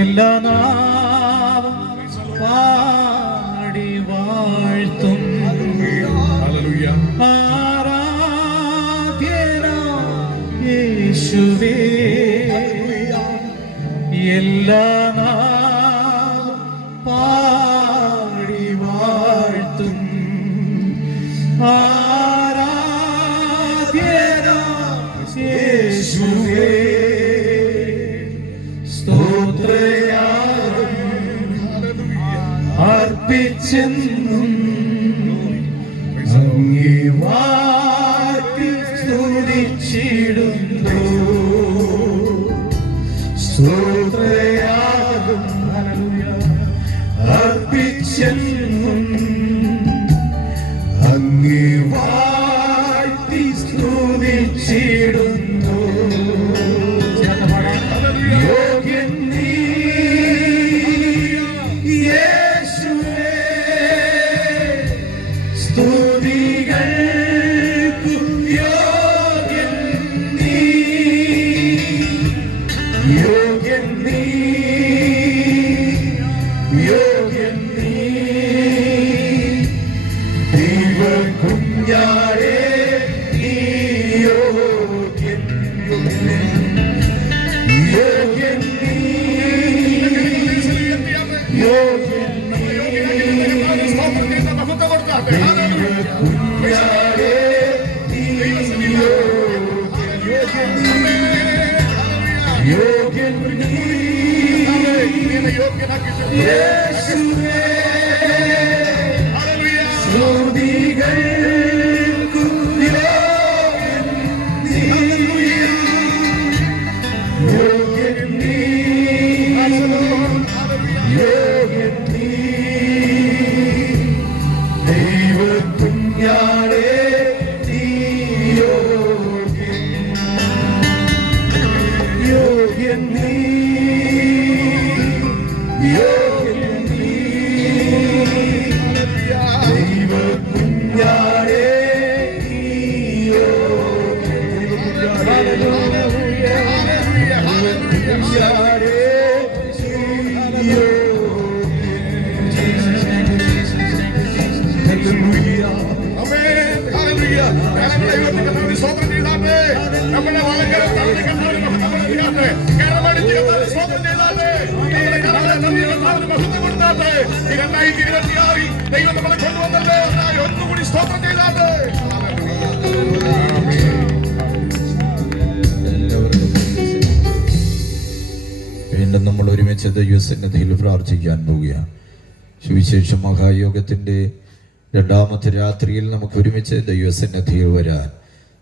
എല്ലാ നാവും പാടി വാഴ്ത്തും ആരാധ്യനാം യേശുവേ. എല്ലാ നാവും പാടി വാഴ്ത്തും ആരാധ്യനാം യേശുവേ. അർപ്പിച്ചെന്നും അങ്ങേ വാഴ്ത്തി സ്തുതിച്ചിടുന്നു. സ്തോത്രയാഗം അർപ്പിച്ചെന്നും അങ്ങേ വാഴ്ത്തി സ്തുതിച്ചിടുന്നു. യോഗ്യൻ നീ വീണ്ടും നമ്മൾ ഒരുമിച്ച് ദൈവസന്നിധിയിൽ പ്രാർത്ഥിക്കാൻ പോവുകയാണ്. സുവിശേഷ മഹായോഗത്തിന്റെ രണ്ടാമത്തെ രാത്രിയിൽ നമുക്ക് ഒരുമിച്ച് ദൈവസന്നിധിയിൽ വരാൻ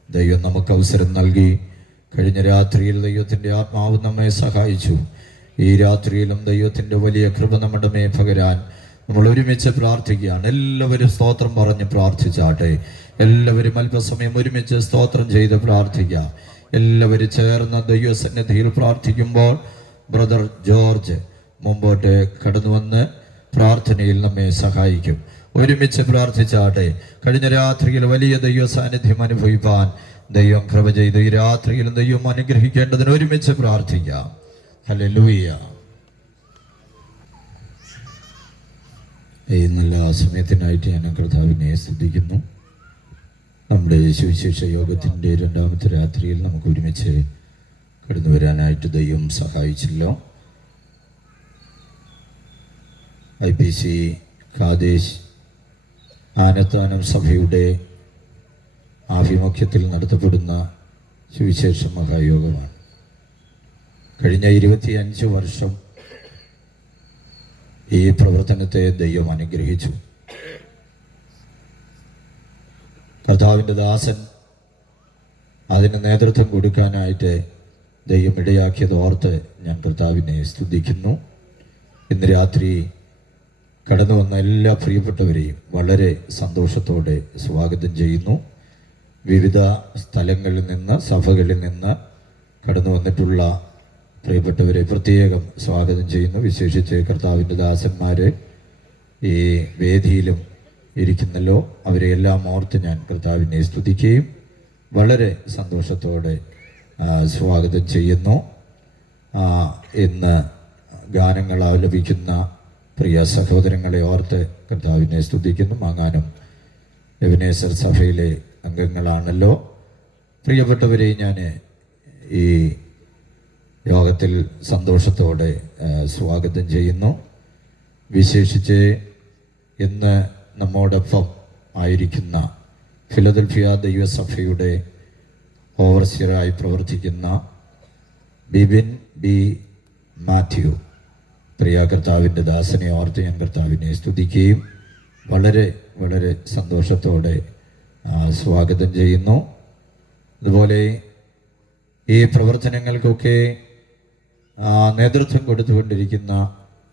ദൈവം നമുക്ക് അവസരം നൽകി. കഴിഞ്ഞ രാത്രിയിൽ ദൈവത്തിൻ്റെ ആത്മാവ് നമ്മെ സഹായിച്ചു. ഈ രാത്രിയിലും ദൈവത്തിൻ്റെ വലിയ കൃപ നമ്മുടെ മേൽ പകരാൻ നമ്മൾ ഒരുമിച്ച് പ്രാർത്ഥിക്കുകയാണ്. എല്ലാവരും സ്തോത്രം പറഞ്ഞ് പ്രാർത്ഥിച്ചാട്ടെ. എല്ലാവരും അല്പസമയം ഒരുമിച്ച് സ്തോത്രം ചെയ്ത് പ്രാർത്ഥിക്കാം. എല്ലാവരും ചേർന്ന് ദൈവസന്നിധിയിൽ പ്രാർത്ഥിക്കുമ്പോൾ ബ്രദർ ജോർജ് മുമ്പോട്ട് കടന്നു വന്ന് പ്രാർത്ഥനയിൽ നമ്മെ സഹായിക്കും. ഒരുമിച്ച് പ്രാർത്ഥിച്ചാട്ടെ. കഴിഞ്ഞ രാത്രിയിൽ വലിയ ദൈവ സാന്നിധ്യം അനുഭവിപ്പാൻ ദൈവം കൃപ ചെയ്ത് ഈ രാത്രിയിലും ദൈവം അനുഗ്രഹിക്കേണ്ടതിന് ഒരുമിച്ച് പ്രാർത്ഥിക്കാം. ഹല്ലേലൂയ. ഈ നല്ല സമയത്തിനായിട്ട് ഞാൻ കർത്താവിനെ സ്തുതിക്കുന്നു. നമ്മുടെ സുവിശേഷ യോഗത്തിൻ്റെ രണ്ടാമത്തെ രാത്രിയിൽ നമുക്ക് ഒരുമിച്ച് കടന്നു വരാനായിട്ട് ദൈവം സഹായിച്ചല്ലോ. IPC കാദേശ് ആനത്താനം സഭയുടെ ആഭിമുഖ്യത്തിൽ നടത്തപ്പെടുന്ന സുവിശേഷ മഹായോഗമാണ്. കഴിഞ്ഞ 25 വർഷം ഈ പ്രവർത്തനത്തെ ദൈവം അനുഗ്രഹിച്ചു. കർത്താവിൻ്റെ ദാസൻ അതിന് നേതൃത്വം കൊടുക്കാനായിട്ട് ദൈവം ഇടയാക്കിയത് ഓർത്ത് ഞാൻ കർത്താവിനെ സ്തുതിക്കുന്നു. ഇന്ന് രാത്രി കടന്നു വന്ന എല്ലാ പ്രിയപ്പെട്ടവരെയും വളരെ സന്തോഷത്തോടെ സ്വാഗതം ചെയ്യുന്നു. വിവിധ സ്ഥലങ്ങളിൽ നിന്ന്, സഭകളിൽ നിന്ന് കടന്നു വന്നിട്ടുള്ള പ്രിയപ്പെട്ടവരെ പ്രത്യേകം സ്വാഗതം ചെയ്യുന്നു. വിശേഷിച്ച് കർത്താവിൻ്റെ ദാസന്മാർ ഈ വേദിയിലും ഇരിക്കുന്നല്ലോ, അവരെ എല്ലാം ഓർത്ത് ഞാൻ കർത്താവിനെ സ്തുതിക്കുകയും വളരെ സന്തോഷത്തോടെ സ്വാഗതം ചെയ്യുന്നു. ഇന്ന് ഗാനങ്ങൾ ആലപിക്കുന്ന പ്രിയ സഹോദരങ്ങളെ ഓർത്ത് കർത്താവിനെ സ്തുതിക്കുന്നു. മാങ്ങാനം എബനേസർ സഭയിലെ അംഗങ്ങളാണല്ലോ. പ്രിയപ്പെട്ടവരെ ഞാൻ ഈ യോഗത്തിൽ സന്തോഷത്തോടെ സ്വാഗതം ചെയ്യുന്നു. വിശേഷിച്ച് ഇന്ന് നമ്മോടൊപ്പം ആയിരിക്കുന്ന ഫിലദൽഫിയ ദൈവസഭയുടെ ഓവർസിയറായി പ്രവർത്തിക്കുന്ന ബിബിൻ ബി മാത്യു, പ്രിയ കർത്താവിൻ്റെ ദാസനെ ഓർത്ത് ഞാൻ കർത്താവിനെ സ്തുതിക്കുകയും വളരെ വളരെ സന്തോഷത്തോടെ സ്വാഗതം ചെയ്യുന്നു. അതുപോലെ ഈ പ്രവർത്തനങ്ങൾക്കൊക്കെ നേതൃത്വം കൊടുത്തുകൊണ്ടിരിക്കുന്ന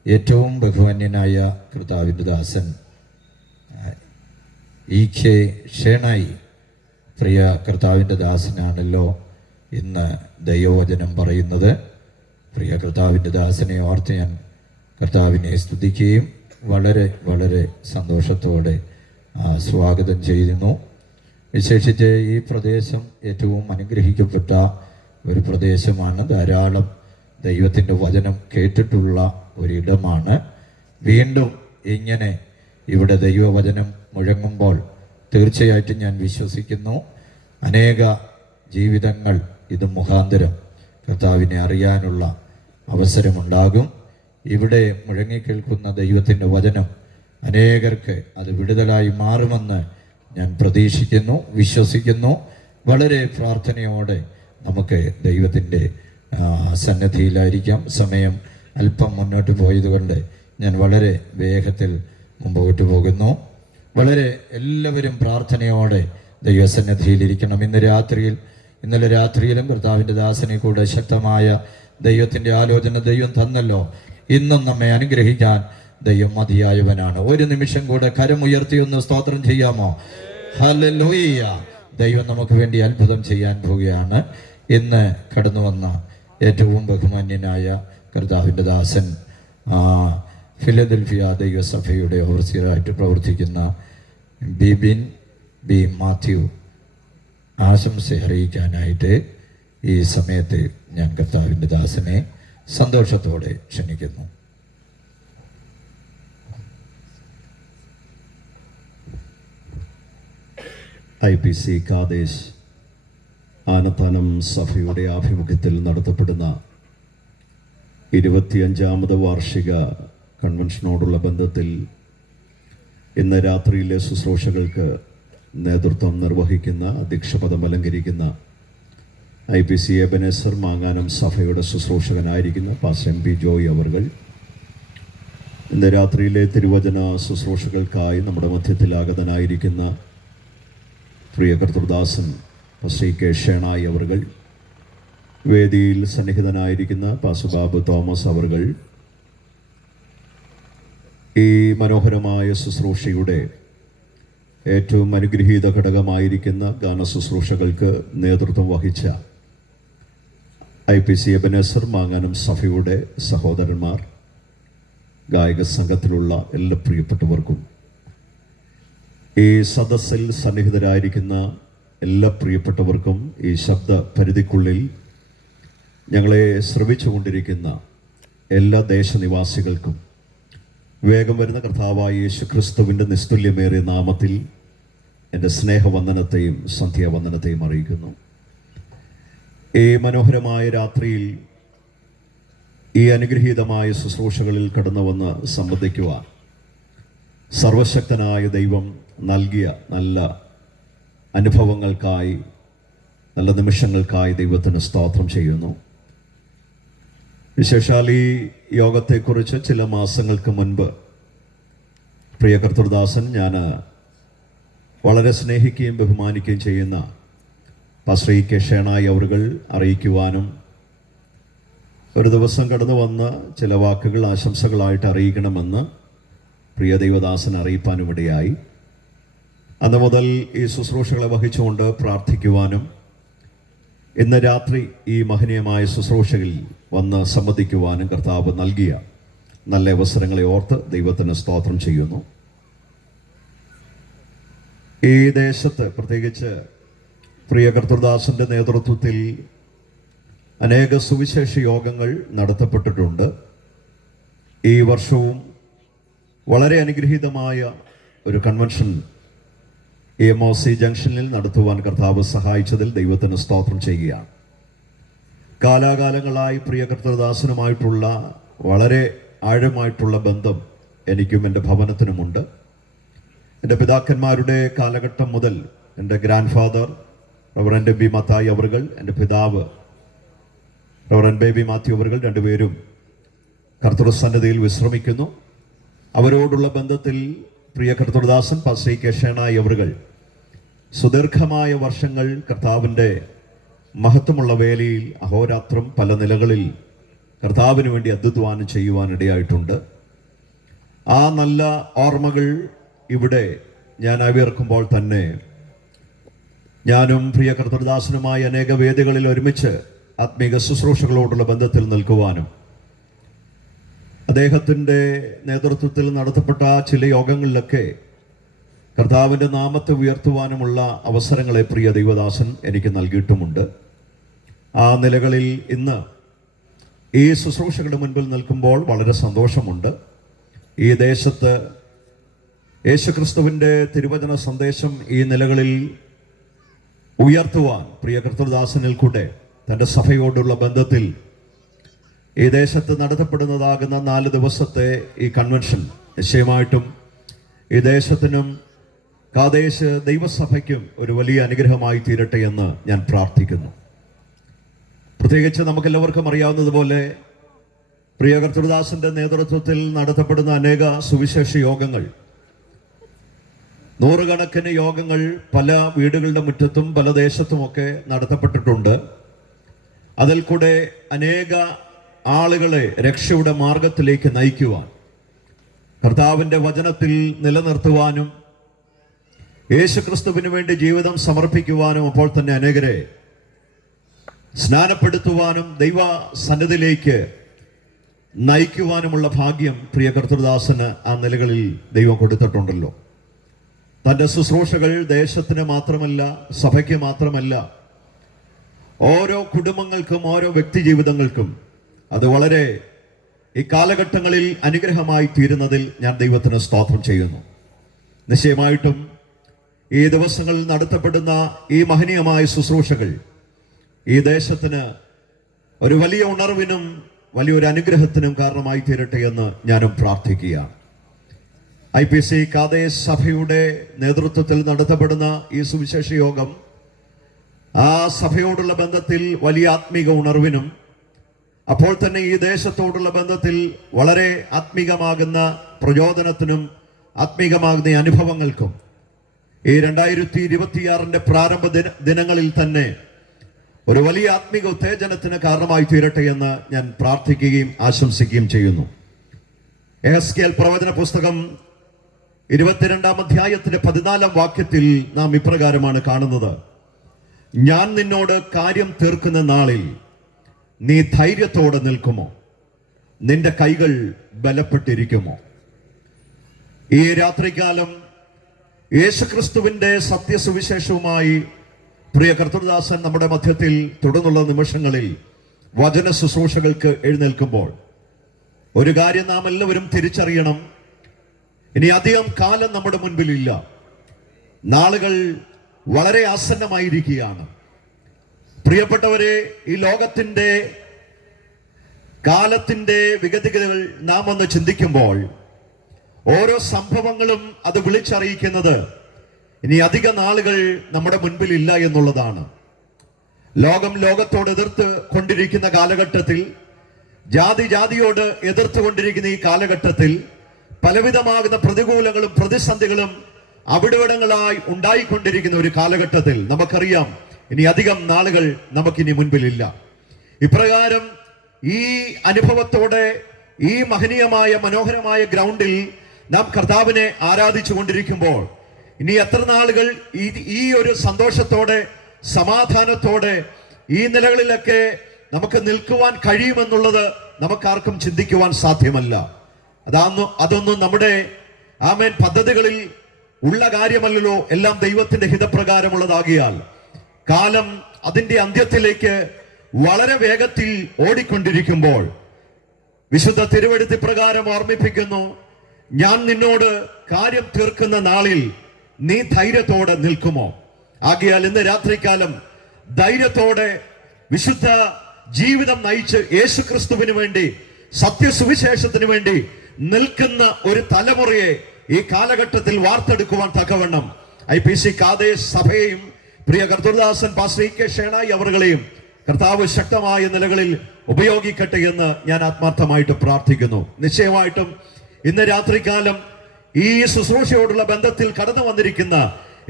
ഏറ്റവും ബഹുമാന്യനായ കർത്താവിൻ്റെ ദാസൻ EK ഷേണായി, പ്രിയ കർത്താവിൻ്റെ ദാസനാണല്ലോ ഇന്ന് ദൈവവചനം പറയുന്നത്. പ്രിയ കർത്താവിൻ്റെ ദാസനെ ഓർത്ത് ഞാൻ കർത്താവിനെ സ്തുതിക്കുകയും വളരെ വളരെ സന്തോഷത്തോടെ സ്വാഗതം ചെയ്യുന്നു. വിശേഷിച്ച് ഈ പ്രദേശം ഏറ്റവും അനുഗ്രഹിക്കപ്പെട്ട ഒരു പ്രദേശമാണ്. ധാരാളം ദൈവത്തിൻ്റെ വചനം കേട്ടിട്ടുള്ള ഒരിടമാണ്. വീണ്ടും ഇങ്ങനെ ഇവിടെ ദൈവവചനം മുഴങ്ങുമ്പോൾ തീർച്ചയായിട്ടും ഞാൻ വിശ്വസിക്കുന്നു അനേക ജീവിതങ്ങൾ ഇത് മുഖാന്തരം കർത്താവിനെ അറിയാനുള്ള അവസരമുണ്ടാകും. ഇവിടെ മുഴങ്ങിക്കേൾക്കുന്ന ദൈവത്തിൻ്റെ വചനം അനേകർക്ക് അത് വിടുതലായി മാറുമെന്ന് ഞാൻ പ്രതീക്ഷിക്കുന്നു, വിശ്വസിക്കുന്നു. വളരെ പ്രാർത്ഥനയോടെ നമുക്ക് ദൈവത്തിൻ്റെ സന്നദ്ധിയിലായിരിക്കാം. സമയം അല്പം മുന്നോട്ട് പോയതുകൊണ്ട് ഞാൻ വളരെ വേഗത്തിൽ മുമ്പോട്ട് പോകുന്നു. വളരെ എല്ലാവരും പ്രാർത്ഥനയോടെ ദൈവസന്നിധിയിലിരിക്കണം. ഇന്നലെ രാത്രിയിലും കർത്താവിൻ്റെ ദാസനെ കൂടെ ശക്തമായ ദൈവത്തിൻ്റെ ആലോചന ദൈവം തന്നല്ലോ. ഇന്നും നമ്മെ അനുഗ്രഹിക്കാൻ ദൈവം മതിയായവനാണ്. ഒരു നിമിഷം കൂടെ കരമുയർത്തി ഒന്ന് സ്തോത്രം ചെയ്യാമോ? ഹല്ലേലൂയ. ദൈവം നമുക്ക് വേണ്ടി അത്ഭുതം ചെയ്യാൻ പോവുകയാണ്. ഇന്ന് കടന്നു വന്ന ഏറ്റവും ബഹുമാന്യനായ കർത്താവിൻ്റെ ദാസൻ ഫിലദൽഫിയ ദൈവസഭയുടെ ഓവർസിയറായിട്ട് പ്രവർത്തിക്കുന്ന ബിബിൻ ബി മാത്യു ആശംസ അറിയിക്കാനായിട്ട് ഈ സമയത്ത് ഞാൻ കർത്താവിൻ്റെ ദാസനെ സന്തോഷത്തോടെ ക്ഷണിക്കുന്നു. IPC കാദേശ് ആനത്താനം സഭയുടെ ആഭിമുഖ്യത്തിൽ നടത്തപ്പെടുന്ന 25ാമത് വാർഷിക കൺവെൻഷനോടുള്ള ബന്ധത്തിൽ ഇന്ന് രാത്രിയിലെ ശുശ്രൂഷകൾക്ക് നേതൃത്വം നിർവഹിക്കുന്ന, അധ്യക്ഷപദം അലങ്കരിക്കുന്ന IPC എബനേസർ മാങ്ങാനം സഭയുടെ ശുശ്രൂഷകനായിരിക്കുന്ന പാസ്റ്റർ MP ജോയ് അവർകൾ, ഇന്ന് രാത്രിയിലെ തിരുവചന ശുശ്രൂഷകൾക്കായി നമ്മുടെ മധ്യത്തിൽ ആഗതനായിരിക്കുന്ന പ്രിയ കർത്തൃദാസൻ പാസ്റ്റർ EK ഷേണായി അവർകൾ, വേദിയിൽ സന്നിഹിതനായിരിക്കുന്ന പാസ്റ്റർ ബാബു തോമസ് അവർകൾ, ഈ മനോഹരമായ ശുശ്രൂഷയുടെ ഏറ്റവും അനുഗ്രഹീത ഘടകമായിരിക്കുന്ന ഗാന ശുശ്രൂഷകൾക്ക് നേതൃത്വം വഹിച്ച IPC എബനേസർ മാങ്ങാനം സഭയുടെ സഹോദരന്മാർ, ഗായക സംഘത്തിലുള്ള എല്ലാ പ്രിയപ്പെട്ടവർക്കും, ഈ സദസ്സിൽ സന്നിഹിതരായിരിക്കുന്ന എല്ലാ പ്രിയപ്പെട്ടവർക്കും ഈ ശബ്ദ പരിധിക്കുള്ളിൽ ഞങ്ങളെ ശ്രമിച്ചുകൊണ്ടിരിക്കുന്ന എല്ലാ ദേശനിവാസികൾക്കും വേഗം വരുന്ന കർത്താവായ യേശു ക്രിസ്തുവിൻ്റെ നിസ്തുല്യമേറിയ നാമത്തിൽ എൻ്റെ സ്നേഹവന്ദനത്തെയും സന്ധ്യാവന്ദനത്തെയും അറിയിക്കുന്നു. ഈ മനോഹരമായ രാത്രിയിൽ ഈ അനുഗ്രഹീതമായ ശുശ്രൂഷകളിൽ കടന്നു വന്ന് സംബന്ധിക്കുവാൻ സർവശക്തനായ ദൈവം നൽകിയ നല്ല അനുഭവങ്ങൾക്കായി, നല്ല നിമിഷങ്ങൾക്കായി ദൈവത്തിന് സ്തോത്രം ചെയ്യുന്നു. വിശേഷാൽ ഈ യോഗത്തെക്കുറിച്ച് ചില മാസങ്ങൾക്ക് മുൻപ് പ്രിയ കർത്തൃദാസൻ, ഞാൻ വളരെ സ്നേഹിക്കുകയും ബഹുമാനിക്കുകയും ചെയ്യുന്ന പാസ്റ്റർ ഇ കെ ഷേണായി അവറുകൾ അറിയിക്കുവാനും ഒരു ദിവസം കടന്നു വന്ന് ചില വാക്കുകൾ ആശംസകളായിട്ട് അറിയിക്കണമെന്ന് പ്രിയ ദൈവദാസൻ അറിയിപ്പാനും ഇടയായി. അന്ന് മുതൽ ഈ ശുശ്രൂഷകളെ വഹിച്ചുകൊണ്ട് പ്രാർത്ഥിക്കുവാനും ഇന്ന് രാത്രി ഈ മഹനീയമായ ശുശ്രൂഷകളിൽ വന്ന് സംബന്ധിക്കുവാനും കർത്താവ് നൽകിയ നല്ല അവസരങ്ങളെ ഓർത്ത് ദൈവത്തിന് സ്തോത്രം ചെയ്യുന്നു. ഈ ദേശത്ത് പ്രത്യേകിച്ച് പ്രിയ കർത്തൃദാസൻ്റെ നേതൃത്വത്തിൽ അനേക സുവിശേഷ യോഗങ്ങൾ നടത്തപ്പെട്ടിട്ടുണ്ട്. ഈ വർഷവും വളരെ അനുഗ്രഹീതമായ ഒരു കൺവെൻഷൻ EMOC ജംഗ്ഷനിൽ നടത്തുവാൻ കർത്താവ് സഹായിച്ചതിൽ ദൈവത്തിന് സ്തോത്രം ചെയ്യുകയാണ്. കാലാകാലങ്ങളായി പ്രിയ കർത്തൃദാസനുമായിട്ടുള്ള വളരെ ആഴമായിട്ടുള്ള ബന്ധം എനിക്കും എൻ്റെ ഭവനത്തിനുമുണ്ട്. എൻ്റെ പിതാക്കന്മാരുടെ കാലഘട്ടം മുതൽ എൻ്റെ grand father reverend B Mathai അവറുകൾ, എൻ്റെ പിതാവ് റവറൻഡ് ബേബി മാത്യു അവറുകൾ രണ്ടുപേരും കർത്തൃസന്നിധിയിൽ വിശ്രമിക്കുന്നു. അവരോടുള്ള ബന്ധത്തിൽ പ്രിയ കർത്തൃദാസൻ പാസ്റ്റർ ഇ കെ ഷേണായി അവറുകൾ സുദീർഘമായ വർഷങ്ങൾ കർത്താവിൻ്റെ മഹത്വമുള്ള വേലയിൽ അഹോരാത്രം പല നിലകളിൽ കർത്താവിന് വേണ്ടി അധ്വാനം ചെയ്യുവാനിടയായിട്ടുണ്ട്. ആ നല്ല ഓർമ്മകൾ ഇവിടെ ഞാൻ അയവിറക്കുമ്പോൾ തന്നെ ഞാനും പ്രിയ കർത്തൃദാസനുമായി അനേക വേദികളിൽ ഒരുമിച്ച് ആത്മീക ശുശ്രൂഷകളോടുള്ള ബന്ധത്തിൽ നിൽക്കുവാനും അദ്ദേഹത്തിൻ്റെ നേതൃത്വത്തിൽ നടത്തപ്പെട്ട ചില യോഗങ്ങളിലൊക്കെ കർത്താവിൻ്റെ നാമത്തെ ഉയർത്തുവാനുമുള്ള അവസരങ്ങളെ പ്രിയ ദൈവദാസൻ എനിക്ക് നൽകിയിട്ടുമുണ്ട്. ആ നിലകളിൽ ഇന്ന് ഈ ശുശ്രൂഷകളുടെ മുൻപിൽ നിൽക്കുമ്പോൾ വളരെ സന്തോഷമുണ്ട്. ഈ ദേശത്ത് യേശുക്രിസ്തുവിൻ്റെ തിരുവചന സന്ദേശം ഈ നിലകളിൽ ഉയർത്തുവാൻ പ്രിയ കർത്തൃദാസനിൽ കൂടെ തൻ്റെ സഭയോടുള്ള ബന്ധത്തിൽ ഈ ദേശത്ത് നടത്തപ്പെടുന്നതാകുന്ന 4 ദിവസത്തെ ഈ കൺവെൻഷൻ നിശ്ചയമായിട്ടും ഈ ദേശത്തിനും കാദേശ് ദൈവസഭയ്ക്കും ഒരു വലിയ അനുഗ്രഹമായി തീരട്ടെ എന്ന് ഞാൻ പ്രാർത്ഥിക്കുന്നു. പ്രത്യേകിച്ച് നമുക്കെല്ലാവർക്കും അറിയാവുന്നതുപോലെ പ്രിയ കർത്തൃദാസന്റെ നേതൃത്വത്തിൽ നടത്തപ്പെടുന്ന അനേക സുവിശേഷ യോഗങ്ങൾ, നൂറുകണക്കിന് യോഗങ്ങൾ പല വീടുകളുടെ മുറ്റത്തും പല ദേശത്തുമൊക്കെ നടത്തപ്പെട്ടിട്ടുണ്ട്. അതിൽ കൂടെ അനേക ആളുകളെ രക്ഷയുടെ മാർഗത്തിലേക്ക് നയിക്കുവാൻ, കർത്താവിൻ്റെ വചനത്തിൽ നിലനിർത്തുവാനും യേശുക്രിസ്തുവിന് വേണ്ടി ജീവിതം സമർപ്പിക്കുവാനും അപ്പോൾ തന്നെ അനേകരെ സ്നാനപ്പെടുത്തുവാനും ദൈവ സന്നിധിയിലേക്ക് നയിക്കുവാനുമുള്ള ഭാഗ്യം പ്രിയ കർത്തൃദാസന് ആ നിലകളിൽ ദൈവം കൊടുത്തിട്ടുണ്ടല്ലോ. തൻ്റെ ശുശ്രൂഷകൾ ദേശത്തിന് മാത്രമല്ല, സഭയ്ക്ക് മാത്രമല്ല, ഓരോ കുടുംബങ്ങൾക്കും ഓരോ വ്യക്തി ജീവിതങ്ങൾക്കും അത് വളരെ ഈ കാലഘട്ടങ്ങളിൽ അനുഗ്രഹമായി തീരുന്നതിൽ ഞാൻ ദൈവത്തിന് സ്തോത്രം ചെയ്യുന്നു. നിശ്ചയമായിട്ടും ഈ ദിവസങ്ങളിൽ നടത്തപ്പെടുന്ന ഈ മഹനീയമായ ശുശ്രൂഷകൾ ഈ ദേശത്തിന് ഒരു വലിയ ഉണർവിനും വലിയൊരു അനുഗ്രഹത്തിനും കാരണമായി തീരട്ടെ എന്ന് ഞാനും പ്രാർത്ഥിക്കുകയാണ്. IPC കാദേശ് സഭയുടെ നേതൃത്വത്തിൽ നടത്തപ്പെടുന്ന ഈ സുവിശേഷ യോഗം ആ സഭയോടുള്ള ബന്ധത്തിൽ വലിയ ആത്മീക ഉണർവിനും അപ്പോൾ തന്നെ ഈ ദേശത്തോടുള്ള ബന്ധത്തിൽ വളരെ ആത്മീകമാകുന്ന പ്രചോദനത്തിനും ആത്മീകമാകുന്ന അനുഭവങ്ങൾക്കും ഈ 2026 പ്രാരംഭ ദിനങ്ങളിൽ തന്നെ ഒരു വലിയ ആത്മീക ഉത്തേജനത്തിന് കാരണമായി തീരട്ടെ എന്ന് ഞാൻ പ്രാർത്ഥിക്കുകയും ആശംസിക്കുകയും ചെയ്യുന്നു. എഹെസ്കേൽ പ്രവചന പുസ്തകം 22-ാം അധ്യായത്തിന്റെ 14-ാം വാക്യത്തിൽ നാം ഇപ്രകാരമാണ് കാണുന്നത്: ഞാൻ നിന്നോട് കാര്യം തീർക്കുന്ന നാളിൽ നീ ധൈര്യത്തോടെ നിൽക്കുമോ? നിന്റെ കൈകൾ ബലപ്പെട്ടിരിക്കുമോ? ഈ രാത്രികാലം യേശുക്രിസ്തുവിന്റെ സത്യസുവിശേഷവുമായി പ്രിയ കർത്തൃദാസൻ നമ്മുടെ മധ്യത്തിൽ തുടർന്നുള്ള നിമിഷങ്ങളിൽ വചന ശുശ്രൂഷകൾക്ക് എഴുന്നേൽക്കുമ്പോൾ ഒരു കാര്യം നാം എല്ലാവരും തിരിച്ചറിയണം. ഇനി അധികം കാലം നമ്മുടെ മുൻപിലില്ല. നാളുകൾ വളരെ ആസന്നമായിരിക്കുകയാണ്. പ്രിയപ്പെട്ടവരെ, ഈ ലോകത്തിന്റെ കാലത്തിന്റെ വിഗതികൾ നാം ഒന്ന് ചിന്തിക്കുമ്പോൾ ഓരോ സംഭവങ്ങളും അത് വിളിച്ചറിയിക്കുന്നത് ഇനി അധിക നാളുകൾ നമ്മുടെ മുൻപിൽ ഇല്ല എന്നുള്ളതാണ്. ലോകത്തോട് എതിർത്ത് കൊണ്ടിരിക്കുന്ന കാലഘട്ടത്തിൽ, ജാതിയോട് എതിർത്തുകൊണ്ടിരിക്കുന്ന ഈ കാലഘട്ടത്തിൽ പലവിധമാകുന്ന പ്രതികൂലങ്ങളും പ്രതിസന്ധികളും അവിടെവിടങ്ങളായി ഉണ്ടായിക്കൊണ്ടിരിക്കുന്ന ഒരു കാലഘട്ടത്തിൽ നമുക്കറിയാം ഇനി അധികം നാളുകൾ നമുക്കിനി മുൻപിലില്ല. ഇപ്രകാരം ഈ അനുഭവത്തോടെ ഈ മഹനീയമായ മനോഹരമായ ഗ്രൗണ്ടിൽ നാം കർത്താവിനെ ആരാധിച്ചു കൊണ്ടിരിക്കുമ്പോൾ ഇനി എത്ര നാളുകൾ ഈ ഒരു സന്തോഷത്തോടെ സമാധാനത്തോടെ ഈ നിലകളിലൊക്കെ നമുക്ക് നിൽക്കുവാൻ കഴിയുമെന്നുള്ളത് നമുക്കാർക്കും ചിന്തിക്കുവാൻ സാധ്യമല്ല. അതൊന്നും നമ്മുടെ ആമേൻ പദ്ധതികളിൽ ഉള്ള കാര്യമല്ലല്ലോ. എല്ലാം ദൈവത്തിന്റെ ഹിതപ്രകാരമുള്ളതാകിയാൽ കാലം അതിന്റെ അന്ത്യത്തിലേക്ക് വളരെ വേഗത്തിൽ ഓടിക്കൊണ്ടിരിക്കുമ്പോൾ വിശുദ്ധ തിരുവെഴുത്ത് പ്രകാരം ഓർമ്മിപ്പിക്കുന്നു, ഞാൻ നിന്നോട് കാര്യം തീർക്കുന്ന നാളിൽ നീ ധൈര്യത്തോടെ നിൽക്കുമോ? ആകയാൽ ഇന്ന് രാത്രികാലം ധൈര്യത്തോടെ വിശുദ്ധ ജീവിതം നയിച്ച് യേശുക്രിസ്തുവിന് വേണ്ടി, സത്യസുവിശേഷത്തിന് വേണ്ടി നിൽക്കുന്ന ഒരു തലമുറയെ ഈ കാലഘട്ടത്തിൽ വാർത്തെടുക്കുവാൻ തക്കവണ്ണം IPC കാദേശ് സഭയെയും പ്രിയ കർത്തൃദാസൻ പാസ്റ്റർ കെ ഷേണായി അവരുകളെയും കർത്താവ് ശക്തമായ നിലകളിൽ ഉപയോഗിക്കട്ടെ എന്ന് ഞാൻ ആത്മാർത്ഥമായിട്ട് പ്രാർത്ഥിക്കുന്നു. നിശ്ചയമായിട്ടും ഇന്ന് രാത്രികാലം ഈ ശുശ്രൂഷയോടുള്ള ബന്ധത്തിൽ കടന്നു വന്നിരിക്കുന്ന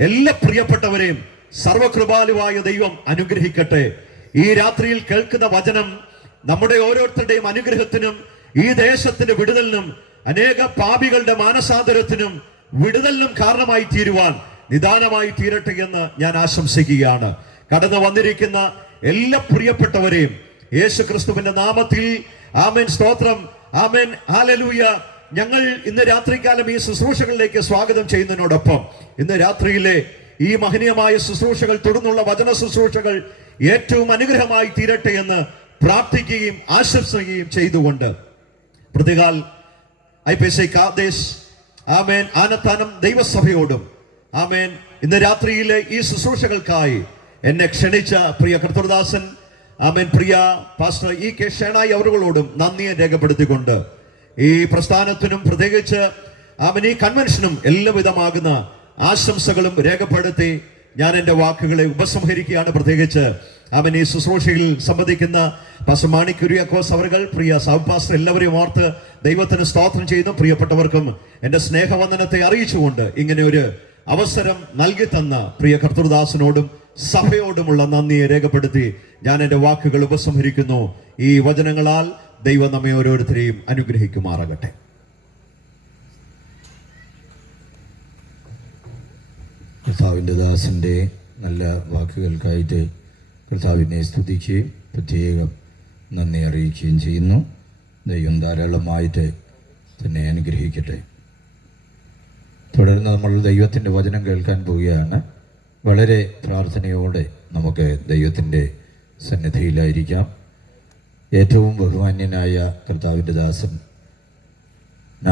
എല്ലാ പ്രിയപ്പെട്ടവരെയും സർവകൃപാലുവായ ദൈവം അനുഗ്രഹിക്കട്ടെ. ഈ രാത്രിയിൽ കേൾക്കുന്ന വചനം നമ്മുടെ ഓരോരുത്തരുടെയും അനുഗ്രഹത്തിനും ഈ ദേശത്തിന്റെ വിടുതലിനും അനേക പാപികളുടെ മാനസാന്തരത്തിനും വിടുതലിനും കാരണമായി തീരുവാൻ നിദാനമായി തീരട്ടെ എന്ന് ഞാൻ ആശംസിക്കുകയാണ്. കടന്നു വന്നിരിക്കുന്ന എല്ലാ പ്രിയപ്പെട്ടവരെയും യേശു ക്രിസ്തുവിന്റെ നാമത്തിൽ ആമേൻ, സ്തോത്രം, ആമേൻ, ഹല്ലേലൂയ. ഞങ്ങൾ ഇന്ന് രാത്രികാലം ഈ ശുശ്രൂഷകളിലേക്ക് സ്വാഗതം ചെയ്യുന്നതിനോടൊപ്പം ഇന്ന് രാത്രിയിലെ ഈ മഹനീയമായ ശുശ്രൂഷകൾ, തുടർന്നുള്ള വചന ശുശ്രൂഷകൾ ഏറ്റവും അനുഗ്രഹമായി തീരട്ടെ എന്ന് പ്രാർത്ഥിക്കുകയും ആശംസിക്കുകയും ചെയ്തുകൊണ്ട് പ്രതികാൽ IPC കാദേശ് ആമേൻ ആനത്താനം ദൈവസഭയോടും ആമേൻ ഇന്ന് രാത്രിയിലെ ഈ ശുശ്രൂഷകൾക്കായി എന്നെ ക്ഷണിച്ച പ്രിയ കർത്തൃദാസൻ ആമേൻ പ്രിയ പാസ്റ്റർ കെ ഷേണായി അവരുകളോടും നന്ദിയെ രേഖപ്പെടുത്തിക്കൊണ്ട് ഈ പ്രസ്ഥാനത്തിനും പ്രത്യേകിച്ച് ആമേൻ ഈ കൺവെൻഷനും എല്ലാവിധമാകുന്ന ആശംസകളും രേഖപ്പെടുത്തി ഞാൻ എൻ്റെ വാക്കുകളെ ഉപസംഹരിക്കുകയാണ്. പ്രത്യേകിച്ച് ആമേൻ ഈ ശുശ്രൂഷയിൽ സംബന്ധിക്കുന്ന പാസ്റ്റർ മാണി കുര്യാക്കോസ് അവരുകൾ, പ്രിയ സബ് പാസ്റ്റർ എല്ലാവരെയും ഓർത്ത് ദൈവത്തിന് സ്തോത്രം ചെയ്യുന്നു. പ്രിയപ്പെട്ടവർക്കും എൻ്റെ സ്നേഹവന്ദനത്തെ അറിയിച്ചുകൊണ്ട് ഇങ്ങനെ ഒരു അവസരം നൽകി തന്ന പ്രിയ കർത്തൃദാസനോടും സഭയോടുമുള്ള നന്ദിയെ രേഖപ്പെടുത്തി ഞാൻ എൻ്റെ വാക്കുകൾ ഉപസംഹരിക്കുന്നു. ഈ വചനങ്ങളാൽ ദൈവം നമ്മെ ഓരോരുത്തരെയും അനുഗ്രഹിക്കുമാറാകട്ടെ. കർത്താവിൻ്റെ ദാസൻ്റെ നല്ല വാക്കുകൾക്കായിട്ട് കർത്താവിനെ സ്തുതിക്കുകയും പ്രത്യേകം നന്ദി അറിയിക്കുകയും ചെയ്യുന്നു. ദൈവം ധാരാളമായിട്ട് തന്നെ അനുഗ്രഹിക്കട്ടെ. തുടർന്ന് നമ്മൾ ദൈവത്തിൻ്റെ വചനം കേൾക്കാൻ പോവുകയാണ്. വളരെ പ്രാർത്ഥനയോടെ നമുക്ക് ദൈവത്തിൻ്റെ സന്നിധിയിലായിരിക്കാം. ഏറ്റവും ബഹുമാന്യനായ കർത്താവിൻ്റെ ദാസൻ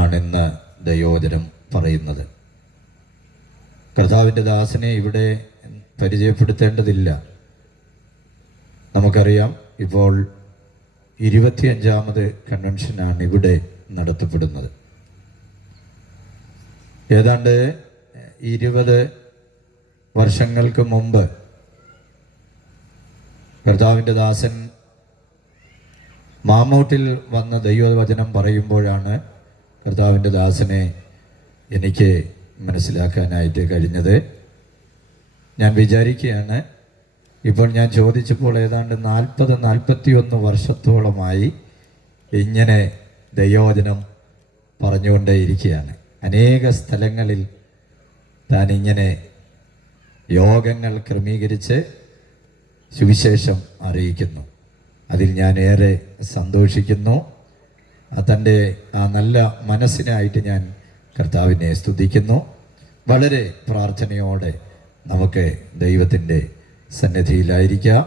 ആണെന്ന് ദൈവവചനം പറയുന്നത്. കർത്താവിൻ്റെ ദാസനെ ഇവിടെ പരിചയപ്പെടുത്തേണ്ടതില്ല. നമുക്കറിയാം, ഇപ്പോൾ 25ാമത് കൺവെൻഷനാണ് ഇവിടെ നടത്തപ്പെടുന്നത്. ഏതാണ്ട് 20 വർഷങ്ങൾക്ക് മുമ്പ് കർത്താവിൻ്റെ ദാസൻ മാമൂട്ടിൽ വന്ന ദൈവവചനം പറയുമ്പോഴാണ് കർത്താവിൻ്റെ ദാസനെ എനിക്ക് മനസ്സിലാക്കാനായിട്ട് കഴിഞ്ഞത്. ഞാൻ വിചാരിക്കുകയാണ്, ഇപ്പോൾ ഞാൻ ചോദിച്ചപ്പോൾ ഏതാണ്ട് 40-41 വർഷത്തോളമായി ഇങ്ങനെ ദൈവവചനം പറഞ്ഞുകൊണ്ടേയിരിക്കുകയാണ്. അനേക സ്ഥലങ്ങളിൽ താൻ ഇങ്ങനെ യോഗങ്ങൾ ക്രമീകരിച്ച് സുവിശേഷം അറിയിക്കുന്നു. അതിൽ ഞാൻ ഏറെ സന്തോഷിക്കുന്നു. തൻ്റെ ആ നല്ല മനസ്സിനായിട്ട് ഞാൻ കർത്താവിനെ സ്തുതിക്കുന്നു. വളരെ പ്രാർത്ഥനയോടെ നമുക്ക് ദൈവത്തിൻ്റെ സന്നിധിയിലായിരിക്കാം.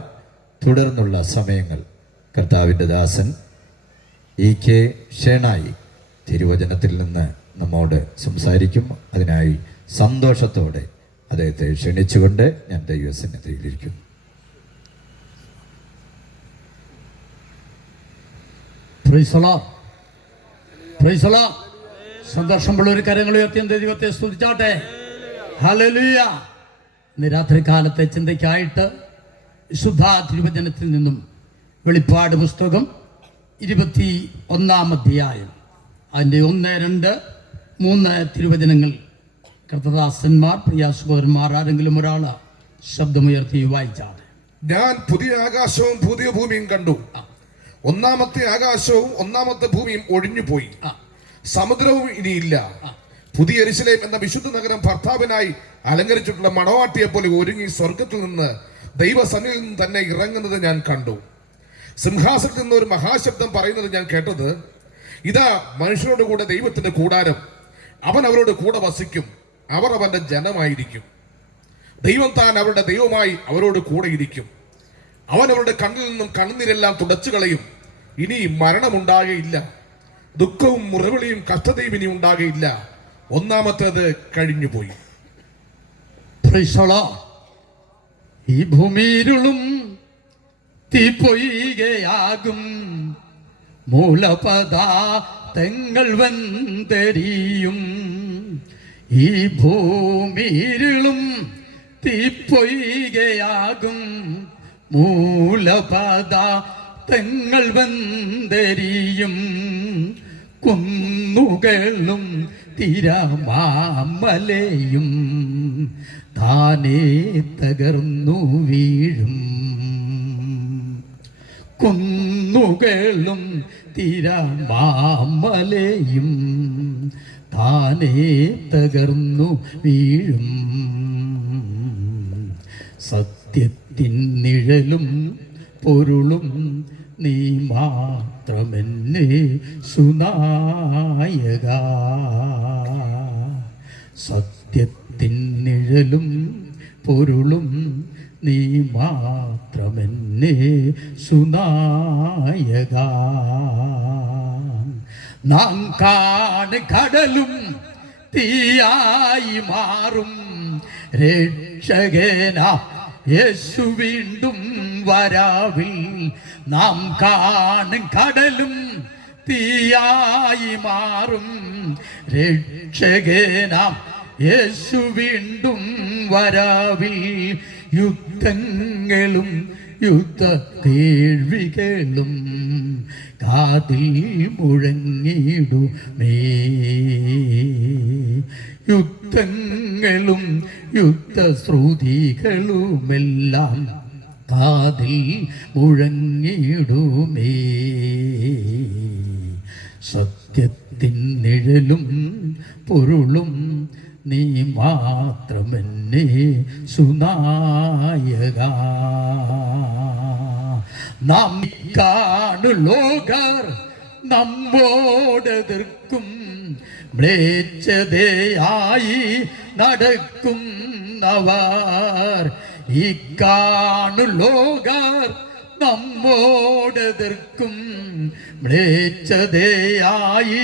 തുടർന്നുള്ള സമയങ്ങൾ കർത്താവിൻ്റെ ദാസൻ EK ഷേണായി തിരുവചനത്തിൽ നിന്ന് നമ്മോട് സംസാരിക്കും. അതിനായി സന്തോഷത്തോടെ അദ്ദേഹത്തെ ക്ഷണിച്ചുകൊണ്ട് ഞാൻ ദൈവസന്നിധിയിലിരിക്കുന്നു. സന്തോഷമുള്ള ഒരു കരങ്ങൾ ഉയർത്തി ദൈവത്തെ സ്തുതിച്ചാട്ടെ. ഹല്ലേലൂയ. ഇന്ന് രാത്രി കാലത്തെ ചിന്തയ്ക്കായിട്ട് വിശുദ്ധ തിരുവചനത്തിൽ നിന്നും വെളിപ്പാട് പുസ്തകം 21-ാം അധ്യായം അതിൻ്റെ 1, 2, 3 തിരുവചനങ്ങൾ കർത്തദാസന്മാർ, പ്രിയ സഹോദരന്മാർ ആരെങ്കിലും ഒരാൾ ശബ്ദമുയർത്തി വായിച്ചാട്ടെ. ഞാൻ പുതിയ ആകാശവും പുതിയ ഭൂമിയും കണ്ടു. ഒന്നാമത്തെ ആകാശവും ഒന്നാമത്തെ ഭൂമിയും ഒഴിഞ്ഞുപോയി, സമുദ്രവും ഇനിയില്ല. പുതിയ യെരൂശലേം എന്ന വിശുദ്ധ നഗരം ഭർത്താവിനായി അലങ്കരിച്ചിട്ടുള്ള മണവാട്ടിയെ പോലെ ഒരുങ്ങി സ്വർഗത്തിൽ നിന്ന് ദൈവസന്നിധിയിൽ നിന്ന് തന്നെ ഇറങ്ങുന്നത് ഞാൻ കണ്ടു. സിംഹാസനത്തിൽ നിന്ന് ഒരു മഹാശബ്ദം പറയുന്നത് ഞാൻ കേട്ടത്, ഇതാ മനുഷ്യരോട് കൂടെ ദൈവത്തിന്റെ കൂടാരം, അവൻ അവരോട് കൂടെ വസിക്കും, അവർ അവന്റെ ജനമായിരിക്കും. ദൈവം താൻ അവരുടെ ദൈവമായി അവരോട് കൂടെ ഇരിക്കും. അവൻ അവരുടെ കണ്ണിൽ നിന്നും കണ്ണുനീരെല്ലാം തുടച്ചു കളയും. ഇനി മരണമുണ്ടാകയില്ല, ദുഃഖവും മുറവിളിയും കഷ്ടതയും ഇനി ഉണ്ടാകയില്ല. ഒന്നാമത്തേത് കഴിഞ്ഞുപോയി. ഈ ഭൂമിയിരുളും തീപ്പൊയ്കയാകും, മൂലപദാർത്ഥങ്ങൾ വെന്തെരിയും. ഈ ഭൂമിയിരുളും തീപ്പൊയ്കയാകും, മൂലപദാർത്ഥങ്ങൾ വെന്തെരിയും. കുന്നുകളും തിരമാമലയും താനേ തകർന്നു വീഴും. കുന്നുകളും തിരമാമലയും താനേ തകർന്നു വീഴും. സത്യത്തിൻ നിഴലും പൊരുളും നീ മാത്രമെന്നെ സുനായക. സത്യത്തിൻ നിഴലും പൊരുളും നീ മാത്രമെന്നെ സുനായക. നാം കാണു കടലും തീയായി മാറും, രക്ഷകനാ യേശു വീണ്ടും വരാവിൽ. നാം കാണും കടലും തീയായി മാറും, രക്ഷകനാം യേശു വീണ്ടും വരാവിൽ. യുദ്ധങ്ങളും യുദ്ധ കേൾവികളും കാതിൽ മുഴങ്ങിടുമേ. യുദ്ധങ്ങളും യുദ്ധശ്രുതികളുമെല്ലാം കാതിൽ മുഴങ്ങിടുമേ. സത്യത്തിൻ നിഴലും പൊരുളും നീ മാത്രമെന്നെ സുനായക. നാം കാണു ലോകർ നമ്മോടെതിർക്കും, മ്ലേച്ഛതയായി നടക്കുന്നവർ. ഈ കാണു ലോകർ നമ്മോടെതിർക്കും, മ്ലേച്ഛതയായി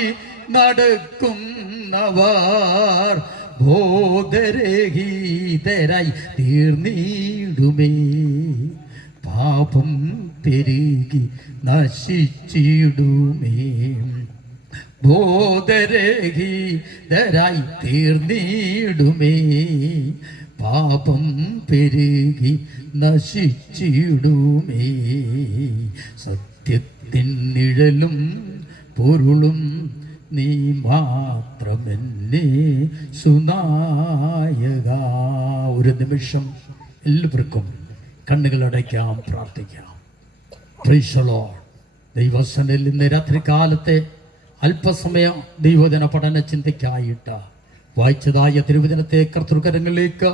നടക്കുന്നവർ. ബോധരഹിതരായി തീർന്നിടുമേ, പാപം പെരുകി നശിച്ചിടുമേ. ബോധരഹിതരായി തീർന്നിടുമേ, പാപം പെരുകി നശിച്ചിടുമേ. സത്യത്തിൻ നിഴലും പൊരുളും നീ മാത്രമെന്നെ സുനായക. ഒരു നിമിഷം എല്ലാവർക്കും കണ്ണുകളടയ്ക്കാം, പ്രാർത്ഥിക്കാം. Price the Lord. ദൈവസന്നിധിയിൽ ഇന്ന് രാത്രികാലത്തെ അല്പസമയം ദൈവജന പഠന ചിന്തയ്ക്കായിട്ട് വായിച്ചതായ തിരുവചനത്തെ കർത്തൃകരങ്ങളിലേക്ക്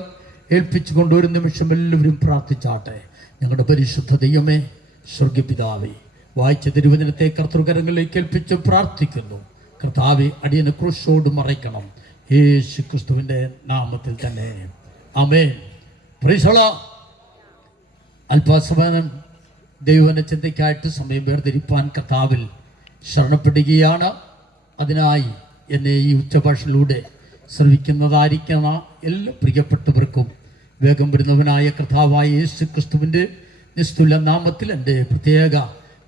ഏൽപ്പിച്ചുകൊണ്ട് ഒരു നിമിഷം എല്ലാവരും പ്രാർത്ഥിച്ചാട്ടെ. ഞങ്ങളുടെ പരിശുദ്ധ ദൈവമേ, സ്വർഗ്ഗപിതാവേ, വായിച്ച തിരുവചനത്തെ കർത്തൃകരങ്ങളിലേക്ക് ഏൽപ്പിച്ച് പ്രാർത്ഥിക്കുന്നു. കർത്താവെ, അടിയനെ ക്രൂശോട് മറയ്ക്കണം, യേശു ക്രിസ്തുവിൻ്റെ നാമത്തിൽ തന്നെ. ആമേൻ. Praise the Lord. അല്പസമയം ദൈവന ചിന്തയ്ക്കായിട്ട് സമയം വേർതിരിപ്പാൻ കർത്താവിൽ ശരണപ്പെടുകയാണ്. അതിനായി എന്നെ ഈ ഉച്ചഭാഷയിലൂടെ ശ്രവിക്കുന്നതായിരിക്കുന്ന എല്ലാ പ്രിയപ്പെട്ടവർക്കും വേഗം വരുന്നവനായ കർത്താവായ യേശു ക്രിസ്തുവിൻ്റെ നിസ്തുല നാമത്തിൽ എൻ്റെ പ്രത്യേക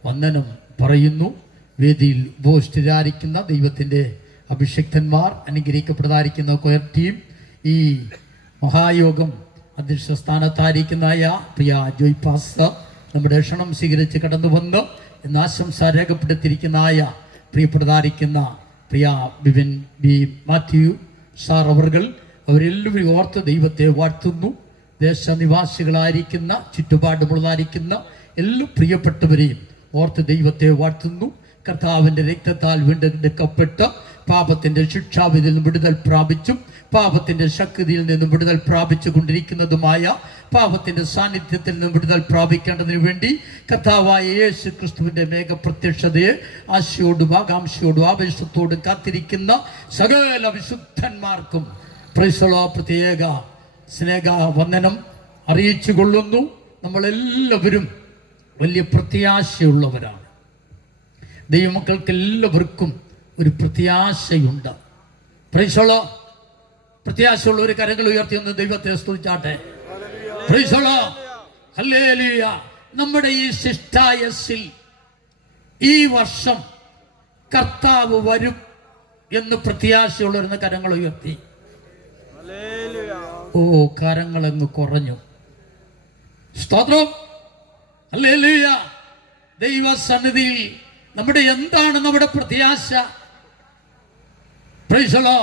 വന്ദനം പറയുന്നു. വേദിയിൽ ഉപവിഷ്ടരായിരിക്കുന്ന ദൈവത്തിൻ്റെ അഭിഷിക്തന്മാർ, അനുഗ്രഹിക്കപ്പെട്ടതായിരിക്കുന്ന കൊയർ ടീം, ഈ മഹായോഗം അധ്യക്ഷ സ്ഥാനത്തായിരിക്കുന്നതായ പ്രിയ ജോയ് പാസ്റ്റർ, നമ്മുടെ ക്ഷണം സ്വീകരിച്ച് കടന്നു വന്ന് എന്ന് ആശംസ രേഖപ്പെടുത്തിയിരിക്കുന്നതായ പ്രിയപ്പെട്ടതായിരിക്കുന്ന പ്രിയ ബിബിൻ ബി മാത്യു സാർ അവരെല്ലാവരും ഓർത്ത് ദൈവത്തെ വാഴ്ത്തുന്നു. ദേശനിവാസികളായിരിക്കുന്ന ചുറ്റുപാടുമുള്ളതായിരിക്കുന്ന എല്ലാ പ്രിയപ്പെട്ടവരെയും ഓർത്ത് ദൈവത്തെ വാഴ്ത്തുന്നു. കർത്താവിൻ്റെ രക്തത്താൽ വീണ്ടെടുക്കപ്പെട്ട് പാപത്തിൻ്റെ ശിക്ഷാവിധിയിൽ നിന്ന് വിടുതൽ പ്രാപിച്ചും പാപത്തിൻ്റെ ശക്തിയിൽ നിന്ന് വിടുതൽ പ്രാപിച്ചു കൊണ്ടിരിക്കുന്നതുമായ പാപത്തിൻ്റെ സാന്നിധ്യത്തിൽ നിന്ന് വിടുതൽ പ്രാപിക്കേണ്ടതിന് വേണ്ടി കർത്താവായ യേശു ക്രിസ്തുവിൻ്റെ മേഘപ്രത്യക്ഷതയെ ആശയോടും ആകാംക്ഷയോടും ആവേശത്തോടും കാത്തിരിക്കുന്ന സകല വിശുദ്ധന്മാർക്കും പ്രത്യേക സ്നേഹ വന്ദനം അറിയിച്ചു കൊള്ളുന്നു. നമ്മളെല്ലാവരും വലിയ പ്രത്യാശയുള്ളവരാണ്. ദൈവമക്കൾക്ക് എല്ലാവർക്കും ഒരു പ്രത്യാശയുണ്ട്. പ്രൈസളോ, പ്രത്യാശയുള്ള ഒരു കരങ്ങൾ ഉയർത്തി ഒന്ന് ദൈവത്തെ സ്തുതിച്ചാട്ടെ. പ്രൈസളോ, ഹല്ലേലൂയ. നമ്മുടെ ഈ ശിഷ്ടായസിൽ ഈ വർഷം കർത്താവ് വരും എന്ന് പ്രത്യാശയുള്ളവരുന്ന കരങ്ങൾ ഉയർത്തി. ഓ, കരങ്ങളങ്ങ് കുറഞ്ഞു. സ്തോത്രം, ഹല്ലേലൂയ. ദൈവസന്നിധിയിൽ നമ്മുടെ എന്താണ് നമ്മുടെ പ്രത്യാശ? പ്രൈസളോ,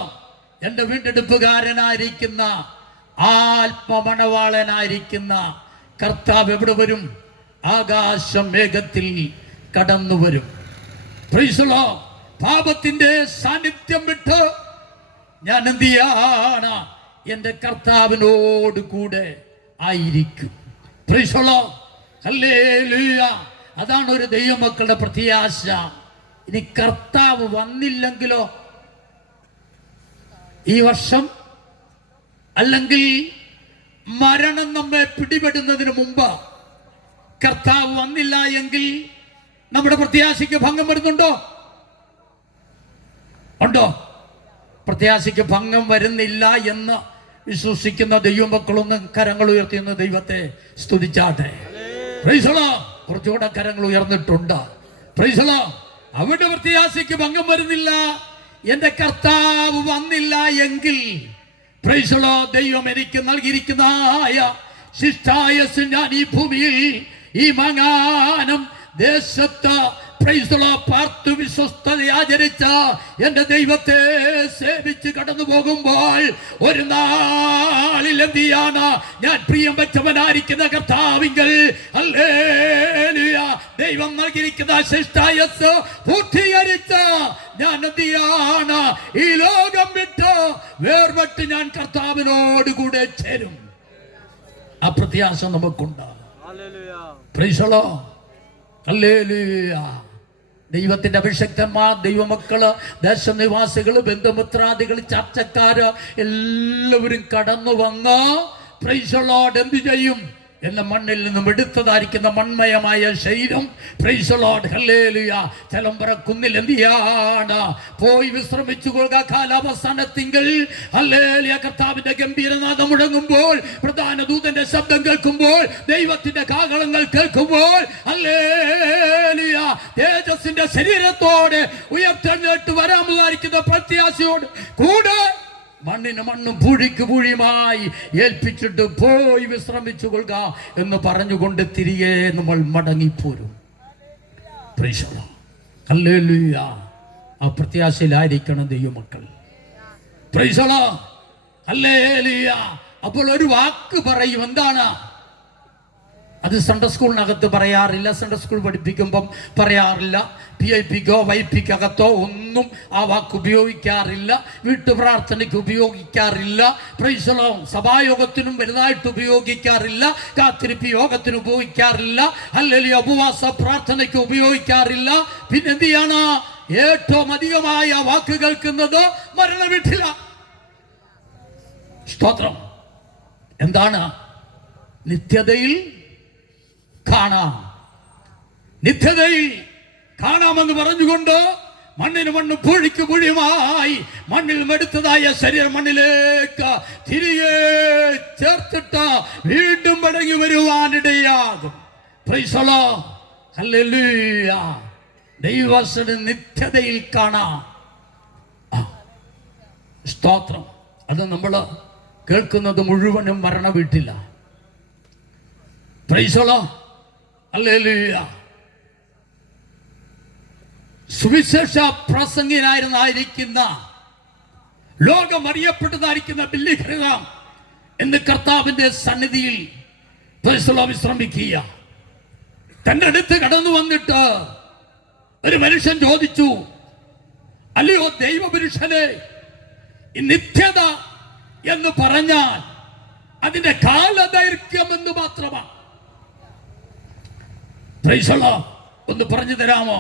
എൻ്റെ വീണ്ടെടുപ്പുകാരനായിരിക്കുന്ന ആത്മമണവാളനായിരിക്കുന്ന കർത്താവ് എവിടെ വരും? ആകാശം മേഘത്തിൽ കടന്നു വരും. പ്രൈസളോ, പാപത്തിൻ്റെ സാന്നിധ്യം വിട്ട് ഞാൻ എന്ത് ചെയ്യാണ്? എൻ്റെ കർത്താവിനോട് കൂടെ ആയിരിക്കും. പ്രൈസളോ, ഹല്ലേലൂയ. അതാണ് ഒരു ദൈവമക്കളുടെ പ്രത്യാശ. ഇനി കർത്താവ് വന്നില്ലെങ്കിലോ? ഈ വർഷം അല്ലെങ്കിൽ മരണം നമ്മെ പിടിപെടുന്നതിന് മുമ്പ് കർത്താവ് വന്നില്ല എങ്കിൽ നമ്മുടെ പ്രത്യാശയ്ക്ക് ഭംഗം വരുന്നുണ്ടോ? ഉണ്ടോ? പ്രത്യാശയ്ക്ക് ഭംഗം വരുന്നില്ല എന്ന് വിശ്വസിക്കുന്ന ദൈവമക്കളൊന്ന് കരങ്ങൾ ഉയർത്തിയെന്ന് ദൈവത്തെ സ്തുതിച്ചാട്ടെ. പ്രൈസളോ, കുറച്ചുകൂടെ കരങ്ങൾ ഉയർന്നിട്ടുണ്ട്. പ്രൈസളോ, അവിടെ പ്രത്യാശയ്ക്ക് ഭംഗം വരുന്നില്ല. എൻ്റെ കർത്താവ് വന്നില്ല എങ്കിൽ പ്രൈസളോ, ദൈവം എനിക്ക് നൽകിയിരിക്കുന്ന ശിഷ്ടായസ് ഞാൻ ഈ ഭൂമിയിൽ ഈ മങ്ങാനം ദേശത്ത് പ്രൈസളോ പാർത്തു വിശ്വസ്തത ആചരിച്ച എൻ്റെ ദൈവത്തെ സേവിച്ച് കടന്നു പോകുമ്പോൾ ഒരു നാളിൽ എന്ത് ചെയ്യാണ്? ഞാൻ പ്രിയം വെച്ചവനായിരിക്കുന്ന കർത്താവിങ്കൽ ഹല്ലേലൂയ ദൈവം നൽകിയിരിക്കുന്ന ശിഷ്ടായസ് പൂർത്തീകരിച്ച് ഞാൻ എന്ത് ചെയ്യാണ്? ഈ ലോകം വിട്ട് വേർപെട്ട് ഞാൻ കർത്താവിനോട് കൂടെ ചേരും. ആ പ്രത്യാശ നമുക്കുണ്ട്. പ്രൈസളോ, ഹല്ലേലൂയ. ദൈവത്തിന്റെ അഭിഷക്തന്മാർ, ദൈവമക്കള്, ദേശനിവാസികള്, ബന്ധുമിത്രാദികൾ, ചർച്ചക്കാര് എല്ലാവരും കടന്നു വന്ന് പ്രൈസ് ദി ലോർഡ് എന്ത് ചെയ്യും? എന്ന മണ്ണിൽ നിന്നും എടുത്തതായിരിക്കുന്ന മൺമയമായ ശരീരം പ്രൈസ് ദി ലോർഡ് ഹല്ലേലൂയ ചലമ്പര കുന്നിൽ എന്ത് ചെയ്യാണ്? പോയി വിശ്രമിച്ചു കൊള്ളുക. കാലാവസാനത്തിങ്കൽ ഹല്ലേലൂയ കർത്താവിന്റെ ഗംഭീരനാദം മുഴങ്ങുമ്പോൾ, പ്രധാന ദൂതന്റെ ശബ്ദം കേൾക്കുമ്പോൾ, ദൈവത്തിന്റെ കാഹളങ്ങൾ കേൾക്കുമ്പോൾ ഹല്ലേലൂയ തേജസ്സിന്റെ ശരീരത്തോടെ ഉയർത്തെഴുന്നേറ്റ് വരാമെന്നായിരിക്കുന്ന പ്രത്യാശയോട് കൂടെ മണ്ണിന് മണ്ണും പൂഴിക്ക് പൂഴിയുമായി ഏൽപ്പിച്ചിട്ട് പോയി വിശ്രമിച്ചു കൊള്ളുക എന്ന് പറഞ്ഞുകൊണ്ട് തിരികെ നമ്മൾ മടങ്ങിപ്പോരും. പ്രൈസ് ദി ലോർഡ് ഹല്ലേലൂയ. ആ പ്രത്യാശയിലായിരിക്കണം ദൈവമക്കൾ. പ്രൈസ് ദി ലോർഡ് ഹല്ലേലൂയ. അപ്പോൾ ഒരു വാക്ക് പറയും. എന്താണ് അത്? സൺഡേ സ്കൂളിനകത്ത് പറയാറില്ല, സൺഡേ സ്കൂൾ പഠിപ്പിക്കുമ്പം പറയാറില്ല, PIPക്കോ YPക്കകത്തോ ഒന്നും ആ വാക്ക് ഉപയോഗിക്കാറില്ല, വീട്ടുപ്രാർത്ഥനയ്ക്ക് ഉപയോഗിക്കാറില്ല, പ്രൈസ് ദി ലോർഡ് സഭായോഗത്തിനും വലുതായിട്ട് ഉപയോഗിക്കാറില്ല, കാത്തിരിപ്പ് യോഗത്തിന് ഉപയോഗിക്കാറില്ല, ഹല്ലേലൂയ ഉപവാസ പ്രാർത്ഥനയ്ക്ക് ഉപയോഗിക്കാറില്ല. പിന്നെന്ത് ചെയ്യാണ്? ഏറ്റവും അധികമായ വാക്ക് കേൾക്കുന്നത് മരണ വീട്ടില. സ്തോത്രം. എന്താണ്? നിത്യതയിൽ കാണാം. നിത്യതയിൽ കാണാമെന്ന് പറഞ്ഞുകൊണ്ട് മണ്ണിന് മണ്ണ് പൂഴിക്ക് പൂഴിയുമായി മണ്ണിൽ മെടുത്തതായ ശരീരം മണ്ണിലേക്ക് തിരികെ ചേർത്തിട്ട് വീണ്ടും മടങ്ങി വരുവാനിടയാകും. Praise the Lord. ഹല്ലേലൂയ. ദൈവവചനം നിത്യതയിൽ കാണാം. സ്തോത്രം. അത് നമ്മൾ കേൾക്കുന്നത് മുഴുവനും മരണ വീട്ടില്ല. Praise the Lord. ഹല്ലേലൂയ. സുവിശേഷ പ്രസംഗിനായിരുന്നായിരിക്കുന്ന ലോകം അറിയപ്പെട്ടതായിരിക്കുന്ന ബില്ലി ഗ്രഹാം എന്ന് കർത്താവിന്റെ സന്നിധിയിൽ വിശ്രമിക്കുക. തന്റെ അടുത്ത് കടന്നു വന്നിട്ട് ഒരു മനുഷ്യൻ ചോദിച്ചു, അല്ലയോ ദൈവപുരുഷനെ, ഈ നിത്യത എന്ന് പറഞ്ഞാൽ അതിന്റെ കാലദൈർഘ്യം എന്ന് മാത്രമാണ്. Praise the Lord. ഒന്ന് പറഞ്ഞു തരാമോ?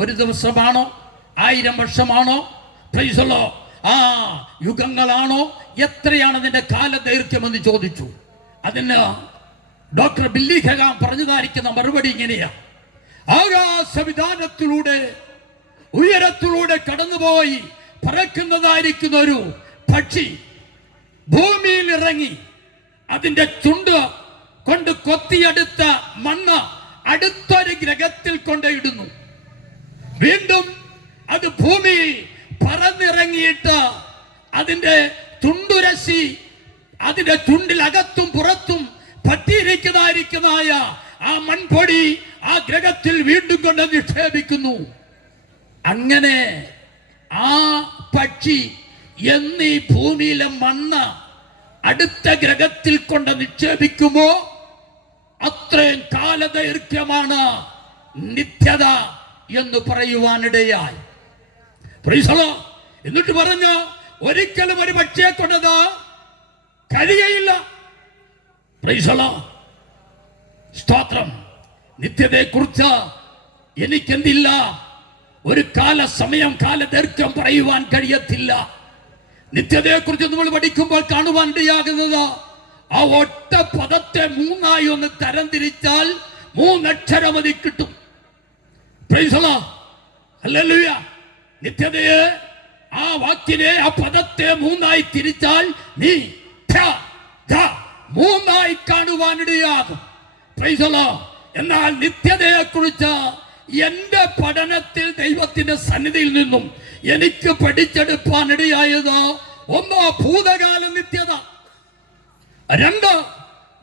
ഒരു ദിവസമാണോ? 1000 വർഷമാണോ? Praise the Lord. യുഗങ്ങളാണോ? എത്രയാണ് അതിന്റെ കാലദൈർഘ്യം എന്ന് ചോദിച്ചു. അതിന് ഡോക്ടർ ബില്ലി ഗ്രഹാം പറഞ്ഞതായിരിക്കുന്ന മറുപടി ഇങ്ങനെയാ: ആകാശവിധാനത്തിലൂടെ ഉയരത്തിലൂടെ കടന്നുപോയി പറക്കുന്നതായിരിക്കുന്ന ഒരു പക്ഷി ഭൂമിയിൽ ഇറങ്ങി അതിന്റെ ചുണ്ട് കൊണ്ട് കൊത്തിയെടുത്ത മണ്ണ് അടുത്തൊരു ഗ്രഹത്തിൽ കൊണ്ടിടുന്നു. വീണ്ടും അത് ഭൂമിയിൽ പറന്നിറങ്ങിയിട്ട് അതിന്റെ ചുണ്ടുരശി അതിന്റെ ചുണ്ടിൽ അകത്തും പുറത്തും പറ്റിയിരിക്കുന്നതായിരിക്കുന്നതായ ആ മൺപൊടി ആ ഗ്രഹത്തിൽ വീണ്ടും കൊണ്ട് നിക്ഷേപിക്കുന്നു. അങ്ങനെ ആ പക്ഷി എന്നീ ഭൂമിയിലെ മണ്ണ് അടുത്ത ഗ്രഹത്തിൽ കൊണ്ട് നിക്ഷേപിക്കുമോ അത്രയും കാലദൈർഘ്യമാണ് നിത്യത എന്ന് പറയുവാനിടയായി. Price the Lord. എന്നിട്ട് പറഞ്ഞ ഒരിക്കലും ഒരു പക്ഷിയെ കൊണ്ടത് കഴിയയില്ല. Price the Lord. സ്തോത്രം. നിത്യതയെ കുറിച്ച് എനിക്കെന്തില്ല, ഒരു കാലസമയം കാലദൈർഘ്യം പറയുവാൻ കഴിയത്തില്ല. നിത്യതയെ കുറിച്ച് നമ്മൾ പഠിക്കുമ്പോൾ കാണുവാൻ ഇടയാകുന്നത് ആ ഒറ്റ പദത്തെ 3 ഒന്ന് തരംതിരിച്ചാൽ 3 അക്ഷരം അതിൽ കിട്ടും. Price the Lord. ഹല്ലേലൂയ. നിത്യതയെ ആ വാക്കിനെ ആ പദത്തെ 3 തിരിച്ചാൽ നീ 3 കാണുവാനിടയാകും. Price the Lord. എന്നാൽ നിത്യതയെ കുറിച്ച് എന്റെ പഠനത്തിൽ ദൈവത്തിന്റെ സന്നിധിയിൽ നിന്നും എനിക്ക് പഠിച്ചെടുപ്പാനിടയായത് 1 ഭൂതകാല നിത്യത, 2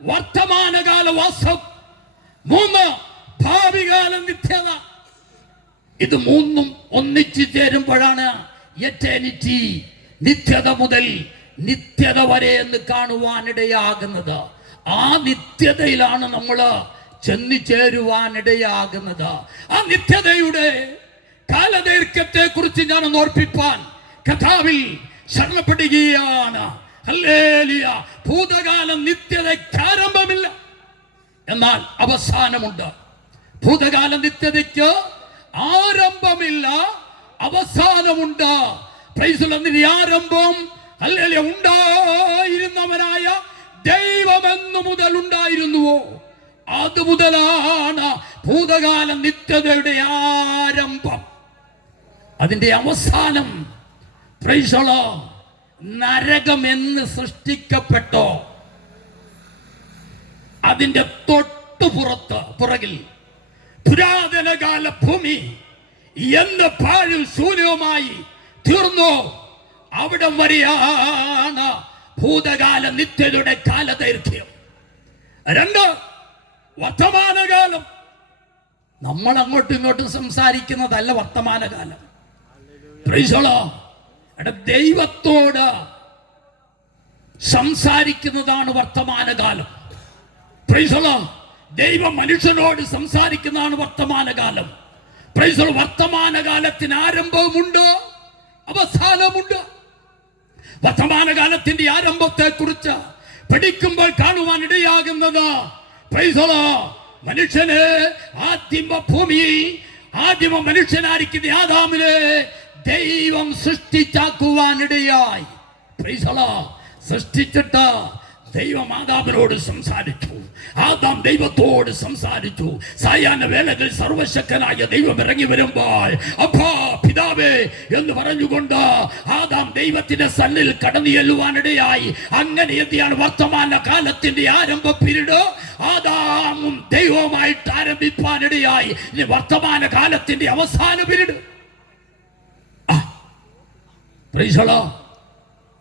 വർത്തമാനകാല വാസം, 3 ഭാവികാല നിത്യത. ഇത് 3 ഒന്നിച്ചു ചേരുമ്പോഴാണ് എറ്റേണിറ്റി, നിത്യത മുതൽ നിത്യത വരെ എന്ന് കാണുവാനിടയാകുന്നത്. ആ നിത്യതയിലാണ് നമ്മൾ ചെന്നു ചേരുവാനിടയാകുന്നത്. ആ നിത്യതയുടെ കാലദൈർഘ്യത്തെ കുറിച്ച് ഞാൻ ഓർപ്പിപ്പാൻ കഥാവിൽ ശരണപ്പെടുകയാണ്. ഹല്ലേലൂയ. ഭൂതകാലം നിത്യതയ്ക്ക് ആരംഭമില്ല, എന്നാൽ അവസാനമുണ്ട്. ഭൂതകാല നിത്യതയ്ക്ക് ആരംഭമില്ല, അവസാനമുണ്ട്. Praise the Lord. ആരംഭം ഹല്ലേലൂയ ഉണ്ടായിരുന്നവനായ ദൈവമെന്നു മുതൽ ഉണ്ടായിരുന്നുവോ അതുമുതലാണ് ഭൂതകാല നിത്യതയുടെ ആരംഭം. അതിന്റെ അവസാനം പ്രൈസ് ദി ലോർഡ്. നരകം എന്ന് സൃഷ്ടിക്കപ്പെട്ടോ അതിന്റെ പുറകിൽ പുരാതനകാല ഭൂമി എന്ന് പാഴും ശൂന്യവുമായി തീർന്നു. അവിടം വരെയാണ് ഭൂതകാല നിത്യതയുടെ കാലദൈർഘ്യം. 2 വർത്തമാനകാലം. നമ്മൾ അങ്ങോട്ടും ഇങ്ങോട്ടും സംസാരിക്കുന്നതല്ല വർത്തമാനകാലം. Praise the Lord. ദൈവത്തോട് സംസാരിക്കുന്നതാണ് വർത്തമാനകാലം. Praise the Lord. ദൈവം മനുഷ്യനോട് സംസാരിക്കുന്നതാണ് വർത്തമാനകാലം. Praise the Lord. വർത്തമാനകാലത്തിന് ആരംഭവുമുണ്ട്, അവസാനമുണ്ട്. വർത്തമാനകാലത്തിന്റെ ആരംഭത്തെ കുറിച്ച് പഠിക്കുമ്പോൾ കാണുവാൻ ഇടയാകുന്നത് പ്രൈസ് ദി ലോർഡ്. മനുഷ്യനെ ആദിമ മനുഷ്യനായിരിക്കുന്ന ആദാമിനെ ദൈവം സൃഷ്ടിച്ചാക്കുവാനിടയായി. Praise the Lord. സൃഷ്ടിച്ചിട്ട് ദൈവമാതാവിനോട് സംസാരിച്ചു, ആദാം ദൈവത്തോട് സംസാരിച്ചു. സായാഹ്ന വേളകൾ സർവശക്തനായ ദൈവം ഇറങ്ങി വരുമ്പോൾ അപ്പാ പിതാവേ എന്ന് പറഞ്ഞുകൊണ്ട് ആദാം ദൈവത്തിന്റെ സന്നിൽ കടന്നു ചെല്ലുവാനിടയായി. അങ്ങനെ എന്തിയാണ് വർത്തമാന കാലത്തിന്റെ ആരംഭ പീരീഡ് ആദാമും ദൈവവുമായിട്ട് ആരംഭിപ്പാനിടയായി. ഇനി വർത്തമാന കാലത്തിന്റെ അവസാന പീരീഡ്.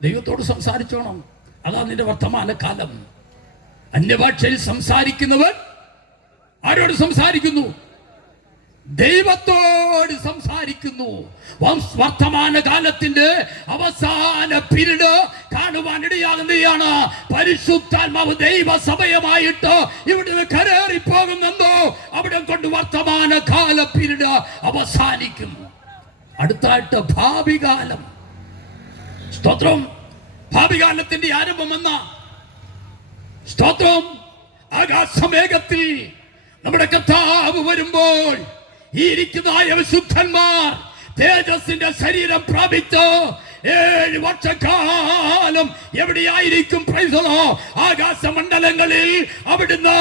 ദൈവത്തോട് സംസാരിച്ചോണം, അതാ നിന്റെ വർത്തമാന കാലം. അന്യഭാഷയിൽ സംസാരിക്കുന്നവൻ ആരോട് സംസാരിക്കുന്നു? ദൈവത്തോട് സംസാരിക്കുന്നു. വർത്തമാന കാലത്തിന്റെ അവസാന പീരീഡ് കാണുവാനിടയാകുന്നതാണ്. പരിശുദ്ധാത്മാവ് ദൈവസഭയമായിട്ട് ഇവിടെ കരേറി പോകുന്നെന്തോ അവിടെ കൊണ്ട് വർത്തമാന കാല പീരീഡ് അവസാനിക്കും. അടുത്തായിട്ട് ഭാവി കാലം. സ്തോത്രം. ഭാവികാലത്തിന്റെ ആരംഭം എന്ന സ്തോത്രം. ആകാശമേഘത്തിൽ നമ്മുടെ കർത്താവ് വരുമ്പോൾ ഈ ഇരിക്കുന്നതായ വിശുദ്ധന്മാർ തേജസ്സിന്റെ ശരീരം പ്രാപിച്ച് 7 വർഷക്കാലം എവിടെയായിരിക്കും? ആകാശമണ്ഡലങ്ങളിൽ. അവിടുന്ന്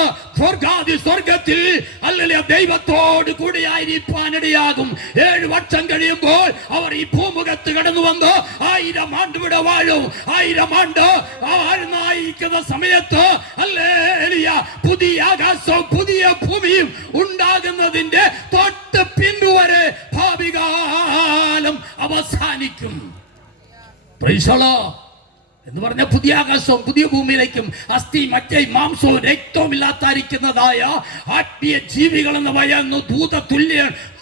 സ്വർഗത്തിൽ അല്ലെങ്കിൽ ദൈവത്തോട് കൂടി ആയിരിക്കാനിടയാകും. 7 വർഷം കഴിയുമ്പോൾ അവർ ഈ ഭൂമുഖത്ത് കടന്നു വന്ന് 1000 ആണ്ട് ഇവിടെ വാഴും. 1000 ആണ്ട് ആയിരുന്ന സമയത്ത് ഹല്ലേലൂയ പുതിയ ആകാശവും പുതിയ ഭൂമിയും ഉണ്ടാകുന്നതിന്റെ തൊട്ട് പിന്നുവരെ ഭാവികാലം അവസാനിക്കും. എന്ന് പറഞ്ഞ പുതിയ ആകാശവും പുതിയ ഭൂമിയിലേക്കും അസ്ഥി മറ്റേ മാംസവും രക്തവും ഇല്ലാത്തായിരിക്കുന്നതായ ആത്മീയ ജീവികൾ എന്ന് പറയുന്നു ദൂത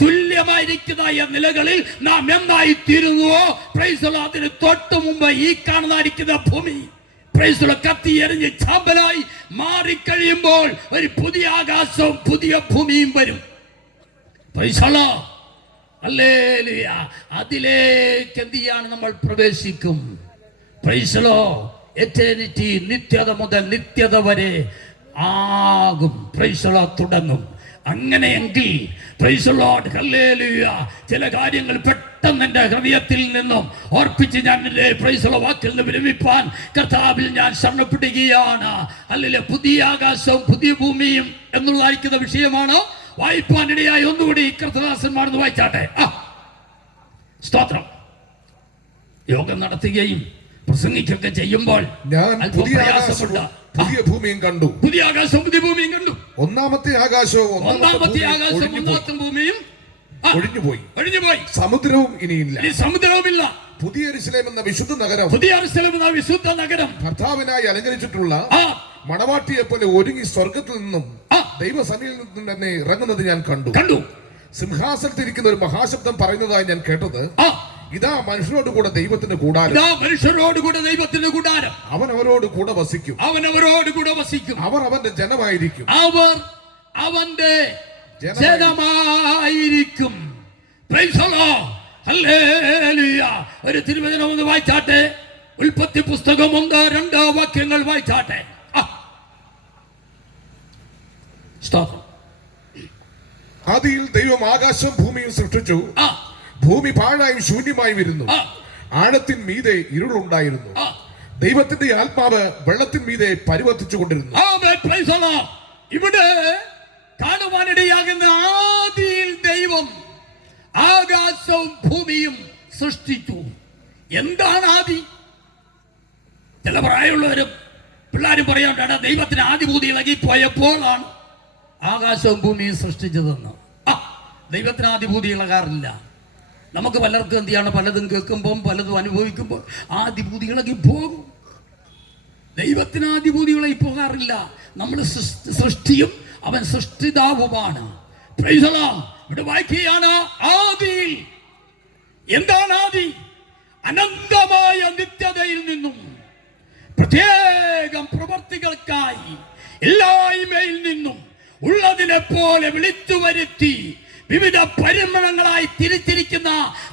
തുല്യമായിരിക്കുന്നതായ നിലകളിൽ നാം എന്നായി തീരുന്നുവോ അതിന് തൊട്ട് മുമ്പ് ഈ കാണുന്നതായിരിക്കുന്ന ഭൂമി കത്തി എറിഞ്ഞ് ചാമ്പലായി മാറിക്കഴിയുമ്പോൾ ഒരു പുതിയ ആകാശവും പുതിയ ഭൂമിയും വരും. ഹല്ലേലൂയ. അതിലേക്ക് എന്ത് ചെയ്യാണ്? നമ്മൾ പ്രവേശിക്കും. Price the Lord. എറ്റേണിറ്റി, നിത്യത മുതൽ നിത്യത വരെ ആകും. പ്രൈസ് ദി ലോർഡ് തുടങ്ങും. അങ്ങനെയെങ്കിൽ പ്രൈസ് ദി ലോർഡ് ഹല്ലേലൂയ ചില കാര്യങ്ങൾ പെട്ടെന്ന് എൻ്റെ ഹൃദയത്തിൽ നിന്നും ഓർപ്പിച്ച് ഞാൻ പ്രൈസ് ദി ലോർഡ് വാക്കിൽ നിന്ന് വിരമിപ്പാൻ കർത്താവിൽ ഞാൻ ശരണപ്പെടുകയാണ്. ഹല്ലേലൂയ. പുതിയ ആകാശവും പുതിയ ഭൂമിയും എന്നുള്ളതായിരിക്കുന്ന വിഷയമാണ് വായിപ്പാനിടയായി. ഒന്നുകൂടി കർത്തദാസന്മാർന്ന് വായിച്ചാട്ടെ. സ്തോത്രം. യോഗം നടത്തുകയും പ്രസംഗിക്കുകയൊക്കെ ചെയ്യുമ്പോൾ ഞാൻ പുതിയ ആകാശവും പുതിയ ഭൂമിയും കണ്ടു. പുതിയ ആകാശവും പുതിയ ഭൂമിയും കണ്ടു. ഒന്നാമത്തെ ആകാശവും ഒന്നാമത്തെ ഭൂമിയും ഒഴിഞ്ഞുപോയി. സമുദ്രവും ഇനിയില്ല. സമുദ്രവുമില്ല. പുതിയ യെരൂശലേം എന്ന വിശുദ്ധ നഗരം, പുതിയ യെരൂശലേം എന്ന വിശുദ്ധ നഗരം കർത്താവിനായി അലങ്കരിച്ചിട്ടുള്ള മണവാട്ടിയെ പോലെ ഒരുങ്ങി സ്വർഗത്തിൽ നിന്നും ദൈവസന്നിധിയിൽ നിന്നും തന്നെ ഇറങ്ങുന്നത് ഞാൻ കണ്ടു. സിംഹാസനത്തിൽ ഇരിക്കുന്ന ഒരു മഹാശബ്ദം പറയുന്നതായി ഞാൻ കേട്ടത്, ഇതാ മനുഷ്യരോട് കൂടെ ദൈവത്തിന്റെ കൂടാരം. അവൻ അവരോട് കൂടെ വസിക്കും. അവർ അവന്റെ ജനമായിരിക്കും. അവന്റെ ജനമായിരിക്കും. Praise the Lord. ഹല്ലേലൂയ. ഒരു തിരുവചനം ഒന്ന് വായിച്ചാട്ടെ. ഉൽപ്പത്തി പുസ്തകം 1-2 വാക്യങ്ങൾ വായിച്ചാട്ടെ. ആദിയിൽ ദൈവം ആകാശം ഭൂമിയും സൃഷ്ടിച്ചു. ഭൂമി പാഴായും ശൂന്യമായി വരുന്നു. ആഴത്തിൻ മീതെ ഇരുളുണ്ടായിരുന്നു. ദൈവത്തിന്റെ ആത്മാവ് വെള്ളത്തിൻ മീതെ പരിവർത്തിച്ചു കൊണ്ടിരുന്നു. ഇവിടെ കാണുവാനിടയാകുന്ന ആദിയിൽ ദൈവം ആകാശവും ഭൂമിയും സൃഷ്ടിച്ചു. എന്താണ് ആദി? ചില പ്രായമുള്ളവരും പിള്ളേരും പറയാണ്ടാണ് ദൈവത്തിന് ആദിഭൂതി ഇളകിപ്പോയപ്പോഴാണ് ആകാശവും ഭൂമിയും സൃഷ്ടിച്ചതെന്ന്. ദൈവത്തിന് ആദിഭൂതി ഇളകാറില്ല. നമുക്ക് പലർക്കും എന്ത് ചെയ്യാണ്? പലതും കേൾക്കുമ്പോൾ പലതും അനുഭവിക്കുമ്പോൾ ആദിഭൂതി ഇളകി പോകും. ദൈവത്തിന് ആദിഭൂതി ഇളകി പോകാറില്ല. നമ്മൾ സൃഷ്ടിയും അവൻ സൃഷ്ടിതാവുമാണ്. Price the Lord. ഇവിടെ വായിക്കുകയാണ് ആദിയിൽ. എന്താണ് ആദി? അനന്തമായ നിത്യതയിൽ നിന്നും പ്രത്യേകം പ്രവർത്തികൾക്കായി എല്ലായ്മയിൽ നിന്നും ഉള്ളതിനെ പോലെ വിളിച്ചു വരുത്തി വിവിധ പരിമളങ്ങളായി തിരിച്ചിരിക്കുന്ന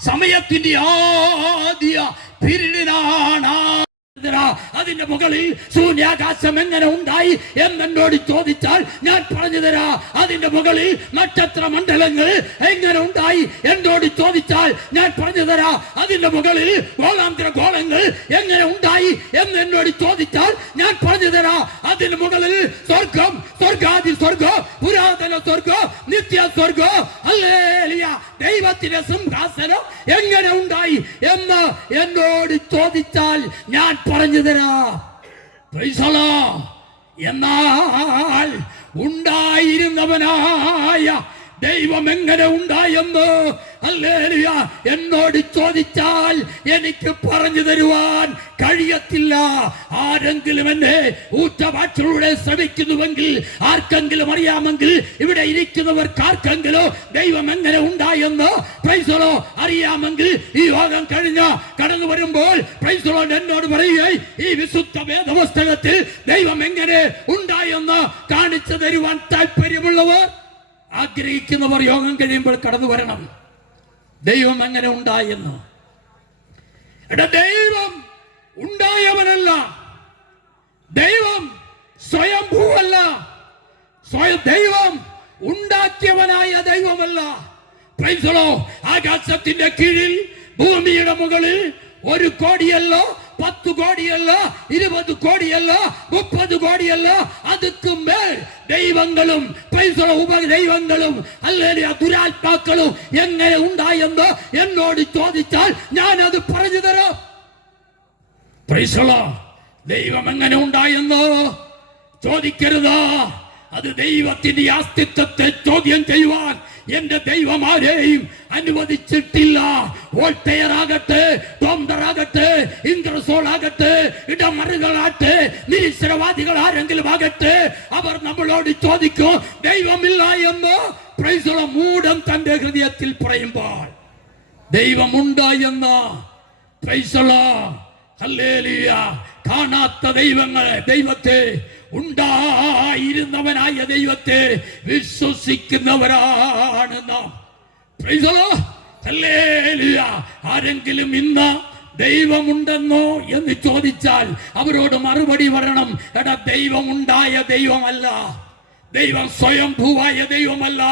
സമയത്തിന്റെ ആദ്യ പീരീഡിനാണ് അതിന്റെ മുകളിൽ ശൂന്യാകാശം എങ്ങനെ ഉണ്ടായി എന്നോട് ചോദിച്ചാൽ ഞാൻ പറഞ്ഞു തരാ. അതിന്റെ മുകളിൽ നക്ഷത്ര മണ്ഡലങ്ങൾ എങ്ങനെ ഉണ്ടായി എന്നോട് ചോദിച്ചാൽ ഞാൻ പറഞ്ഞു തരാ. അതിന്റെ മുകളിൽ ഗോളാന്തര ഗോളങ്ങൾ എങ്ങനെ ഉണ്ടായി എന്നോട് ചോദിച്ചാൽ ഞാൻ പറഞ്ഞു തരാ. അതിന് മുകളിൽ സ്വർഗം, സ്വർഗാദി സ്വർഗം, പുരാതന സ്വർഗം, നിത്യ സ്വർഗം, ഹല്ലേലൂയ, ദൈവത്തിന്റെ സിംഹാസനം എങ്ങനെ ഉണ്ടായി എന്ന് എന്നോട് ചോദിച്ചാൽ ഞാൻ പറഞ്ഞു തരാം. Price the Lord. എന്നാൽ ഉണ്ടായിരുന്നവനായ ദൈവം എങ്ങനെ ഉണ്ടായെന്ന് ഹല്ലേലൂയ എന്നോട് ചോദിച്ചാൽ എനിക്ക് പറഞ്ഞു തരുവാൻ കഴിയത്തില്ല. ആരെങ്കിലും എന്നെ ഊറ്റവാക്കിലൂടെ ശ്രമിക്കുന്നുവെങ്കിൽ, ആർക്കെങ്കിലും അറിയാമെങ്കിൽ, ഇവിടെ ഇരിക്കുന്നവർക്ക് ആർക്കെങ്കിലും ദൈവം എങ്ങനെ ഉണ്ടായെന്ന് പ്രൈസ് ദി ലോർഡ് അറിയാമെങ്കിൽ ഈ യോഗം കഴിഞ്ഞ് കടന്നു വരുമ്പോൾ പ്രൈസ് ദി ലോർഡ് എന്നോട് പറയുകയും ഈ വിശുദ്ധ വേദപുസ്തകത്തിൽ ദൈവം എങ്ങനെ ഉണ്ടായെന്ന് കാണിച്ചു തരുവാൻ താല്പര്യമുള്ളവർ, ആഗ്രഹിക്കുന്നവർ യോഗം കഴിയുമ്പോൾ കടന്നു വരണം. ദൈവം എങ്ങനെ ഉണ്ടായെന്ന്. ദൈവം ഉണ്ടായവനല്ല, ദൈവം സ്വയംഭൂവല്ല, ദൈവം ഉണ്ടാക്കിയവനായ ദൈവമല്ല. Price the Lord. ആകാശത്തിന്റെ കീഴിൽ ഭൂമിയുടെ മുകളിൽ 1 കോടിയല്ല, 10 കോടിയല്ല, 20 കോടിയല്ല, 30 കോടിയല്ല, അതുക്ക് മേൽ ദൈവങ്ങളും ഉപദൈവങ്ങളും അല്ലെങ്കിൽ ദുരാത്മാക്കളും എങ്ങനെ ഉണ്ടായെന്ന് എന്നോട് ചോദിച്ചാൽ ഞാൻ അത് പറഞ്ഞു തരാം. Price the Lord. ദൈവം എങ്ങനെ ഉണ്ടായെന്ന് ചോദിക്കരുത്. അത് ദൈവത്തിന്റെ അസ്തിത്വത്തെ ചോദ്യം ചെയ്യുവാൻ എന്റെ ദൈവം ആരെയും അനുവദിച്ചിട്ടില്ല. വോൾട്ടയർ ആകട്ടെ, ടോംഡർ ആകട്ടെ, ഇന്ദ്രസോൾ ആകട്ടെ, ഇടമറുകളാകട്ടെ, നിരീശ്വരവാദികൾ ആരെങ്കിലും ആകട്ടെ, അവർ നമ്മളോട് ചോദിക്കും ദൈവമില്ല എന്ന്. Price the Lord. മൂഢൻ തന്റെ ഹൃദയത്തിൽ പറയുമ്പോൾ ദൈവമുണ്ട് എന്ന് പ്രൈസ് ദി ലോർഡ്. ഹല്ലേലൂയ. കാണാത്ത ദൈവത്തെ, ഉണ്ടായിരുന്നവനായ ദൈവത്തെ വിശ്വസിക്കുന്നവരാണ് നാം. Price the Lord. ഹല്ലേലൂയ. ആരെങ്കിലും ഇന്ന് ദൈവമുണ്ടെന്നോ എന്ന് ചോദിച്ചാൽ അവരോട് മറുപടി പറയണം, എടാ, ദൈവമുണ്ടായ ദൈവമല്ല, ദൈവം സ്വയംഭൂവായ ദൈവമല്ല,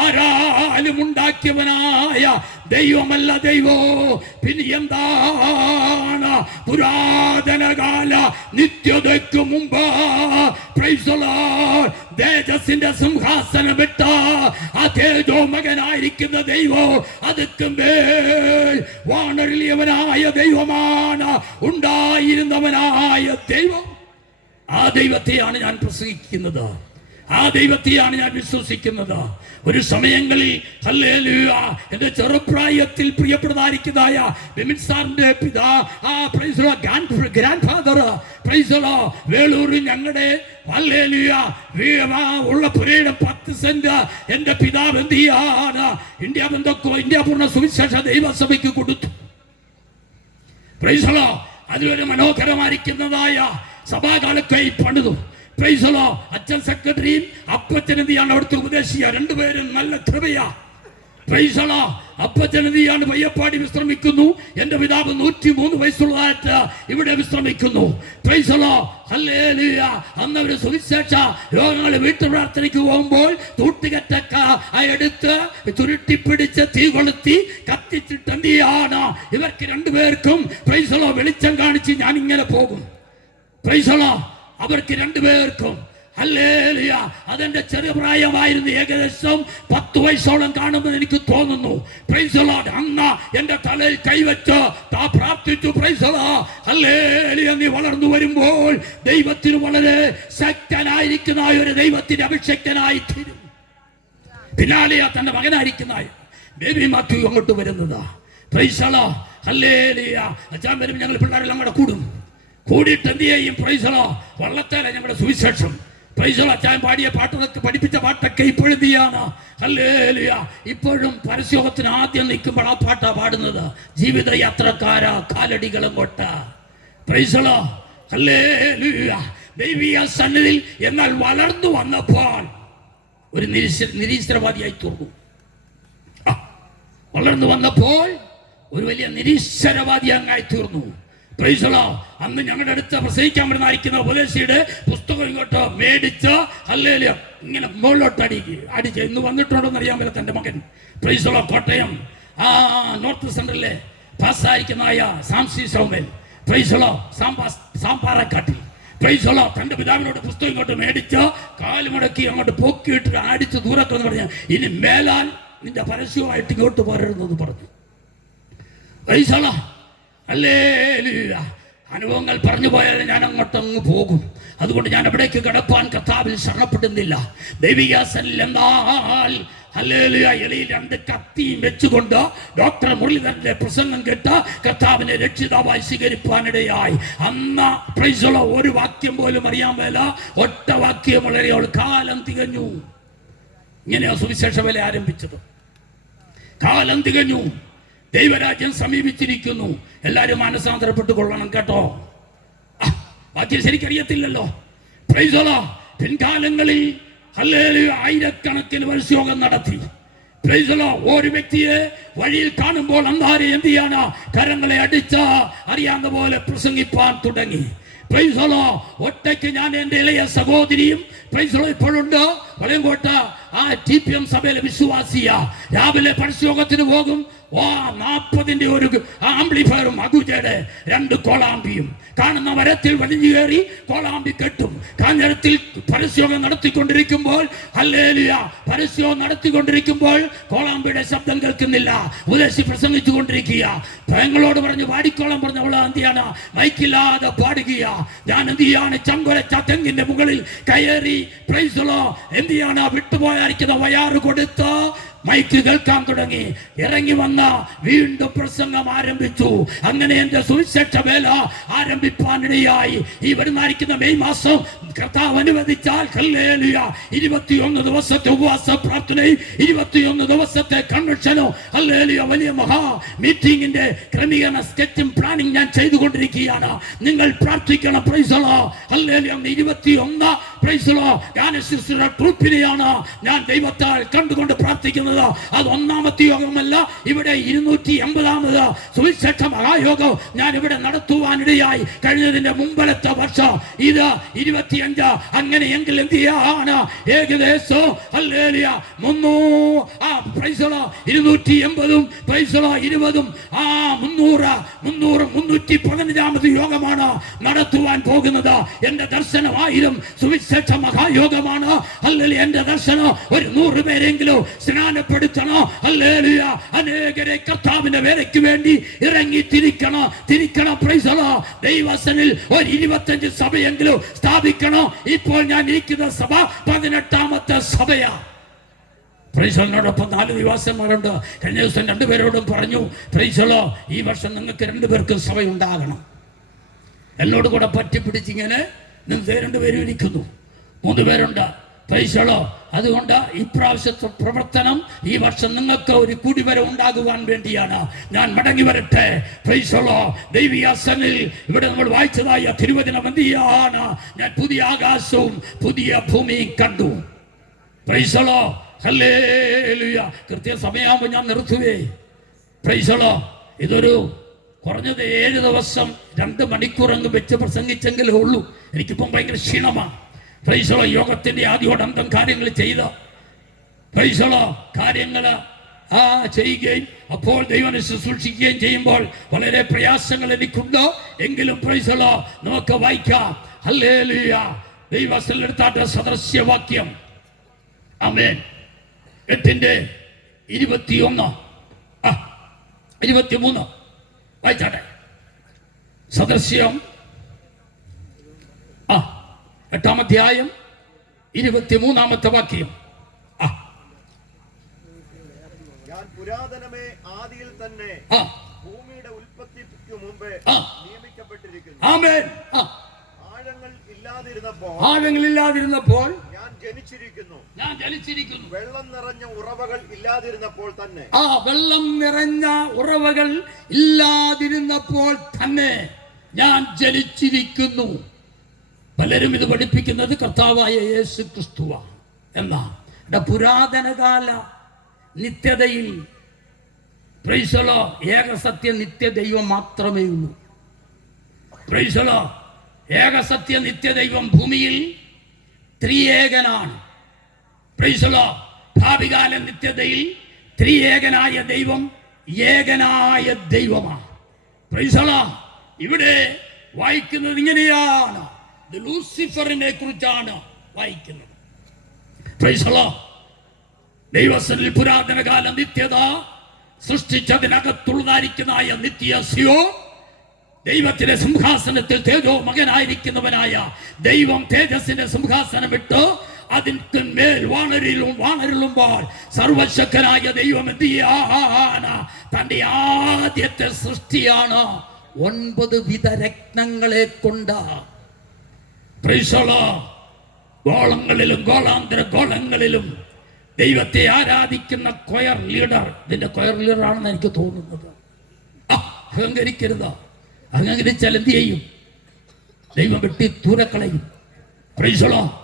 ആരാലും ഉണ്ടാക്കിയവനായ ദൈവമല്ല ദൈവോ. പിന്നെ എന്താണ്? പുരാതന കാല നിത്യതയ്ക്ക് മുമ്പ് പ്രൈസ് ദി ലോർഡ് തേജസ്സിന്റെ സിംഹാസനം വിട്ട ആ തേജോ മകനായിരിക്കുന്ന ദൈവോ, അതുക്ക് മേൽ വാണരുളിയവനായ ദൈവമാണ് ഉണ്ടായിരുന്നവനായ ദൈവം. ആ ദൈവത്തെയാണ് ഞാൻ പ്രസംഗിക്കുന്നത്, ആ ദൈവത്തെയാണ് ഞാൻ വിശ്വസിക്കുന്നത്. ഒരു സമയങ്ങളിൽ ഹല്ലേലൂയ എന്റെ ചെറുപ്രായത്തിൽ പ്രിയപ്പെട്ടതായിരിക്കുന്നതായ ബിമിൻ സാറിന്റെ praise the Lord grandfather praise the Lord വേളൂരിൽ ഞങ്ങളുടെ ഹല്ലേലൂയ ഉള്ള പുരയുടെ 10 സെന്റ് എന്റെ പിതാവ് എന്ത് ചെയ്യാണ് ഇന്ത്യ പൂർണ്ണ സുവിശേഷ ദൈവസഭയ്ക്ക് കൊടുത്തു. Praise the Lord. അതിലൊരു മനോഹരമായിരിക്കുന്നതായ സഭാകാലത്തെ പണിതു. Praise the Lord. അച്ഛൻ സെക്രട്ടറിയും അപ്പച്ചനെതിയാണ് അവിടുത്തെ ഉപദേശിയ, രണ്ടുപേരും നല്ല കൃപയാ. Praise the Lord. അപ്പച്ചനെതിയാണ് പയ്യപ്പാടി വിശ്രമിക്കുന്നു. എന്റെ പിതാവ് 103 വയസ്സുള്ളതായിട്ട് ഇവിടെ വിശ്രമിക്കുന്നു. Praise the Lord. ഹല്ലേലൂയ. അന്ന് ഒരു സുവിശേഷ രോഗങ്ങൾ വീട്ടു പ്രാർത്ഥനയ്ക്ക് പോകുമ്പോൾ തൂട്ടുകറ്റക്ക എടുത്ത് ചുരുട്ടിപ്പിടിച്ച് തീ കൊളുത്തി കത്തിച്ചിട്ട് എന്ത് ചെയ്യാണ് ഇവർക്ക് രണ്ടുപേർക്കും പ്രൈസ് ദി ലോർഡ് വെളിച്ചം കാണിച്ച് ഞാൻ ഇങ്ങനെ പോകും. Price the Lord. അവർക്ക് രണ്ടുപേർക്കും ഹല്ലേലൂയ. അതെന്റെ ചെറുപ്രായമായിരുന്നു, ഏകദേശം 10 വയസ്സോളം കാണുമെന്ന് എനിക്ക് തോന്നുന്നു. Price the Lord. അന്ന് എന്റെ തലയിൽ കൈവച്ച് പ്രാർത്ഥിച്ചു. Price the Lord. ഹല്ലേലൂയ. നീ വളർന്നു വരുമ്പോൾ ദൈവത്തിന് വളരെ ശക്തനായിരിക്കുന്ന ഒരു ദൈവത്തിന്റെ അഭിഷക്തനായി തീരും. പിന്നാലെ തന്റെ മകനായിരിക്കുന്ന ബേബി മാത്യു അങ്ങോട്ട് വരുന്നത്. Price the Lord. ഹല്ലേലൂയ. അച്ഛൻ വരും, ഞങ്ങൾ പിള്ളേരെല്ലാം കൂടെ കൂടിയിട്ട് എന്ത് ചെയ്യും? Price the Lord. വള്ളത്തേല ഞങ്ങളുടെ സുവിശേഷം. Price the Lord. അച്ഛൻ പാടിയ പാട്ടൊക്കെ പഠിപ്പിച്ച പാട്ടൊക്കെ ഇപ്പോഴും എന്ത് ചെയ്യാണ്? ഹല്ലേലൂയ. ഇപ്പോഴും പരസ്യോഗത്തിന് ആദ്യം നിൽക്കുമ്പോൾ ആ പാട്ടാ പാടുന്നത്, ജീവിതയാത്രക്കാര കാലടികളും കൊട്ട. Price the Lord. ഹല്ലേലൂയ. ദൈവീയ സന്നിധിയിൽ എന്നാൽ വളർന്നു വന്നപ്പോൾ ഒരു നിരീശ്വരവാദിയായി തീർന്നു. വളർന്നു വന്നപ്പോൾ ഒരു വലിയ നിരീശ്വരവാദി അങ്ങായി തീർന്നു. പ്രൈസലോ. അന്ന് ഞങ്ങളുടെ അടുത്ത് പ്രസംഗിക്കാൻ വരുന്നതായിരിക്കുന്ന ഉപദേശിയുടെ പുസ്തകം ഇങ്ങോട്ട് മേടിച്ച് ഹല്ലേലൂയ ഇങ്ങനെ മുകളിലോട്ട് അടിച്ച് ഇന്ന് വന്നിട്ടുണ്ടോന്ന് അറിയാൻ പറ്റാത്ത എൻ്റെ മകൻ പ്രൈസലോ കോട്ടയം നോർത്ത് സെൻട്രലിലെ പാസ്സായിരിക്കുന്നതായ സാംസി സൗമൻ പ്രൈസലോ സാമ്പാറക്കാട്ടിൽ പ്രൈസലോ തൻ്റെ പിതാവിനോട് പുസ്തകം ഇങ്ങോട്ട് മേടിച്ച് കാലുമടക്കി അങ്ങോട്ട് പൊക്കിയിട്ട് അടിച്ച് ദൂരത്തെന്ന് പറഞ്ഞ ഇനി മേലാൽ നിന്റെ പരസ്യമായിട്ട് ഇങ്ങോട്ട് പോരരുതെന്ന് പറഞ്ഞു. പ്രൈസലോ ഹല്ലേലൂയ. അനുഭവങ്ങൾ പറഞ്ഞു പോയാൽ ഞാൻ അങ്ങോട്ടങ്ങ് പോകും. അതുകൊണ്ട് ഞാൻ എവിടേക്ക് കിടപ്പാൻ കർത്താവിൽ ശരണപ്പെടുന്നില്ല. ദൈവികാസനിൽ എന്നാൽ ഹല്ലേലൂയ ഇലയിൽ 2 കത്തിയും വെച്ചുകൊണ്ട് ഡോക്ടർ മുരളീധരന്റെ പ്രസംഗം കേട്ട് കർത്താവിനെ രക്ഷിതാവായി സ്വീകരിപ്പാനിടയായി. അന്ന് പ്രൈസലോ ഒരു വാക്യം പോലും അറിയാൻ മേല, ഒറ്റ വാക്യം വളരെ കാലം തികഞ്ഞു. ഇങ്ങനെയാ സുവിശേഷ വേല ആരംഭിച്ചത്. കാലം തികഞ്ഞു, ദൈവരാജ്യം സമീപിച്ചിരിക്കുന്നു, എല്ലാവരും മാനസാന്തരപ്പെട്ട് കൊള്ളണം കേട്ടോ. ബാക്കി ശരിക്കറിയത്തില്ലല്ലോ. പ്രൈസലോ പിൻകാലങ്ങളിൽ ഹല്ലേലൂയ ആയിരക്കണക്കിന് വർഷയോഗം നടത്തി. പ്രൈസലോ ഒരു വ്യക്തിയെ വഴിയിൽ കാണുമ്പോൾ അന്താരെ എന്ത് ചെയ്യാനാ കരങ്ങളെ അടിച്ച് അറിയാവുന്ന പോലെ പ്രസംഗിപ്പാൻ തുടങ്ങി. പ്രൈസലോ ഒറ്റയ്ക്ക് ഞാൻ എൻ്റെ ഇളയ സഹോദരിയും പ്രൈസലോ ഇപ്പോഴുണ്ട് വളയങ്കോട്ട TPM സഭയിലെ വിശ്വാസിയ. രാവിലെ പരസ്യോഗത്തിന് പോകും. 40ന്റെ ഒരു ആംപ്ലിഫയറും അഗുജയുടെ 2 കോളാമ്പിയും കാണുന്ന മരത്തിൽ വലിഞ്ഞു കയറി കോളാമ്പി കെട്ടും. കാഞ്ഞിരത്തിൽ പരസ്യോഗം നടത്തിക്കൊണ്ടിരിക്കുമ്പോൾ ഹല്ലേലൂയ പരസ്യോഗം നടത്തിക്കൊണ്ടിരിക്കുമ്പോൾ കോളാമ്പിയുടെ ശബ്ദം കേൾക്കുന്നില്ല. ഉദ്ദേശി പ്രസംഗിച്ചു കൊണ്ടിരിക്കുക. പെങ്ങളോട് പറഞ്ഞു പാടിക്കോളം പറഞ്ഞു. അവൾ എന്ത് ചെയ്യാണ് മൈക്കില്ലാതെ പാടുകയ. ഞാൻ എന്ത് ചെയ്യാണ് ചങ്കുരച്ച തെങ്ങിന്റെ മുകളിൽ കയറി പ്രൈസലോ എന്ത് ചെയ്യാണ് വിട്ടുപോയായിരിക്കുന്ന വയാറ് കൊടുത്ത് മൈക്ക് കേൾക്കാൻ തുടങ്ങി. ഇറങ്ങി വന്ന വീണ്ടും പ്രസംഗം ആരംഭിച്ചു. അങ്ങനെ എന്റെ സുവിശേഷ വേല ആരംഭിപ്പാനിടയായി. ഈ വരുന്നായിരിക്കുന്ന മെയ് മാസം കർത്താവ് അനുവദിച്ചാൽ ഹല്ലേലൂയ 21 ദിവസത്തെ ഉപവാസ പ്രാർത്ഥനയും 21 ദിവസത്തെ കൺവെൻഷനോ ഹല്ലേലൂയ വലിയ മഹാ മീറ്റിംഗിന്റെ ക്രമീകരണ സ്കെച്ചും പ്ലാനിങ് ഞാൻ ചെയ്തുകൊണ്ടിരിക്കുകയാണ്. നിങ്ങൾ പ്രാർത്ഥിക്കണം. പ്രൈസലോ ഹല്ലേലൂയ 21 പ്രൈസലോ ഗാനശുശ്രൂഷ ട്രൂപ്പിനെയാണ് ഞാൻ ദൈവത്താൽ കണ്ടുകൊണ്ട് പ്രാർത്ഥിക്കുന്നത്. അത് 1ാമത്തെ യോഗമല്ല, ഇവിടെ 280ാമത് സുവിശേഷ മഹായോഗം ഞാൻ ഇവിടെ നടത്തുവാനിടയായി. കഴിഞ്ഞതിന്റെ മുമ്പലത്തെ വർഷം ഇത് 25. അങ്ങനെയെങ്കിൽ എന്ത് ചെയ്യാണ് ഏകദേശം ഹല്ലേലൂയ 280 പ്രൈസലോ 20 315ാമത് യോഗമാണ് നടത്തുവാൻ പോകുന്നത്. എന്റെ ദർശനം 1000 സുവിശേഷ മഹായോഗമാണ്. ഹല്ലേലൂയ എന്റെ ദർശനം ഒരു 100 പേരെങ്കിലും സ്നാനപ്പെടുത്തണോ. ഹല്ലേലൂയ അനേകരെ കർത്താവിന്റെ വേലയ്ക്ക് വേണ്ടി ഇറങ്ങി തിരിക്കണം. പ്രൈസലോ ദൈവസനിൽ ഒരു 25 സഭയെങ്കിലും സ്ഥാപിക്കണോ. ഇപ്പോൾ ഞാൻ ഇരിക്കുന്ന സഭ 18ാമത്തെ സഭയാ. പ്രൈസലിനോടൊപ്പം 4 ദിവാസന്മാരുണ്ട്. കഴിഞ്ഞ ദിവസം 2 പേരോടും പറഞ്ഞു പ്രൈസലോ ഈ വർഷം നിങ്ങൾക്ക് 2 പേർക്കും സഭ ഉണ്ടാകണം. എന്നോട് കൂടെ പറ്റിപ്പിടിച്ചിങ്ങനെ 2 പേരും ഇരിക്കുന്നു, 3 പേരുണ്ട്. പ്രൈസലോ അതുകൊണ്ട് ഇപ്രാവശ്യത്തെ പ്രവർത്തനം ഈ വർഷം നിങ്ങൾക്ക് ഒരു കൂടിവര ഉണ്ടാകുവാൻ വേണ്ടിയാണ്. ഞാൻ മടങ്ങി വരട്ടെ. പ്രൈസലോ ദൈവികാസനിൽ ഇവിടെ നമ്മൾ വായിച്ചതായ തിരുവചനം എന്തിയാണ്? ഞാൻ പുതിയ ആകാശവും പുതിയ ഭൂമിയും കണ്ടു. പ്രൈസലോ ഹല്ലേലൂയ. കൃത്യ സമയമാകുമ്പോൾ ഞാൻ നിർത്തുവേ. പ്രൈസലോ ഇതൊരു കുറഞ്ഞത് 7 ദിവസം 2 മണിക്കൂർ അങ്ങ് വെച്ച് പ്രസംഗിച്ചെങ്കിലേ ഉള്ളൂ. എനിക്കിപ്പം ഭയങ്കര ക്ഷീണമാണ്. പ്രൈസലോ യോഗത്തിന്റെ ആദ്യോടന്തം കാര്യങ്ങൾ ചെയ്ത പ്രൈസലോ കാര്യങ്ങൾ ചെയ്യുകയും അപ്പോൾ ദൈവം ശുശ്രൂഷിക്കുകയും ചെയ്യുമ്പോൾ വളരെ പ്രയാസങ്ങൾ എനിക്കുണ്ട്. എങ്കിലും പ്രൈസലോ നമുക്ക് വായിക്കാം. ഹല്ലേലൂയ ദൈവത്തിലെടുത്താട്ട സദൃശ്യവാക്യം ആമേൻ 8:21-23 വായിച്ചാട്ടെ. സദൃശ്യം 8-ാം അധ്യായം 23-ാമത്തെ വാക്യം. ഞാൻ പുരാതനമേ ആദിയിൽ തന്നെ ഭൂമിയുടെ ഉൽപ്പത്തിക്ക് മുമ്പേ നിയമിക്കപ്പെട്ടിരിക്കുന്നു. ആമേൻ. ആഴങ്ങൾ ഇല്ലാതിരുന്നപ്പോൾ ഞാൻ ജനിച്ചിരിക്കുന്നു. വെള്ളം നിറഞ്ഞ ഉറവകൾ ഇല്ലാതിരുന്നപ്പോൾ തന്നെ വെള്ളം നിറഞ്ഞ ഉറവകൾ ഇല്ലാതിരുന്നപ്പോൾ തന്നെ ഞാൻ ജനിച്ചിരിക്കുന്നു. പലരും ഇത് പഠിപ്പിക്കുന്നത് കർത്താവായ യേശു ക്രിസ്തുവ എന്നാ. പുരാതനകാല നിത്യതയിൽ പ്രൈസലോ ഏകസത്യ നിത്യ ദൈവം മാത്രമേ ഉള്ളൂ. Praise the Lord. ഏകസത്യ നിത്യദൈവം ഭൂമിയിൽ ത്രിയേകനാണ്. Praise the Lord. ഭാവികാല നിത്യതയിൽ ത്രിയേകനായ ദൈവം ഏകനായ ദൈവമാണ്. Praise the Lord. ഇവിടെ വായിക്കുന്നത് ഇങ്ങനെയാണ്, ലൂസിഫറിനെ കുറിച്ചാണ് വായിക്കുന്നത്. Price the Lord. ദൈവസനിൽ പുരാതന കാല നിത്യത സൃഷ്ടിച്ചതിനകത്തുള്ളതായിരിക്കുന്ന നിത്യ സിയോൻ, ദൈവത്തിന്റെ സിംഹാസനത്തിൽ തേജോ മകനായിരിക്കുന്നവനായ ദൈവം തേജസ്സിന്റെ സിംഹാസനം വിട്ട് അതിന് മേൽ വാണരുളുമ്പോൾ സർവശക്തനായ ദൈവം എന്ത് ചെയ്യാണ്? തന്റെ ആദ്യത്തെ സൃഷ്ടിയാണ് 9 വിധ രത്നങ്ങളെ കൊണ്ട് ഗോളങ്ങളിലും ഗോളാന്തര ഗോളങ്ങളിലും ദൈവത്തെ ആരാധിക്കുന്ന കൊയർ ലീഡർ, ഇതിന്റെ കൊയർ ലീഡർ ആണെന്ന് എനിക്ക് തോന്നുന്നത്. അഹങ്കരിക്കരുത്. അഹങ്കരിച്ചാൽ എന്ത് ചെയ്യും? ദൈവം വെട്ടി ദൂരക്കളയും. Praise the Lord.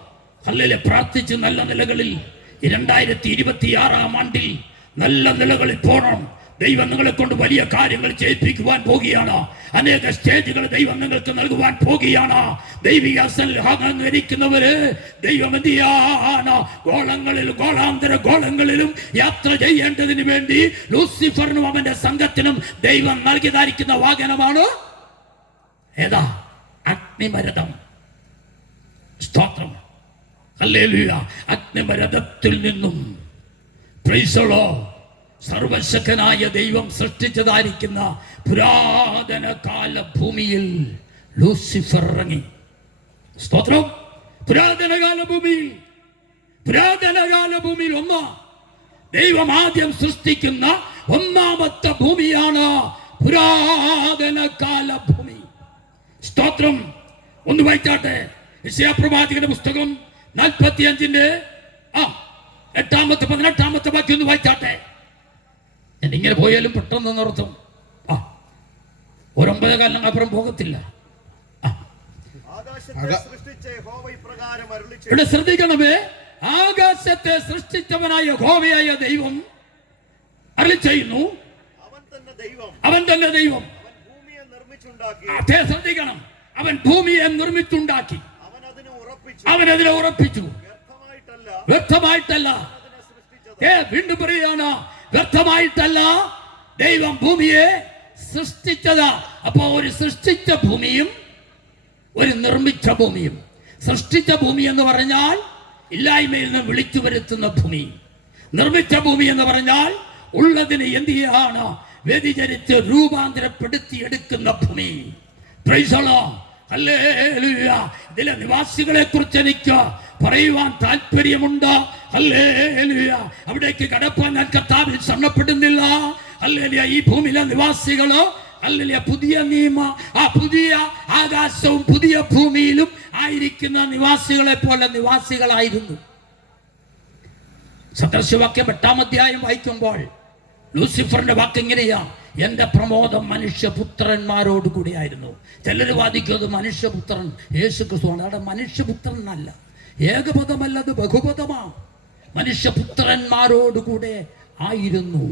ഹല്ലേലൂയ. പ്രാർത്ഥിച്ച് നല്ല നിലകളിൽ 2026 ആണ്ടിൽ നല്ല നിലകളിൽ പോകണം. ദൈവം നിങ്ങളെ കൊണ്ട് വലിയ കാര്യങ്ങൾ ചെയ്യിപ്പിക്കുവാൻ പോകുകയാണ്. അനേക സ്റ്റേജുകൾ ദൈവം നിങ്ങൾക്ക് നൽകുവാൻ പോകുകയാണ്. ദൈവിക അഹങ്കരിക്കുന്നവര് ദൈവം എന്ത് ചെയ്യാണ്? ഗോളങ്ങളിലും ഗോളാന്തര ഗോളങ്ങളിലും യാത്ര ചെയ്യേണ്ടതിന് വേണ്ടി ലൂസിഫറിനും അവന്റെ സംഘത്തിനും ദൈവം നൽകിയതായിരിക്കുന്ന വാഹനമാണ് ഏതാ? അഗ്നിമരതം. സ്തോത്രം. ഹല്ലേലൂയ. അഗ്നിമരതത്തിൽ നിന്നും പ്രൈസ് ദി ലോർഡ് സർവശക്തനായ ദൈവം സൃഷ്ടിച്ചതായിരിക്കുന്ന പുരാതന കാല ഭൂമിയിൽ ലൂസിഫർ ഇറങ്ങി. സ്തോത്രം. പുരാതന കാല ഭൂമിയിൽ ദൈവം ആദ്യം സൃഷ്ടിക്കുന്ന ഒന്നാമത്തെ ഭൂമിയാണ് പുരാതന കാല ഭൂമി. സ്തോത്രം. ഒന്ന് വായിച്ചാട്ടെ. യെശയ്യാ പ്രവാചകന്റെ പുസ്തകം 45-ന്റെ 8-18 വാക്യം ഒന്ന് വായിച്ചാട്ടെ. ഇങ്ങനെ പോയാലും പെട്ടെന്ന് നിർത്തും. 9 കാലം അപ്പുറം പോകത്തില്ല. ഇവിടെ ശ്രദ്ധിക്കണമേ, ആകാശത്തെ സൃഷ്ടിച്ചവനായ യഹോവയായ ദൈവം അരുളി ചെയ്യുന്നു, അവൻ തന്നെ ദൈവം. ശ്രദ്ധിക്കണം, അവൻ ഭൂമിയെ നിർമ്മിച്ചുണ്ടാക്കി, അവൻ അതിനെ ഉറപ്പിച്ചു. വ്യർത്ഥമായിട്ടല്ല. വീണ്ടും പറയുകയാണ്, വ്യർത്ഥമായിട്ടല്ല ദൈവം ഭൂമിയെ സൃഷ്ടിച്ചത്. അപ്പൊ ഒരു സൃഷ്ടിച്ച ഭൂമിയും ഒരു നിർമ്മിച്ച ഭൂമിയും. സൃഷ്ടിച്ച ഭൂമി എന്ന് പറഞ്ഞാൽ ഇല്ലായ്മയിൽ നിന്ന് വിളിച്ചു വരുത്തുന്ന ഭൂമി. നിർമ്മിച്ച ഭൂമി എന്ന് പറഞ്ഞാൽ ഉള്ളതിന് എന്ത് ചെയ്യാണ്? വ്യതിചരിച്ച് രൂപാന്തരപ്പെടുത്തി എടുക്കുന്ന ഭൂമി. Price the Lord. ഹല്ലേലൂയ. ഇതിലെ നിവാസികളെ കുറിച്ച് എനിക്ക് പറയുവാൻ താല്പര്യമുണ്ട്. ഹല്ലേലൂയ. അവിടേക്ക് കടപ്പാൻ ഞാൻ കർത്താവിൽ ശരണപ്പെടുന്നില്ല. ഹല്ലേലൂയ. ഈ ഭൂമിയിലെ നിവാസികളോ ഹല്ലേലൂയ പുതിയ നിയമ പുതിയ ആകാശവും പുതിയ ഭൂമിയിലും ആയിരിക്കുന്ന നിവാസികളെ പോലെ നിവാസികളായിരുന്നു. സദൃശവാക്യം 8-ാം അധ്യായം വായിക്കുമ്പോൾ ലൂസിഫറിന്റെ വാക്ക് എങ്ങനെയാ? എന്റെ പ്രമോദം മനുഷ്യപുത്രന്മാരോട് കൂടിയായിരുന്നു. ചിലർ വാദിക്കുന്നത് മനുഷ്യപുത്രൻ യേശു ക്രിസ്തുവാണ്. അവിടെ മനുഷ്യപുത്രൻ എന്നല്ല, ഏകപദമല്ലത് ബഹുപദമാ. മനുഷ്യപുത്രന്മാരോടുകൂടെ ആയിരുന്നു.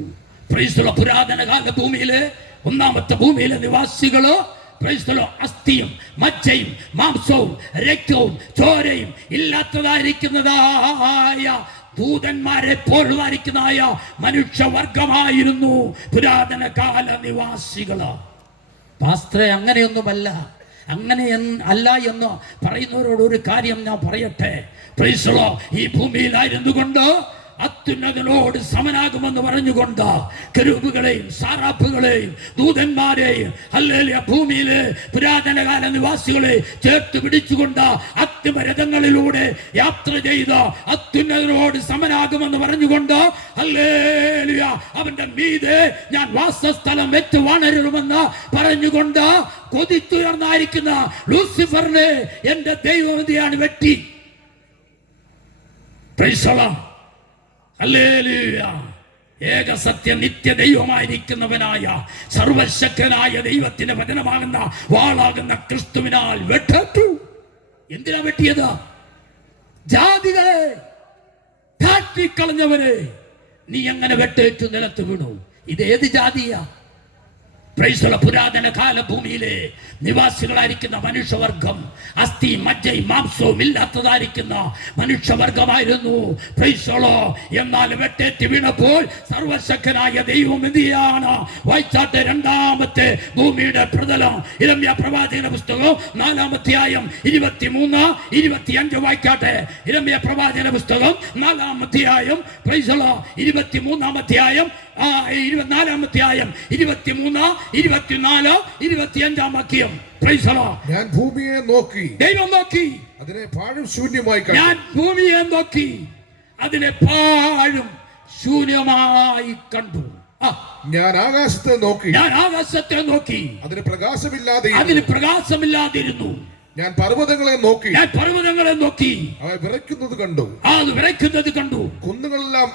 Price the Lord. പുരാതന കാല ഭൂമിയിലെ ഒന്നാമത്തെ ഭൂമിയിലെ നിവാസികള് പ്രൈസ് ദി ലോർഡ് അസ്ഥിയും മജ്ജയും മാംസവും രക്തവും ചോരയും ഇല്ലാത്തതായിരിക്കുന്നതായ ദൂതന്മാരെ പോലുള്ളതായിരിക്കുന്നതായ മനുഷ്യവർഗമായിരുന്നു പുരാതന കാല നിവാസികള്. പാസ്റ്ററെ, അങ്ങനെയൊന്നുമല്ല, അങ്ങനെ അല്ല എന്ന് പറയുന്നവരോട് ഒരു കാര്യം ഞാൻ പറയട്ടെ. Price the Lord. ഈ ഭൂമിയിലായിരുന്നു കൊണ്ട് അത്യുന്നതനോട് സമനാകുമെന്ന് പറഞ്ഞുകൊണ്ട് കെരൂബുകളെയും സാറാഫുകളെയും ദൂതന്മാരെയും ഹല്ലേലൂയ ഭൂമിയിലെ പുരാതന കാല നിവാസികളെ ചേർത്ത് പിടിച്ചുകൊണ്ട് അത്യുമരഥങ്ങളിലൂടെ യാത്ര ചെയ്ത് അത്യുന്നതനോട് സമനാകുമെന്ന് പറഞ്ഞുകൊണ്ട് ഹല്ലേലൂയ അവന്റെ മീതെ ഞാൻ വാസസ്ഥലം വെച്ച് വാണരുമെന്ന് പറഞ്ഞുകൊണ്ട് കൊതിച്ചുയർന്നായിരിക്കുന്ന ലൂസിഫറിനെ എന്റെ ദൈവമതിയാണ് വെട്ടി. Price the Lord. ഹല്ലേലൂയ. ഏകസത്യ നിത്യ ദൈവമായിരിക്കുന്നവനായ സർവശക്തനായ ദൈവത്തിന്റെ വചനമാകുന്ന വാളാകുന്ന ക്രിസ്തുവിനാൽ വെട്ടു. എന്തിനാ വെട്ടിയത്? ജാതികളെ താറ്റിക്കളഞ്ഞവരെ നീ എങ്ങനെ വെട്ടേറ്റു നിലത്ത് വീണു? ഇത് ഏത് ജാതിയാ? പ്രൈസ്തല പുരാതന കാല ഭൂമിയിലെ നിവാസികളായിരിക്കുന്ന മനുഷ്യവർഗം അസ്ഥി മജ്ജയും മാംസവും ഇല്ലാത്തതായിരിക്കുന്ന മനുഷ്യവർഗമായിരുന്നു. പ്രൈസ്തലോ എന്നാൽ വെട്ടേറ്റ് വീണപ്പോൾ സർവശക്തനായ ദൈവം എന്തിയാണ് വായിച്ചാട്ടെ രണ്ടാമത്തെ ഭൂമിയുടെ പ്രതലം ഇരമ്യ പ്രവാചകന്റെ പുസ്തകം 4-ാം അധ്യായം 23-25 വായിക്കാട്ടെ. ഇരമ്യ പ്രവാചകന്റെ പുസ്തകം 4-ാം അധ്യായം പ്രൈസ്തലോ 23-ാം അധ്യായം 24-ാം അധ്യായം 23, 24, 25 വാക്യം. ഞാൻ ഭൂമിയെ നോക്കി, ദൈവം നോക്കി, അതിനെ പാഴും ശൂന്യമായി കണ്ടു. ഞാൻ ഭൂമിയെ നോക്കി, അതിനെ പാഴും ശൂന്യമായി കണ്ടു. ഞാൻ ആകാശത്തെ നോക്കി, ഞാൻ ആകാശത്തെ നോക്കി, അതിന് പ്രകാശമില്ലാതിരുന്നു. ഞാൻ പർവ്വതങ്ങളെ നോക്കി, അവ വിറയ്ക്കുന്നത് കണ്ടു. കുന്നുകളെല്ലാം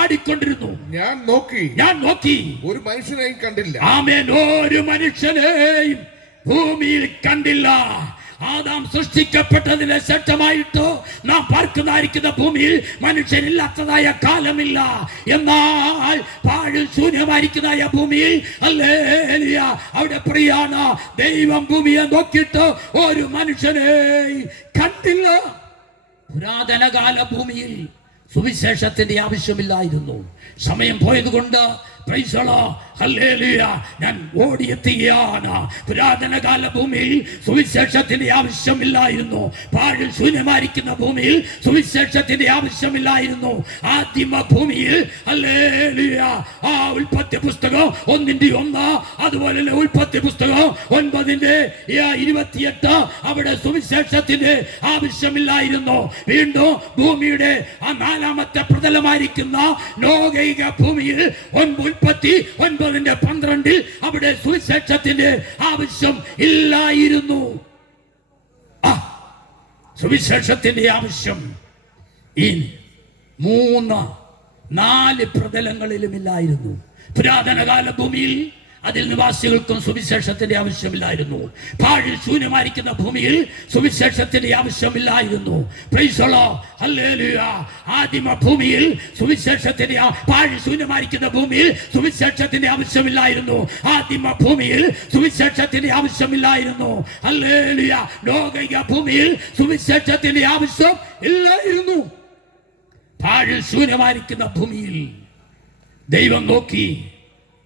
ആടിക്കൊണ്ടിരുന്നു. ഞാൻ നോക്കി ഒരു മനുഷ്യനെയും കണ്ടില്ല. ആമേൻ. ഒരു മനുഷ്യനെയും ഭൂമിയിൽ കണ്ടില്ല. ആദാം സൃഷ്ടിക്കപ്പെട്ടതിന് ശേഷമായിട്ട് നാം പാർക്കുന്നതായിരിക്കുന്ന ഭൂമിയിൽ മനുഷ്യരില്ലാത്തതായ കാലമില്ല. എന്നാൽ പാഴ് ശൂന്യമായിരിക്കുന്നതായ ഭൂമിയിൽ ഹല്ലേലൂയ അവിടെ പ്രിയാണ് ദൈവം ഭൂമിയെ നോക്കിയിട്ട് ഒരു മനുഷ്യനെ കണ്ടില്ല. പുരാതന കാല ഭൂമിയിൽ സുവിശേഷത്തിന്റെ ആവശ്യമില്ലായിരുന്നു. സമയം പോയതുകൊണ്ട് ഞാൻ ഓടിയെത്തുകയാണ്. പുരാതന കാല ഭൂമിയിൽ സുവിശേഷത്തിന്റെ ആവശ്യമില്ലായിരുന്നു. പാഴിൽ ശൂന്യമായിരിക്കുന്ന ഭൂമിയിൽ സുവിശേഷത്തിന്റെ ആവശ്യമില്ലായിരുന്നു. ആദിമ ഭൂമിയിൽ ആ ഉൽപ്പത്തി പുസ്തകം 1:1, അതുപോലെ ഉൽപ്പത്തി പുസ്തകം 9:28 അവിടെ സുവിശേഷത്തിന്റെ ആവശ്യമില്ലായിരുന്നു. വീണ്ടും ഭൂമിയുടെ ആ 4-ാമത്തെ പ്രതലമായിരിക്കുന്ന നോഗൈക ഭൂമിയിൽ 9:12 അവിടെ സുവിശേഷത്തിന്റെ ആവശ്യം ഇല്ലായിരുന്നു. സുവിശേഷത്തിന്റെ ആവശ്യം ഈ 3-4 പ്രതലങ്ങളിലും ഇല്ലായിരുന്നു. പുരാതന കാല ഭൂമിയിൽ അതിൽ നിവാസികൾക്കും സുവിശേഷത്തിന്റെ ആവശ്യമില്ലായിരുന്നു. പാഴിൽ ശൂന്യമായിരിക്കുന്ന ഭൂമിയിൽ സുവിശേഷത്തിന്റെ ആവശ്യമില്ലായിരുന്നു. പ്രൈസ് ദി ലോർഡ്, ഹല്ലേലൂയ. ആദിമ ഭൂമിയിൽ സുവിശേഷത്തിന്റെ പാഴിൽ ശൂന്യമായിരിക്കുന്ന ഭൂമിയിൽ സുവിശേഷത്തിന്റെ ആവശ്യമില്ലായിരുന്നു. ആദിമ ഭൂമിയിൽ സുവിശേഷത്തിന്റെ ആവശ്യമില്ലായിരുന്നു. ഹല്ലേലൂയ. ലോകൈക ഭൂമിയിൽ സുവിശേഷത്തിന്റെ ആവശ്യം ഇല്ലായിരുന്നു. പാഴിൽ ശൂന്യമായിരിക്കുന്ന ഭൂമിയിൽ ദൈവം നോക്കി,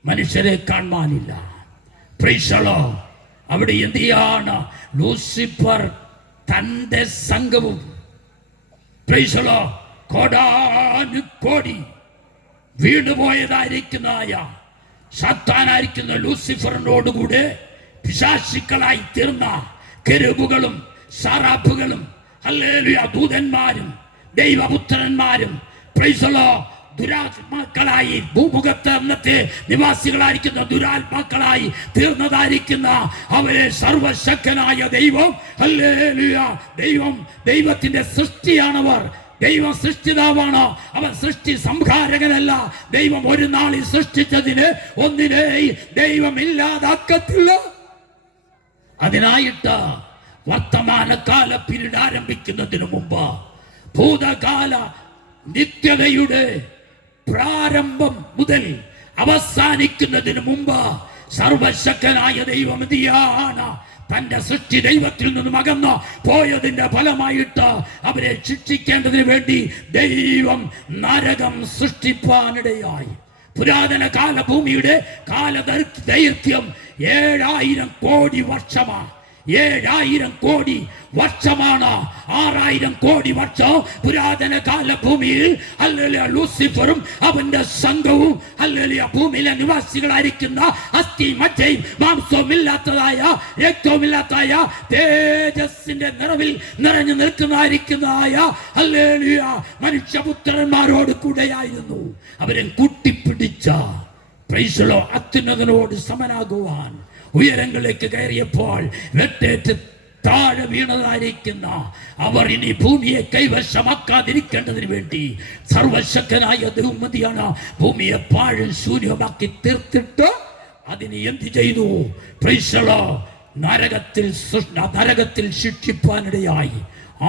മനുഷ്യരെ കാണാനില്ല. Price the Lord. അവിടെ എന്ത് ചെയ്യാണ്? ലൂസിഫർ തന്റെ സംഘവും പ്രൈസ് ദി ലോർഡ് കോടാനുകോടി വീണുപോയതായിരിക്കുന്നതായ സാത്താനായിരിക്കുന്ന ലൂസിഫറിനോടുകൂടെ പിശാചുക്കളായി തീർന്ന കെരൂബുകളും സറാഫുകളും ഹല്ലേലൂയ ദൂതന്മാരും ദൈവപുത്രന്മാരും പ്രൈസ് ദി ലോർഡ് ദുരാത്മാക്കളായി ഭൂമുഖത്ത് അന്നത്തെ നിവാസികളായിരിക്കുന്ന ദുരാത്മാക്കളായി തീർന്നതായിരിക്കുന്ന അവരെ സർവശക്തനായ ദൈവം ഹല്ലേലൂയ ദൈവത്തിന്റെ സൃഷ്ടിയാണവർ. ദൈവം സൃഷ്ടിതാവാണ്. അവൻ സൃഷ്ടി സംഹാരകനല്ല. ദൈവം ഒരു നാളിൽ സൃഷ്ടിച്ചതിന് ഒന്നിനെയും ദൈവം ഇല്ലാതാക്കത്തില്ല. അതിനായിട്ട് വർത്തമാനകാല പീരീഡ് ആരംഭിക്കുന്നതിന് മുമ്പ് ഭൂതകാല നിത്യതയുടെ പ്രാരംഭം മുതൽ അവസാനിക്കുന്നതിന് മുമ്പ് സർവശക്തനായ ദൈവം എന്തിയാണ്? തന്റെ സൃഷ്ടി ദൈവത്തിൽ നിന്നും അകന്ന് പോയതിന്റെ ഫലമായിട്ട് അവരെ ശിക്ഷിക്കേണ്ടതിന് വേണ്ടി ദൈവം നരകം സൃഷ്ടിപ്പാനിടയായി. പുരാതന കാലഭൂമിയുടെ കാലദൈർഘ്യം 7000 കോടി വർഷമാണ്. 7000 കോടി വർഷമാണ്. 6000 കോടി വർഷം പുരാതന കാല ഭൂമിയിൽ ഹല്ലേലൂയ ലൂസിഫറും അവന്റെ സംഘവും ഹല്ലേലൂയ ഭൂമിയിലെ നിവാസികളായിരിക്കുന്ന അസ്ഥി മജ്ജയും മാംസവും ഇല്ലാത്തതായ രക്തവുമില്ലാത്തതായ തേജസ്സിന്റെ നിറവിൽ നിറഞ്ഞു നിൽക്കുന്നതായിരിക്കുന്നതായ ഹല്ലേലൂയ മനുഷ്യപുത്രന്മാരോട് കൂടെയായിരുന്നു. അവരെ കൂട്ടിപ്പിടിച്ച പ്രൈസ് ദി ലോർഡ് അത്യുന്നതനോട് സമനാകുവാൻ ഉയരങ്ങളിലേക്ക് കയറിയപ്പോൾ വെട്ടേറ്റ് താഴെ വീണതായിരിക്കുന്ന അവർ ഇനി ഭൂമിയെ കൈവശമാക്കാതിരിക്കേണ്ടതിന് വേണ്ടി സർവശക്തനായ ദൈവമതിയാണ് ഭൂമിയെ പാഴും ശൂന്യമാക്കി തീർത്തിട്ട് അതിന് എന്ത് ചെയ്തു? പ്രൈസ് ദി ലോർഡ് നരകത്തിൽ ശിക്ഷിപ്പാനിടയായി.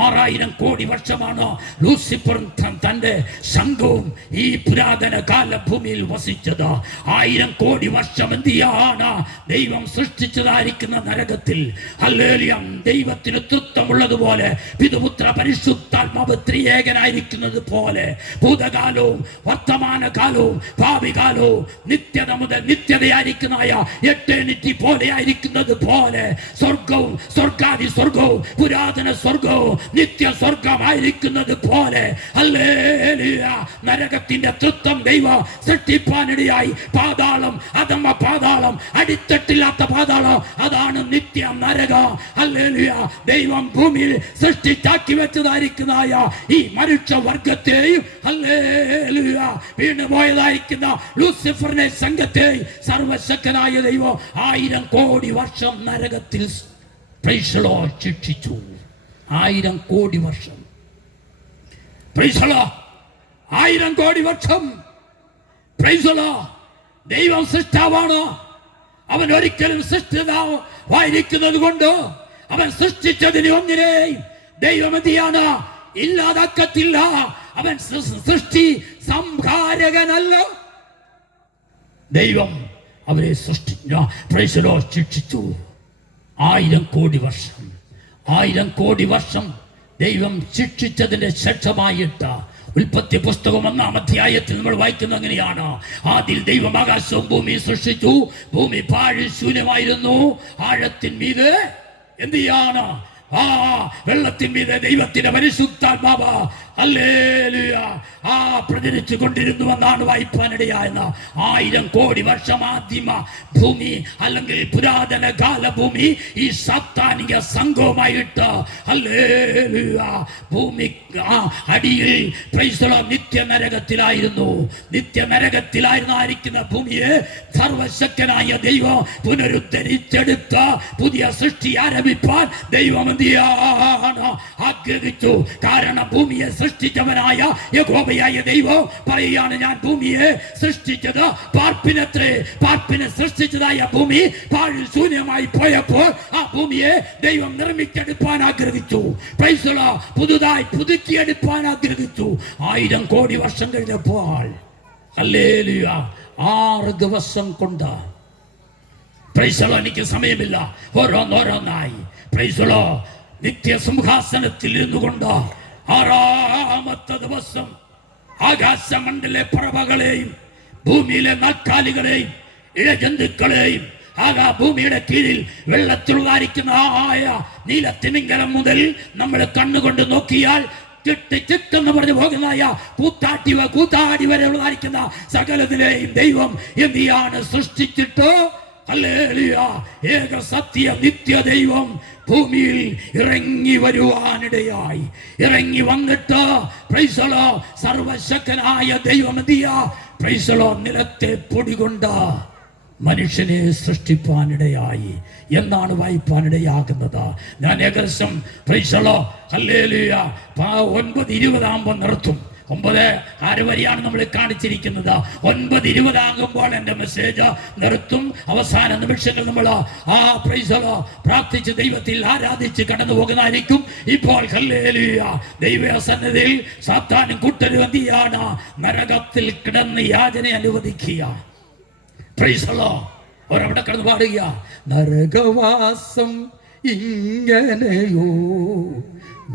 6000 കോടി വർഷമാണ് ലൂസിഫറും തന്റെ സംഘവും ഈ പുരാതന കാല ഭൂമിയിൽ വസിച്ചത്. 1000 കോടി വർഷം എന്തിയാണ് ദൈവം സൃഷ്ടിച്ചതായിരിക്കുന്ന നരകത്തിൽ. ഹല്ലേലൂയ. ദൈവത്തിന് തൃത്വമുള്ളതുപോലെ പിതൃപുത്ര പരിശുദ്ധാത്മാവ് ത്രിയേകനായിരിക്കുന്നത് പോലെ ഭൂതകാലവും വർത്തമാനകാലവും ഭാവികാലവും നിത്യത മുതൽ നിത്യതയായിരിക്കുന്ന എട്ടേണിറ്റി പോലെ ആയിരിക്കുന്നത് പോലെ സ്വർഗവും സ്വർഗാദി സ്വർഗവും പുരാതന സ്വർഗവും നിത്യ സ്വർഗമായിരിക്കുന്നത് പോലെ ഹല്ലേലൂയ നരകത്തിന്റെ തൃത്വം ദൈവം സൃഷ്ടിപ്പാനിടയായി. പാതാളം, അധമ പാതാളം, അടിത്തട്ടില്ലാത്ത പാതാളം, അതാണ് നിത്യ നരകം. ഹല്ലേലൂയ. ദൈവം ഭൂമിയിൽ സൃഷ്ടിച്ചാക്കി വെച്ചതായിരിക്കുന്ന ഈ മനുഷ്യവർഗത്തെയും ഹല്ലേലൂയ വീണുപോയതായിരിക്കുന്ന ലൂസിഫറിനെ സംഘത്തെയും സർവശക്തനായ ദൈവം 1000 കോടി വർഷം നരകത്തിൽ ശിക്ഷിച്ചു. 1000 കോടി വർഷം. 1000 കോടി വർഷം. ദൈവം സൃഷ്ടാവാണ്. അവൻ ഒരിക്കലും സൃഷ്ടിതാവായിരിക്കുന്നത് കൊണ്ട് അവൻ സൃഷ്ടിച്ചതിനെ ഒന്നിനെയും ദൈവം എന്തിയാണ് ഇല്ലാതാക്കത്തില്ല. അവൻ സൃഷ്ടി സംഹാരകനല്ല. ദൈവം അവരെ ശിക്ഷിച്ചു. 1000 കോടി വർഷം. 1000 കോടി വർഷം ദൈവം ശിക്ഷിച്ചതിന്റെ ശേഷമായിട്ട് ഉൽപ്പത്തി പുസ്തകം 1-ാം അധ്യായത്തിൽ നമ്മൾ വായിക്കുന്നത് അങ്ങനെയാണ്. ആദിയിൽ ദൈവം ആകാശവും ഭൂമി സൃഷ്ടിച്ചു. ഭൂമി പാഴ് ശൂന്യമായിരുന്നു. ആഴത്തിന്മീത് എന്ത് ചെയ്യാണ്? വെള്ളത്തിൻ മീതെ ദൈവത്തിന്റെ പരിശുദ്ധാത്മാവ് ഹല്ലേലൂയ പ്രചരിച്ചു കൊണ്ടിരുന്നുവെന്നാണ് വായിപ്പാനിടയായത്. 1000 കോടി വർഷം ആദിമ ഭൂമി അല്ലെങ്കിൽ പുരാതന കാലഭൂമി ഈ സാത്താനിക സംഘവുമായിട്ട് ഹല്ലേലൂയ ഭൂമി അടിയിൽ നിത്യ നരകത്തിലായിരുന്നു. നിത്യ നരകത്തിലായിരുന്ന ഭൂമിയെ സർവശക്തനായ ദൈവം പുനരുദ്ധരിച്ചെടുത്ത പുതിയ സൃഷ്ടി ആരംഭിപ്പാൻ ദൈവം ആഗ്രഹിച്ചു. കാരണം ഭൂമിയെ സൃഷ്ടിച്ചവനായ യഹോവയായ ദൈവം പറയുകയാണ്, ഞാൻ ഭൂമിയെ സൃഷ്ടിച്ചത് പാർപ്പിനത്രേ. പാർപ്പിനെ സൃഷ്ടിച്ചതായ ഭൂമി പാഴ് ശൂന്യമായി പോയപ്പോൾ ആ ഭൂമിയെ ദൈവം നിർമ്മിച്ചെടുപ്പാൻ ആഗ്രഹിച്ചു. പുതുതായി പുതുക്കിയെടുപ്പാൻ ആഗ്രഹിച്ചു. 1000 കോടി വർഷം കഴിഞ്ഞപ്പോൾ ഹല്ലേലൂയ 6 ദിവസം കൊണ്ട് എനിക്ക് സമയമില്ല, ഓരോന്നോരോന്നായി നിത്യസിംഹാസനത്തിൽ ഇരുന്നു കൊണ്ട് 6-ാമത്തെ ദിവസം ആകാശമണ്ഡല പറവകളെയും ഭൂമിയിലെ നാൽക്കാലികളെയും ഇഴജന്തുക്കളെയും ഭൂമിയുടെ കീഴിൽ വെള്ളത്തിലുള്ളായിരിക്കുന്ന നീലത്തിമിംഗലം മുതൽ നമ്മൾ കണ്ണുകൊണ്ട് നോക്കിയാൽ ചിട്ടെന്ന് പറഞ്ഞു പോകുന്ന കൂത്താടി വരെ ഉള്ളതായിരിക്കുന്ന സകലത്തിലെയും ദൈവം എന്തിയാണ് സൃഷ്ടിച്ചിട്ട് ഹല്ലേലൂയ ഏക സത്യ നിത്യ ദൈവം ഭൂമിയിൽ ഇറങ്ങി വരുവാനിടയായി. ഇറങ്ങി വന്നിട്ട് സർവശക്തനായ ദൈവം നിലത്തെ പൊടികൊണ്ട് മനുഷ്യനെ സൃഷ്ടിപ്പാനിടയായി എന്നാണ് വായിപ്പാനിടയാകുന്നത്. ഞാൻ ഏകദേശം ഹല്ലേലൂയ 9:20 നിർത്തും. 9:6 വരെയാണ് നമ്മൾ കാണിച്ചിരിക്കുന്നത്. 9:20 ആകുമ്പോൾ എൻ്റെ മെസ്സേജ് നിർത്തും. അവസാന നിമിഷങ്ങൾ നമ്മൾ പ്രാർത്ഥിച്ച് ദൈവത്തിൽ ആരാധിച്ച് കടന്നു പോകുന്നതായിരിക്കും. ഇപ്പോൾ ഹല്ലേലൂയ ദൈവസന്നിധിയിൽ സാത്താനും കൂട്ടരും എന്തിയാണ് നരകത്തിൽ കിടന്ന് യാചന അനുവദിക്കുക. അവരവിടെ കിടന്ന് പാടുക, നരകവാസം ഇങ്ങനെയോ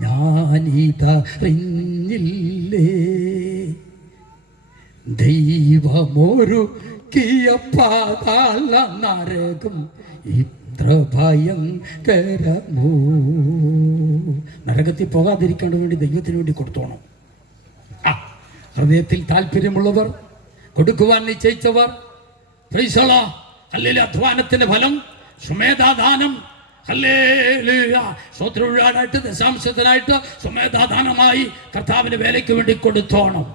ഞാനിതറിഞ്ഞില്ലേ, ദൈവമൊരുക്കിയ പാതാള നരകം ഇത്ര ഭയങ്കരമോ. നരകത്തിൽ പോകാതിരിക്കാൻ വേണ്ടി ദൈവത്തിന് വേണ്ടി കൊടുത്തോണം. ഹൃദയത്തിൽ താല്പര്യമുള്ളവർ, കൊടുക്കുവാൻ നിശ്ചയിച്ചവർ, അല്ലെങ്കിൽ അധ്വാനത്തിന്റെ ഫലം സുമേധാദാനം സ്വത്രൂഴാനായിട്ട് ദശാംശത്തിനായിട്ട് സുമേധാദാനമായി കർത്താവിന്റെ വേലയ്ക്ക് വേണ്ടി കൊടുത്തോണം.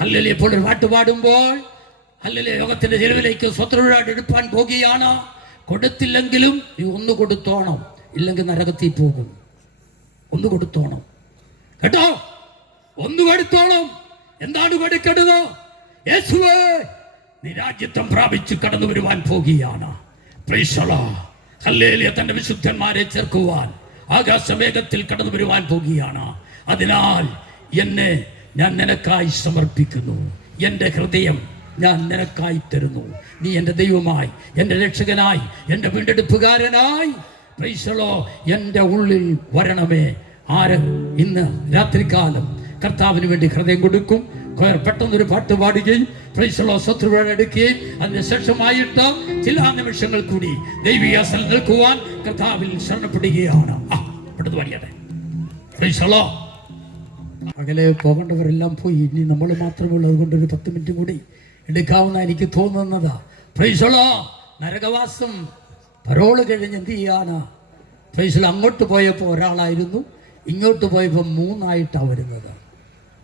അല്ലെങ്കിൽ ഇപ്പോൾ ഒരു പാട്ട് പാടുമ്പോൾ അല്ലെങ്കിൽ യോഗത്തിന്റെ ചെലവിലേക്ക് സ്വത്രൂഴായിട്ട് എടുപ്പാൻ പോകുകയാണ്. കൊടുത്തില്ലെങ്കിലും നീ ഒന്ന് കൊടുത്തോണം, ഇല്ലെങ്കിൽ നരകത്തിൽ പോകും. ഒന്ന് കൊടുത്തോണം കേട്ടോ, ഒന്ന് കൊടുത്തോണം. എന്താണ് കൊടുക്കേണ്ടത്? യേശുവേ നീ രാജ്യത്വം പ്രാപിച്ച് കടന്നു വരുവാൻ പോകുകയാണ്. ഹല്ലേലൂയ. തന്റെ വിശുദ്ധന്മാരെ ചേർക്കുവാൻ ആകാശമേഘത്തിൽ കടന്നു വരുവാൻ പോകുകയാണ്. അതിനാൽ എന്നെ ഞാൻ നിനക്കായി സമർപ്പിക്കുന്നു. എൻ്റെ ഹൃദയം ഞാൻ നിനക്കായി തരുന്നു. നീ എൻ്റെ ദൈവമായി, എൻ്റെ രക്ഷകനായി, എൻ്റെ വീണ്ടെടുപ്പുകാരനായി എൻ്റെ ഉള്ളിൽ വരണമേ. ആര് ഇന്ന് രാത്രികാലം കർത്താവിന് വേണ്ടി ഹൃദയം കൊടുക്കും? പെട്ടെന്നൊരു പാട്ട് പാടുകയും ശത്രുവെടുക്കുകയും അതിന് ശേഷമായിട്ട് ചില നിമിഷങ്ങൾ കൂടി ദൈവിക സ്ഥലം നിൽക്കുവാൻ കർത്താവിൽ ശരണപ്പെടുകയാണ്. പെട്ടെന്ന് പാടിയാട്ടെ. അകലെ പോകേണ്ടവരെല്ലാം പോയി, ഇനി നമ്മൾ മാത്രമേ ഉള്ളൂ. അതുകൊണ്ട് ഒരു 10 മിനിറ്റ് കൂടി എടുക്കാവുന്ന എനിക്ക് തോന്നുന്നതാ. നരകവാസം പരോള് കഴിഞ്ഞ് എന്ത് ചെയ്യാനാ? അങ്ങോട്ട് പോയപ്പോൾ ഒരാളായിരുന്നു, ഇങ്ങോട്ട് പോയപ്പോൾ 3ആയിട്ടാണ് വരുന്നത്.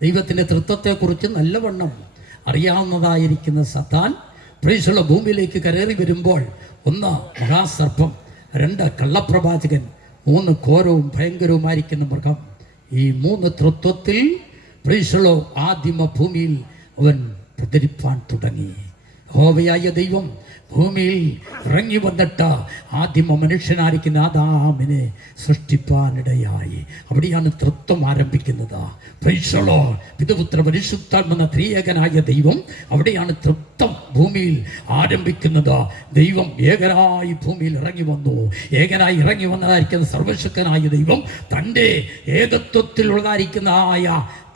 ദൈവത്തിൻ്റെ തൃത്വത്തെക്കുറിച്ച് നല്ലവണ്ണം അറിയാവുന്നതായിരിക്കുന്ന സത്താൻ ഭൂമിയിലേക്ക് കയറി വരുമ്പോൾ 1 മഹാസർപ്പം, 2 കള്ളപ്രവാചകൻ, 3 ഘോരവും ഭയങ്കരവുമായിരിക്കുന്ന മൃഗം. ഈ 3 തൃത്വത്തിൽ ആദിമ ഭൂമിയിൽ അവൻ പ്രചരിപ്പാൻ തുടങ്ങി. യഹോവയായ ദൈവം ഭൂമിയിൽ ഇറങ്ങി വന്നിട്ട് ആദിമ മനുഷ്യനായിരിക്കുന്ന ആദാമിനെ സൃഷ്ടിപ്പാനിടയായി. അവിടെയാണ് തൃത്വം ആരംഭിക്കുന്നത്. പിതൃപുത്ര പരിശുദ്ധാത്മ ത്രിയേകനായ ദൈവം, അവിടെയാണ് തൃത്വം ഭൂമിയിൽ ആരംഭിക്കുന്നത്. ദൈവം ഏകനായി ഭൂമിയിൽ ഇറങ്ങി വന്നു. ഏകനായി ഇറങ്ങി വന്നതായിരിക്കുന്ന സർവശക്തനായ ദൈവം തൻ്റെ ഏകത്വത്തിലുള്ളതായിരിക്കുന്ന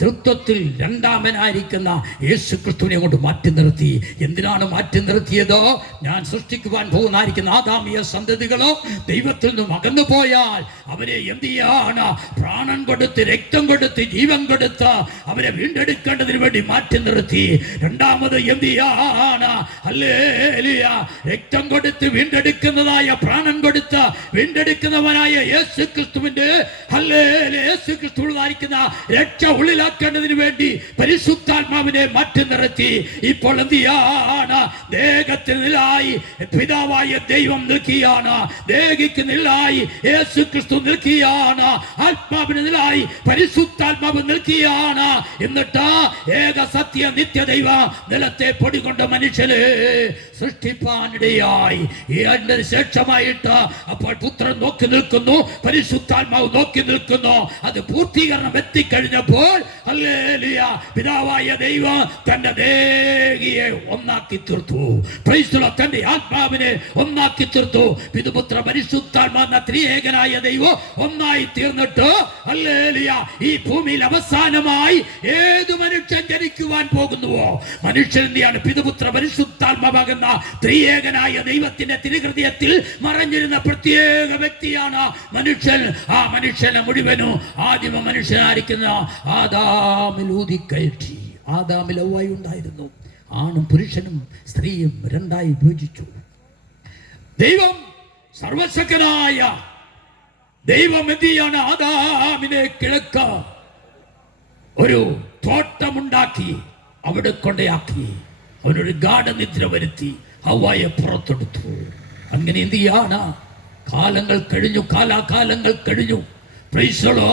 തൃത്വത്തിൽ രണ്ടാമനായിരിക്കുന്ന യേശു ക്രിസ്തുവിനെ കൊണ്ട് മാറ്റി നിർത്തി. എന്തിനാണ് മാറ്റി നിർത്തിയത്? ഞാൻ സൃഷ്ടിക്കുവാൻ പോകുന്നതായിരിക്കുന്ന ആദാമിയ സന്തതികളോ ദൈവത്തിൽ നിന്നും അകന്നു പോയാൽ അവരെ എന്ത് ചെയ്യാണ്? പ്രാണൻ കൊടുത്ത്, രക്തം കൊടുത്ത്, ജീവൻ കൊടുത്ത് അവരെ വീണ്ടെടുക്കേണ്ടതിന് വേണ്ടി മാറ്റി നിർത്തി. രണ്ടാമത് എന്ത് ചെയ്യാണ്? ഹല്ലേലൂയ, രക്തം കൊടുത്ത് വീണ്ടെടുക്കുന്നതായ, പ്രാണൻ കൊടുത്ത് വീണ്ടെടുക്കുന്നവനായ യേശു ക്രിസ്തുവിന്റെ യേശു ക്രിസ്തുവായിരിക്കുന്ന രക്ഷ ഉള്ളിലാക്കേണ്ടതിന് വേണ്ടി പരിശുദ്ധാത്മാവിനെ മാറ്റി നിർത്തി. ഇപ്പോൾ എന്ത് ചെയ്യാണ്? ദേഹത്തിനായി പിതാവായ ദൈവം നിൽക്കുകയാണ്, ദേഹിക്കുന്നില്ലായി യേശു ക്രിസ്തു നിൽക്കുകയാണ്, ആത്മാവിനായി പരിശുദ്ധാത്മാവ് നിൽക്കുകയാണ്. എന്നിട്ട് ഏക സത്യ നിത്യ ദൈവ നിലത്തെ പൊടികൊണ്ട് മനുഷ്യനെ സൃഷ്ടിപ്പാനിടയായി. അതിന് ശേഷമായിട്ട് അപ്പോൾ പുത്രൻ നോക്കി നിൽക്കുന്നു, പരിശുദ്ധാത്മാവ് നോക്കി നിൽക്കുന്നു. അത് പൂർത്തീകരണം എത്തിക്കഴിഞ്ഞപ്പോൾ ഹല്ലേലൂയ, പിതാവായ ദൈവം തന്റെ ദേഹിയെ ഒന്നാക്കി തീർത്തു. തന്റെ ആത്മാവിനെ ഒന്നാക്കി തീർത്തു. പിതൃപുത്ര പരിശുദ്ധാത്മാ ത്രിയേകനായ ദൈവം ഒന്നായി തീർന്നിട്ട് ഹല്ലേലൂയ, ഈ ഭൂമിയിൽ അവസാനമായി ഏത് മനുഷ്യൻ ജനിക്കുവാൻ പോകുന്നുവോ, മനുഷ്യൻ എന്തിയാണ്? പിതൃപുത്ര പരിശുദ്ധാത്മാവാകുന്ന ത്രിയേകനായ ദൈവത്തിന്റെ തിരുഹൃദയത്തിൽ മറഞ്ഞിരുന്ന പ്രത്യേക വ്യക്തിയാണ് മനുഷ്യൻ. ആ മനുഷ്യനെ മുഴുവനും ആദിമ മനുഷ്യനായിരിക്കുന്ന ആദാമിൽ ഊതിക്കയറ്റി. ആദാമിൽ ഹവ്വായി ഉണ്ടായിരുന്നു. ആണും പുരുഷനും സ്ത്രീയും 2ആയി വിഭജിച്ചു. ദൈവം, സർവശക്തനായ ദൈവം എന്ത് ചെയ്യാണ്? ആദാമിനെ കിഴക്ക് ഒരു തോട്ടമുണ്ടാക്കി അവിടെ കൊണ്ടയാക്കി അവനൊരു ഗാഠനിദ്ര വരുത്തി ഹവ്വായെ പുറത്തെടുത്തു. അങ്ങനെ എന്ത് ചെയ്യാണ്? കാലങ്ങൾ കഴിഞ്ഞു, കാലാകാലങ്ങൾ കഴിഞ്ഞു. പ്രൈസലോ,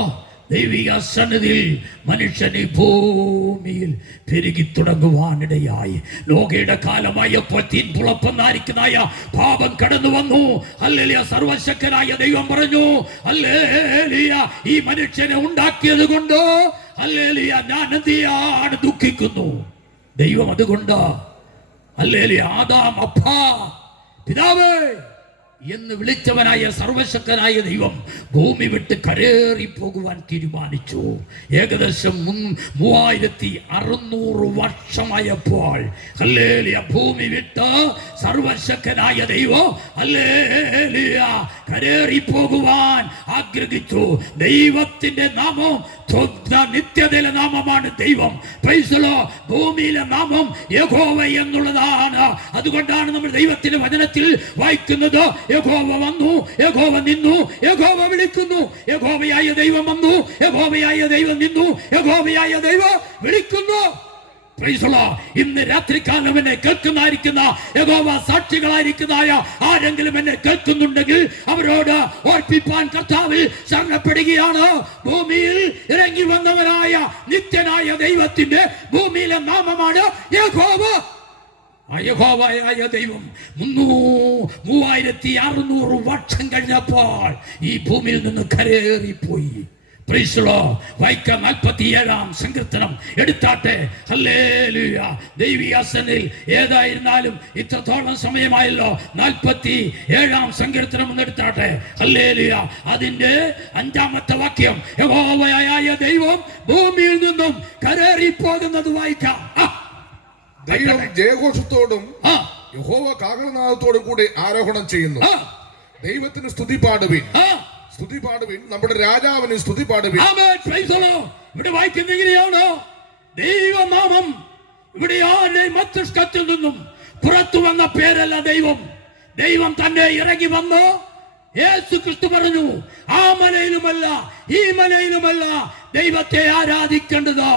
ദൈവിക സന്നിധിയിൽ മനുഷ്യൻ ഈ ഭൂമിയിൽ പെരുകി തുടങ്ങുവാനിടയായി. ലോകയുടെ കാലമായപ്പോൾ തീൻപുളപ്പെന്നായിരിക്കുന്നതായ പാപം കടന്നു വന്നു. ഹല്ലേലൂയ, സർവശക്തനായ ദൈവം പറഞ്ഞു, ഹല്ലേലൂയ, ഈ മനുഷ്യനെ ഉണ്ടാക്കിയത് കൊണ്ട് ഹല്ലേലൂയ ഞാൻ എന്തിയാണ് ദുഃഖിക്കുന്നു. ദൈവം അതുകൊണ്ട് ഹല്ലേലൂയ ആദാം അപ്പാ, പിതാവേ എന്ന് വിളിച്ചവനായ സർവശക്തനായ ദൈവം ഭൂമി വിട്ട് കരേറി പോകുവാൻ തീരുമാനിച്ചു. ഏകദേശം 3600 വർഷമായപ്പോൾ ഹല്ലേലൂയ ഭൂമി വിട്ട് സർവശക്തനായ ദൈവം ഹല്ലേലൂയ കരേറി പോകുവാൻ ആഗ്രഹിച്ചു. ദൈവത്തിന്റെ നാമം നിത്യതയിലെ നാമമാണ് ദൈവം. പ്രൈസലോ, ഭൂമിയിലെ നാമം യഹോവ എന്നുള്ളതാണ്. അതുകൊണ്ടാണ് നമ്മൾ ദൈവത്തിന്റെ വചനത്തിൽ വായിക്കുന്നത്, യഹോവ വന്നു, യഹോവ നിന്നു, യഹോവ വിളിക്കുന്നു. യഹോവയായ ദൈവം വന്നു, യഹോവയായ ദൈവം നിന്നു, യഹോവയായ ദൈവം വിളിക്കുന്നു. ഇന്ന് രാത്രികാലം എന്നെ കേൾക്കുന്നതായിരിക്കുന്ന യഹോവ സാക്ഷികളായിരിക്കുന്നതായ ആരെങ്കിലും എന്നെ കേൾക്കുന്നുണ്ടെങ്കിൽ അവരോട് ഓർപ്പിപ്പാൻ കർത്താവിൽ ശരണപ്പെടുകയാണ്. ഭൂമിയിൽ ഇറങ്ങി വന്നവനായ നിത്യനായ ദൈവത്തിന്റെ ഭൂമിയിലെ നാമമാണ് യഹോവ. ആ യഹോവയായ ദൈവം 3600 വർഷം കഴിഞ്ഞപ്പോൾ ഈ ഭൂമിയിൽ നിന്ന് കരേറിപ്പോയി. വായിക്കാം 47-ാം സങ്കീർത്തനം എടുത്താട്ടെ. ഹല്ലേലൂയ. ദൈവികസനിൽ ഏതായിരുന്നാലും ഇത്രത്തോളം സമയമായല്ലോ. 47-ാം സങ്കീർത്തനം ഒന്ന് എടുത്താട്ടെ. ഹല്ലേലൂയ. അതിന്റെ 5-ാമത്തെ വാക്യം, യഹോവയായ ദൈവം ഭൂമിയിൽ നിന്നും കരേറിപ്പോകുന്നത് വായിക്കാം. ദൈവം ജയഘോഷത്തോടും യഹോവ കാഹളനാദത്തോടും കൂടി ആരോഹണം ചെയ്യുന്നു. ദൈവത്തിന് സ്തുതി പാടുവിൻ, സ്തുതി പാടുവിൻ, നമ്മുടെ രാജാവിന് സ്തുതി പാടുവിൻ. ഇവിടെ വായിക്കുന്ന എങ്ങനെയാണ്? ദൈവനാമം ഇവിടെ ആരുടെയും മസ്തിഷ്കത്തിൽ നിന്നും പുറത്തു വന്ന പേരല്ല ദൈവം. ദൈവം തന്നെ ഇറങ്ങി വന്നു. യേശു ക്രിസ്തു പറഞ്ഞു, ആ മലയിലുമല്ല ഈ മലയിലുമല്ല ദൈവത്തെ ആരാധിക്കേണ്ടത്.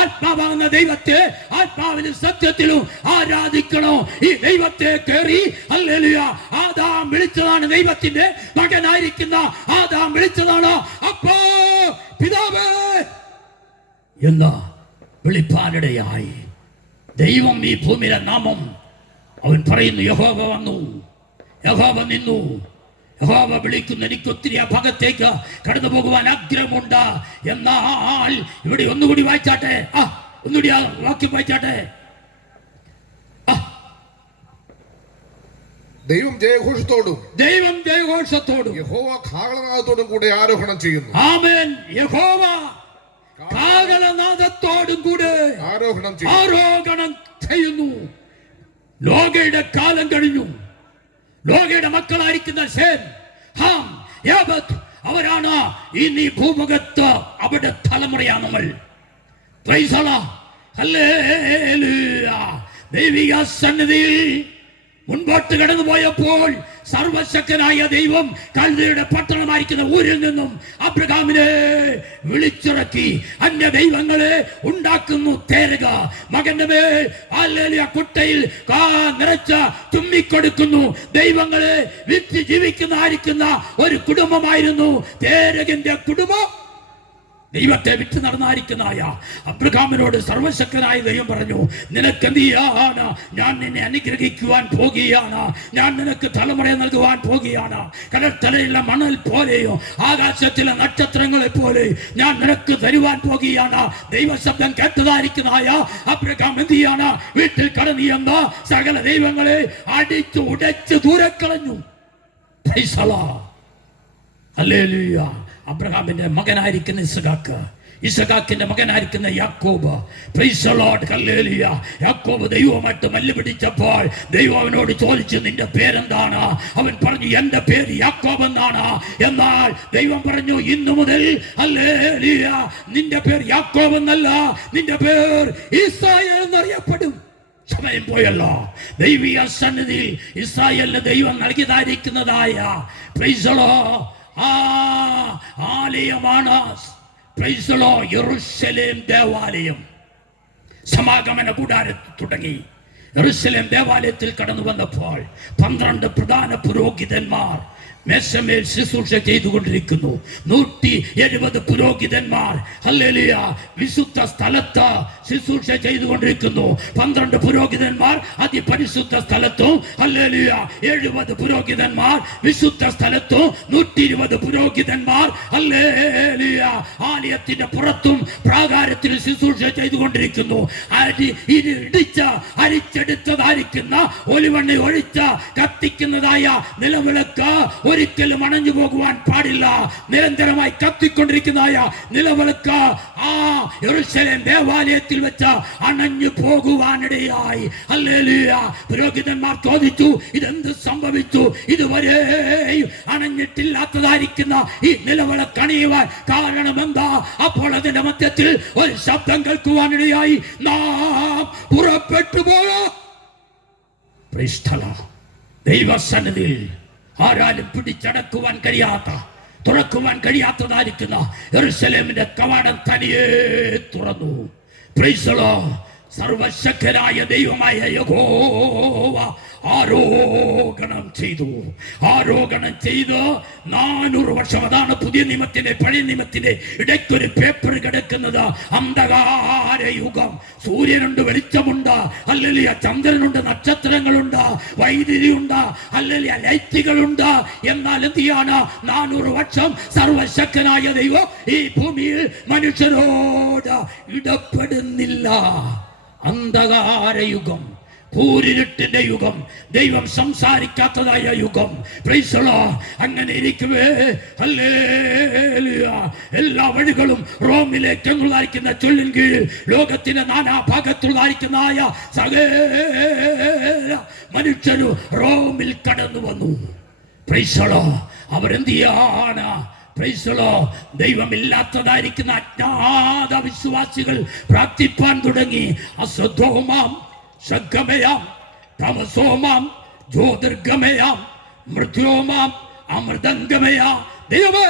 ആത്മാവാകുന്ന ദൈവത്തെ ആത്മാവിലും സത്യത്തിലും ആരാധിക്കണോ. ഈ ദൈവത്തെ കയറി ഹല്ലേലൂയ ആദാം വിളിച്ചതാണ്. ദൈവത്തിന്റെ മകനായിരിക്കുന്ന ആദാം വിളിച്ചതാണ് അപ്പാ പിതാവേ എന്ന് വിളിപ്പാനിടയായി. ദൈവം ഈ ഭൂമിയിലെ നാമം അവൻ പറയുന്നു. യഹോവ വന്നു, യഹോവ നിന്നു, യഹോവ വിളിക്കുന്നു. എനിക്ക് ഒത്തിരി ആ ഭാഗത്തേക്ക് കടന്നു പോകുവാൻ ആഗ്രഹമുണ്ട്. എന്നാൽ ഇവിടെ ഒന്നുകൂടി വായിച്ചാട്ടെ. ഒന്നുകൂടി ആ വാക്യം വായിച്ചാട്ടെ. ദൈവം ജയഘോഷത്തോടും യഹോവ കാഹളനാദത്തോടും കൂടെ ആരോഹണം ചെയ്യുന്നു. ആമേൻ. യഹോവ കാഹളനാദത്തോടും കൂടെ ആരോഹണം ചെയ്യുന്നു. ലോകയുടെ കാലം കഴിഞ്ഞു. ലോകയുടെ മക്കളായിരിക്കുന്ന ശേം, ഹാം, യാഫത്ത് അവരാണ് ഇനി ഭൂമുഖത്ത്. അവിടെ തലമുറയാണ് നമ്മൾ. പ്രൈസ് അല്ലാഹ്. ഹല്ലേലൂയ. ദൈവിക സന്നിധിയിൽ മുൻപോട്ട് കടന്നു പോയപ്പോൾ സർവശക്തനായ ദൈവം കൽദയുടെ പട്ടണമായിരിക്കുന്ന ഊരിൽ നിന്നും അബ്രഹാമിനെ വിളിച്ചിറക്കി. അന്യ ദൈവങ്ങളെ ഉണ്ടാക്കുന്നു തേരുക. മകന്റെ മേൽ ഹല്ലേലൂയ കുട്ടയിൽ നിറച്ച തുമ്മിക്കൊടുക്കുന്നു. ദൈവങ്ങളെ വിറ്റ് ജീവിക്കുന്ന ഒരു കുടുംബമായിരുന്നു തേരകിന്റെ കുടുംബം. ദൈവത്തെ വിറ്റ് നടന്നായിരിക്കുന്നതായ അബ്രഹാമിനോട് സർവശക്തനായ ദൈവം പറഞ്ഞു, നിനക്ക് എന്ത് ചെയ്യാണ്? ഞാൻ നിന്നെ അനുഗ്രഹിക്കുവാൻ പോകുകയാണ്. ഞാൻ നിനക്ക് തലമുറ നൽകുവാൻ പോകുകയാണ്. കടൽത്തലയിലെ മണൽ പോലെയോ ആകാശത്തിലെ നക്ഷത്രങ്ങളെ പോലെ ഞാൻ നിനക്ക് തരുവാൻ പോകുകയാണ്. ദൈവശബ്ദം കേട്ടതായിരിക്കുന്നതായ അബ്രഹാം എന്ത് ചെയ്യാണ്? വീട്ടിൽ കടന്നു ചെന്ന് സകല ദൈവങ്ങളെ അടിച്ചു ഉടച്ച് ദൂരെ കളഞ്ഞു. ഹല്ലേലൂയ. അബ്രഹാമിന്റെ മകനായിരിക്കുന്ന ഇസഹാക്കിന്റെ മകനായിരിക്കുന്ന യാക്കോബ്. Price the Lord. ഹല്ലേലൂയ. യാക്കോബ് ദൈവവുമായിട്ട് മല്ലുപിടിച്ചപ്പോൾ ദൈവം അവനോട് ചോദിച്ചു, നിന്റെ പേരെന്താണ്? അവൻ പറഞ്ഞു, എന്റെ പേര് യാക്കോബ് എന്നാണ്. എന്നാൽ ദൈവം പറഞ്ഞു, ഇന്നു മുതൽ ഹല്ലേലൂയ നിന്റെ പേര് യാക്കോബ് എന്നല്ല, നിന്റെ പേർ ഇസ്രായേൽ എന്നറിയപ്പെടും. സമയം പോയല്ലോ. ദൈവിക സന്നിധിയിൽ ഇസ്രായേലിന് ദൈവം നൽകിയതായിരിക്കുന്നതായ പ്രൈസ് ദി ലോർഡ് ആലയമാണ് യെരൂശലേം ദേവാലയം. സമാഗമന കൂടാരത്തിൽ തുടങ്ങി യെരൂശലേം ദേവാലയത്തിൽ കടന്നു വന്നപ്പോൾ 12 പ്രധാന പുരോഹിതന്മാർ മേശമേൽ ശുശ്രൂഷ ചെയ്തുകൊണ്ടിരിക്കുന്നു. 170 പുരോഹിതന്മാർ ഹല്ലേലൂയ വിശുദ്ധ സ്ഥലത്ത് ശുശ്രൂഷ ചെയ്തുകൊണ്ടിരിക്കുന്നു. 12 പുരോഹിതന്മാർ അതിപരിശുദ്ധ സ്ഥലത്തും ഹല്ലേലൂയ 70 പുരോഹിതന്മാർ വിശുദ്ധ സ്ഥലത്തും 120 പുരോഹിതന്മാർ ഹല്ലേലൂയ ആലയത്തിന്റെ പുറത്തും പ്രാകാരത്തിൽ ശുശ്രൂഷ ചെയ്തുകൊണ്ടിരിക്കുന്നു. അരിച്ചെടുത്തതായിരിക്കുന്ന ഒലിവെണ്ണ ഒഴിച്ച കത്തിക്കുന്നതായ നിലവിളക്ക് ഒരിക്കലും അണഞ്ഞു പോകുവാൻ പാടില്ല. നിരന്തരമായി കത്തിക്കൊണ്ടിരിക്കുന്നതായ നിലവിളക്ക് യെരൂശലേം ദേവാലയത്തിൽ വെച്ച് അണഞ്ഞു പോകുവാനിടയായി. ഹല്ലേലൂയ. പുരോഹിതന്മാർ ചോദിച്ചു, ഇതെന്ത് സംഭവിച്ചു? ഇതുവരെ അണഞ്ഞിട്ടില്ലാത്തതായിരിക്കുന്ന ഈ നിലവിളക്ക് അണിയുവാൻ കാരണം എന്താ? അപ്പോൾ അതിന്റെ മധ്യത്തിൽ ഒരു ശബ്ദം കേൾക്കുവാനിടയായി, നാം പുറപ്പെട്ടു പോയോ. ദൈവസന്നിധിയിൽ ആരാലും പിടിച്ചടക്കുവാൻ കഴിയാത്ത, തുറക്കുവാൻ കഴിയാത്തതായിരിക്കുന്ന യെരൂശലേമിന്റെ കവാടം തനിയെ തുറന്നു. Price the Lord. സർവശക്തനായ ദൈവമായ യഹോവ ആരോഹണം ചെയ്തു. ആരോഹണം ചെയ്ത് 400 വർഷം. അതാണ് പുതിയ നിയമത്തിന്റെ പഴയ നിയമത്തിന്റെ ഇടയ്ക്കൊരു പേപ്പർ കിടക്കുന്നത്. അന്ധകാര യുഗം. സൂര്യനുണ്ട്, വെളിച്ചമുണ്ട്, ഹല്ലേലൂയ. ചന്ദ്രനുണ്ട്, നക്ഷത്രങ്ങളുണ്ട്, വൈദ്യുതിയുണ്ട്, ഹല്ലേലൂയ, ലൈറ്റുകളുണ്ട്. എന്നാൽ എന്ത് ചെയ്യാണ്? 400 വർഷം സർവശക്തനായ ദൈവം ഈ ഭൂമിയിൽ മനുഷ്യരോട് ഇടപെടുന്നില്ല. അന്ധകാര യുഗം, കൂരിരുട്ടിന്റെ യുഗം, ദൈവം സംസാരിക്കാത്തതായ യുഗം. Price the Lord. അങ്ങനെ ഇരിക്കവേ ഹല്ലേലൂയ, എല്ലാ വഴികളും റോമിലേക്ക് എന്നുള്ളതായിരിക്കുന്ന ചൊല്ലിൻ കീഴിൽ ലോകത്തിന്റെ നാനാഭാഗത്തുള്ളതായിരിക്കുന്നതായ സകല മനുഷ്യരും റോമിൽ കടന്നു വന്നു. Price the Lord. അവരെന്ത് ചെയ്യാണ്? Price the Lord. ദൈവമില്ലാത്തതായിരിക്കുന്ന അജ്ഞാത വിശ്വാസികൾ പ്രാർത്ഥിപ്പാൻ തുടങ്ങി. അസദ്ദോമാം സഗമയാം തമസോമാം ജ്യോതിർഗമയാം മൃത്യോമാം അമൃതംഗമയാ. ദൈവമേ,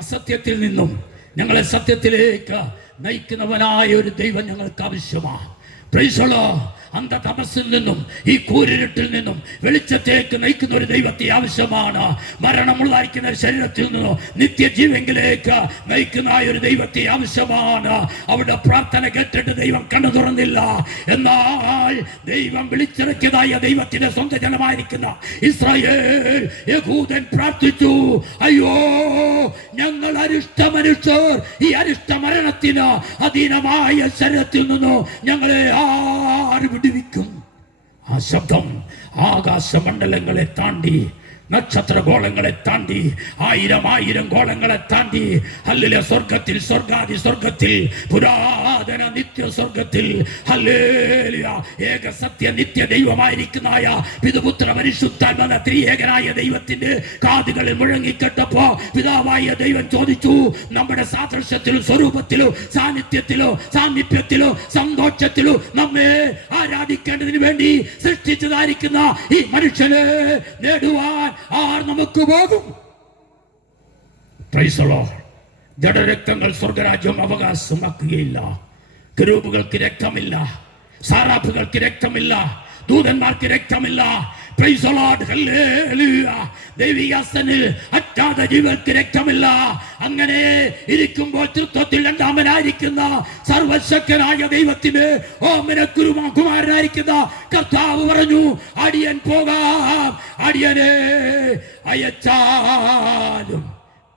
അസത്യത്തിൽ നിന്നും ഞങ്ങളെ സത്യത്തിലേക്ക് നയിക്കുന്നവനായ ഒരു ദൈവം ഞങ്ങൾക്ക് ആവശ്യമാണ്. Price the Lord. അന്ധതമസിൽ നിന്നും ഈ കൂരിരുട്ടിൽ നിന്നും വെളിച്ചത്തേക്ക് നയിക്കുന്ന ഒരു ദൈവത്തെ ആവശ്യമാണ്. മരണമുള്ളതായിരിക്കുന്ന ശരീരത്തിൽ നിന്നും നിത്യജീവങ്കിലേക്ക് നയിക്കുന്ന ഒരു ദൈവത്തെ ആവശ്യമാണ്. അവിടെ പ്രാർത്ഥന കേട്ടിട്ട് ദൈവം കണ്ണു തുറന്നില്ല. എന്നാൽ ദൈവം വിളിച്ചിറക്കിയതായ ദൈവത്തിന്റെ സ്വന്തം ജനമായിരിക്കുന്ന ഇസ്രായേൽ യഹൂദൻ പ്രാർത്ഥിച്ചു, അയ്യോ, ഞങ്ങൾ അരിഷ്ട മനുഷ്യർ, ഈ അരിഷ്ട മരണത്തിന് അധീനമായ ശരീരത്തിൽ നിന്നോ ഞങ്ങളെ ആര് വിടുവിക്കും? ആ ശബ്ദം ആകാശമണ്ഡലങ്ങളെ താണ്ടി, നക്ഷത്രഗോളങ്ങളെ താണ്ടി, 1000 ഗോളങ്ങളെ താണ്ടി, ഹല്ലേലൂയ, സ്വർഗത്തിൽ, സ്വർഗാദി സ്വർഗത്തിൽ, പുരാതന നിത്യ സ്വർഗത്തിൽ, ഹല്ലേലൂയ, ഏക സത്യ നിത്യ ദൈവമായിരിക്കുന്നതായ പിതൃപുത്ര പരിശുദ്ധാത്മ ത്രിയേകനായ ദൈവത്തിന്റെ കാതുകളിൽ മുഴങ്ങിക്കെട്ടപ്പോ പിതാവായ ദൈവം ചോദിച്ചു, നമ്മുടെ സാദൃശ്യത്തിലും സ്വരൂപത്തിലോ സാന്നിധ്യത്തിലോ സാമീപ്യത്തിലോ സന്തോഷത്തിലോ നമ്മെ ആരാധിക്കേണ്ടതിന് വേണ്ടി സൃഷ്ടിച്ചതായിരിക്കുന്ന ഈ മനുഷ്യനെ നേടുവാൻ ആർ നമുക്ക് പോകും? Price the Lord. ജഡരക്തങ്ങൾ സ്വർഗരാജ്യം അവകാശമാക്കുകയില്ല. കെരൂബുകൾക്ക് രക്തമില്ല, സാറാഫുകൾക്ക് രക്തമില്ല, ദൂതന്മാർക്ക് രക്തമില്ല. Praise the Lord. ഹല്ലേലൂയ. ദൈവികസനിൽ അജ്ഞാത ജീവികൾക്ക് രക്തമില്ല. അങ്ങനെ ഇരിക്കുമ്പോൾ തൃത്വത്തിൽ രണ്ടാമനായിരിക്കുന്ന സർവശക്തനായ ദൈവത്തിന് കുമാരനായിരിക്കുന്ന കർത്താവ് പറഞ്ഞു, അടിയൻ പോകാം, അടിയനെ അയച്ചാലും.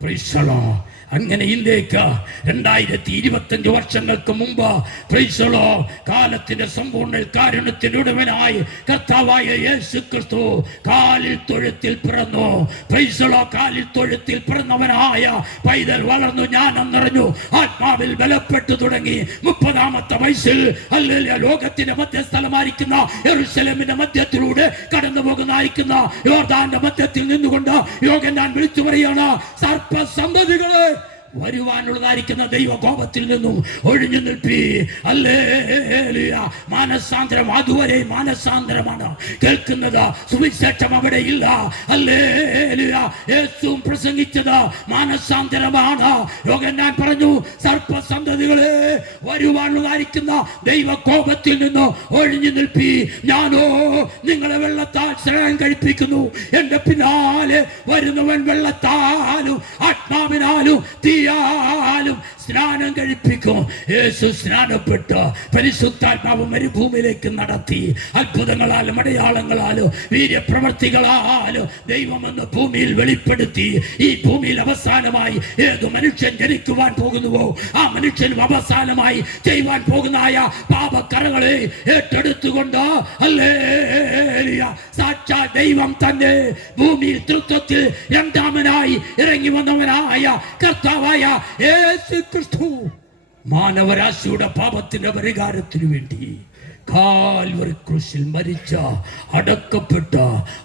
Price the Lord. അങ്ങനെ ഇന്ത്യക്ക് 2025 വർഷങ്ങൾക്ക് മുമ്പ് പ്രൈസ് ദി ലോർഡ് കാലത്തിന്റെ സമ്പൂർണ്ണ കാരുണ്യത്തിന്റെ ഉടമനായി കർത്താവായ യേശു ക്രിസ്തു കാലിൽ തൊഴുത്തിൽ പിറന്നു. Price the Lord. കാലിൽ തൊഴുത്തിൽ പിറന്നവനായ പൈതൽ വളർന്നു, ജ്ഞാനം നിറഞ്ഞു, ആത്മാവിൽ ബലപ്പെട്ടു തുടങ്ങി. 30ാമത്തെ വയസ്സിൽ ഹല്ലേലൂയ, ലോകത്തിന്റെ മധ്യസ്ഥലമായിരിക്കുന്ന യെരൂശലേമിന്റെ മധ്യത്തിലൂടെ കടന്നു പോകുന്നതായിരിക്കുന്ന യോർദാന്റെ മധ്യത്തിൽ നിന്നുകൊണ്ട് യോഹന്നാൻ വിളിച്ചു പറയാണ്, സർപ്പസന്തതികളെ, വരുവാനുള്ളതായിരിക്കുന്ന ദൈവകോപത്തിൽ നിന്നും ഒഴിഞ്ഞു നിൽപ്പി. ഹല്ലേലൂയ. മാനസാന്തരം അതുവരെ മാനസാന്തരമാണ് കേൾക്കുന്നത്. സുവിശേഷം അവിടെ ഇല്ല. ഹല്ലേലൂയ. യേശു പ്രസംഗിച്ചത് മാനസാന്തരമാണ്. യോഹന്നാൻ പറഞ്ഞു, സർപ്പസന്തതികളെ, വരുവാനുള്ളതായിരിക്കുന്ന ദൈവകോപത്തിൽ നിന്ന് ഒഴിഞ്ഞു നിൽപ്പി. ഞാനോ നിങ്ങളെ വെള്ളത്താൽ സ്നാനം കഴിപ്പിക്കുന്നു. എന്റെ പിന്നാലെ വരുന്നവൻ വെള്ളത്താലും ആത്മാവിനാലും തീയാലും സ്നാനം കഴിപ്പിക്കും. യേശു സ്നാനപ്പെട്ട് പരിശുദ്ധാത്മാവ് മരുഭൂമിയിലേക്ക് നടത്തി. അത്ഭുതങ്ങളാലും അടയാളങ്ങളാലും വീര്യപ്രവർത്തികളാലും ദൈവമെന്ന് ഭൂമിയിൽ വെളിപ്പെടുത്തി. ഈ ഭൂമിയിൽ അവസാനമായി ഏത് മനുഷ്യൻ ജനിക്കുവാൻ പോകുന്നുവോ ആ മനുഷ്യനും അവസാനമായി ചെയ്യുവാൻ പോകുന്നതായ പാപക്കറകളെ ഏറ്റെടുത്തുകൊണ്ട് ഹല്ലേലൂയ, സാക്ഷാൽ ദൈവം തന്നെ ഭൂമിയിൽ തൃത്വത്തിൽ രണ്ടാമനായി ഇറങ്ങി വന്നവനായ കർത്താവായ യേശു ക്രിസ്തു മാനവരാശിയുടെ പാപത്തിന്റെ പരിഹാരത്തിനു വേണ്ടി കാൽവറി ക്രൂശിൽ മരിച്ച, അടക്കപ്പെട്ട,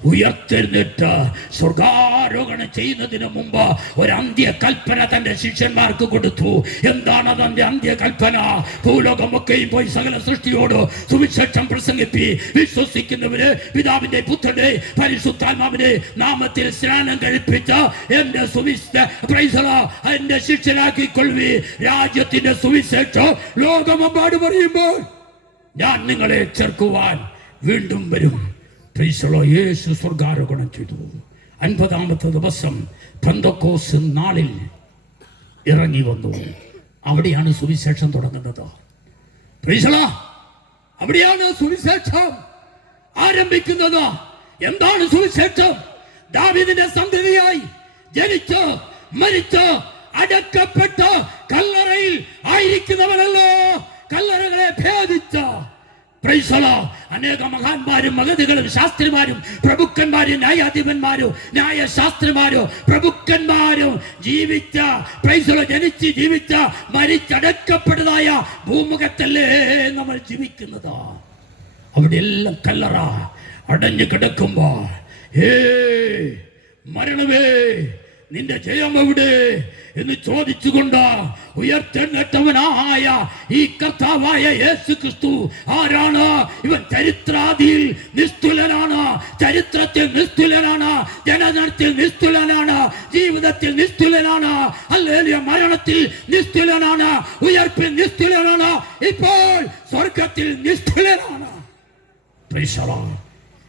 ഉയർത്തെഴുന്നേറ്റ് സ്വർഗാരോഹണം ചെയ്യുന്നതിന് മുമ്പ് ഒരു അന്ത്യകൽപ്പന തന്റെ ശിഷ്യന്മാർക്ക് കൊടുത്തു. എന്താണ് അതിന്റെ അന്ത്യകൽപ്പന? ഭൂലോകമൊക്കെയും പോയി സകല സൃഷ്ടിയോട് സുവിശേഷം പ്രസംഗിപ്പി. വിശ്വസിക്കുന്നവര് പിതാവിന്റെ പുത്രന്റെ പരിശുദ്ധാത്മാവിന്റെ നാമത്തിൽ സ്നാനം കഴിപ്പിച്ച എന്റെ ശിഷ്യനാക്കിക്കൊള്ളുവി. രാജ്യത്തിന്റെ സുവിശേഷം ലോകമെമ്പാട് പറയുമ്പോൾ ഞാൻ നിങ്ങളെ ചേർക്കുവാൻ വീണ്ടും വരും. യേശു സ്വർഗാരോഹണം ചെയ്തു. 50-ാമത്തെ ദിവസം പെന്തക്കോസ്ത് നാളിൽ ഇറങ്ങി വന്നു. അവിടെയാണ് സുവിശേഷം തുടങ്ങുന്നത്. അവിടെയാണ് സുവിശേഷം ആരംഭിക്കുന്നത്. എന്താണ് സുവിശേഷം? ദാവീദിന്റെ സന്തതിയായി ജനിച്ച് മരിച്ച് അടക്കപ്പെട്ട് കല്ലറയിൽ ആയിരിക്കുന്നവനല്ലോ കല്ലറകളെ ഭേദിച്ച അനേക മഹാന്മാരും മഗതികളും ശാസ്ത്രിമാരും പ്രഭുക്കന്മാരും ന്യായാധിപന്മാരും ന്യായശാസ്ത്രിമാരും പ്രഭുക്കന്മാരും ജീവിച്ച ജനിച്ച് ജീവിച്ച മരിച്ചടക്കപ്പെട്ടതായ ഭൂമുഖത്തല്ലേ നമ്മൾ ജീവിക്കുന്നത്. അവിടെ എല്ലാം കല്ലറ അടഞ്ഞു കിടക്കുമ്പോൾ മരണമേ നിന്റെ ജയം എവിടെ എന്ന് ചോദിച്ചുകൊണ്ട് ഉയർത്തെഴുന്നേറ്റവനായ ഈ കർത്താവായ യേശു ക്രിസ്തു ആരാണ്? ഇവൻ ചരിത്രാദിയിൽ നിസ്തുലനാണ്, ചരിത്രത്തിൽ നിസ്തുലനാണ്, ജനനത്തിൽ നിസ്തുലനാണ്, ജീവിതത്തിൽ നിസ്തുലനാണ്, ഹല്ലേലൂയ, മരണത്തിൽ നിസ്തുലനാണ്, ഉയർപ്പിൽ നിസ്തുലനാണ്, ഇപ്പോൾ സ്വർഗത്തിൽ നിസ്തുലനാണ്.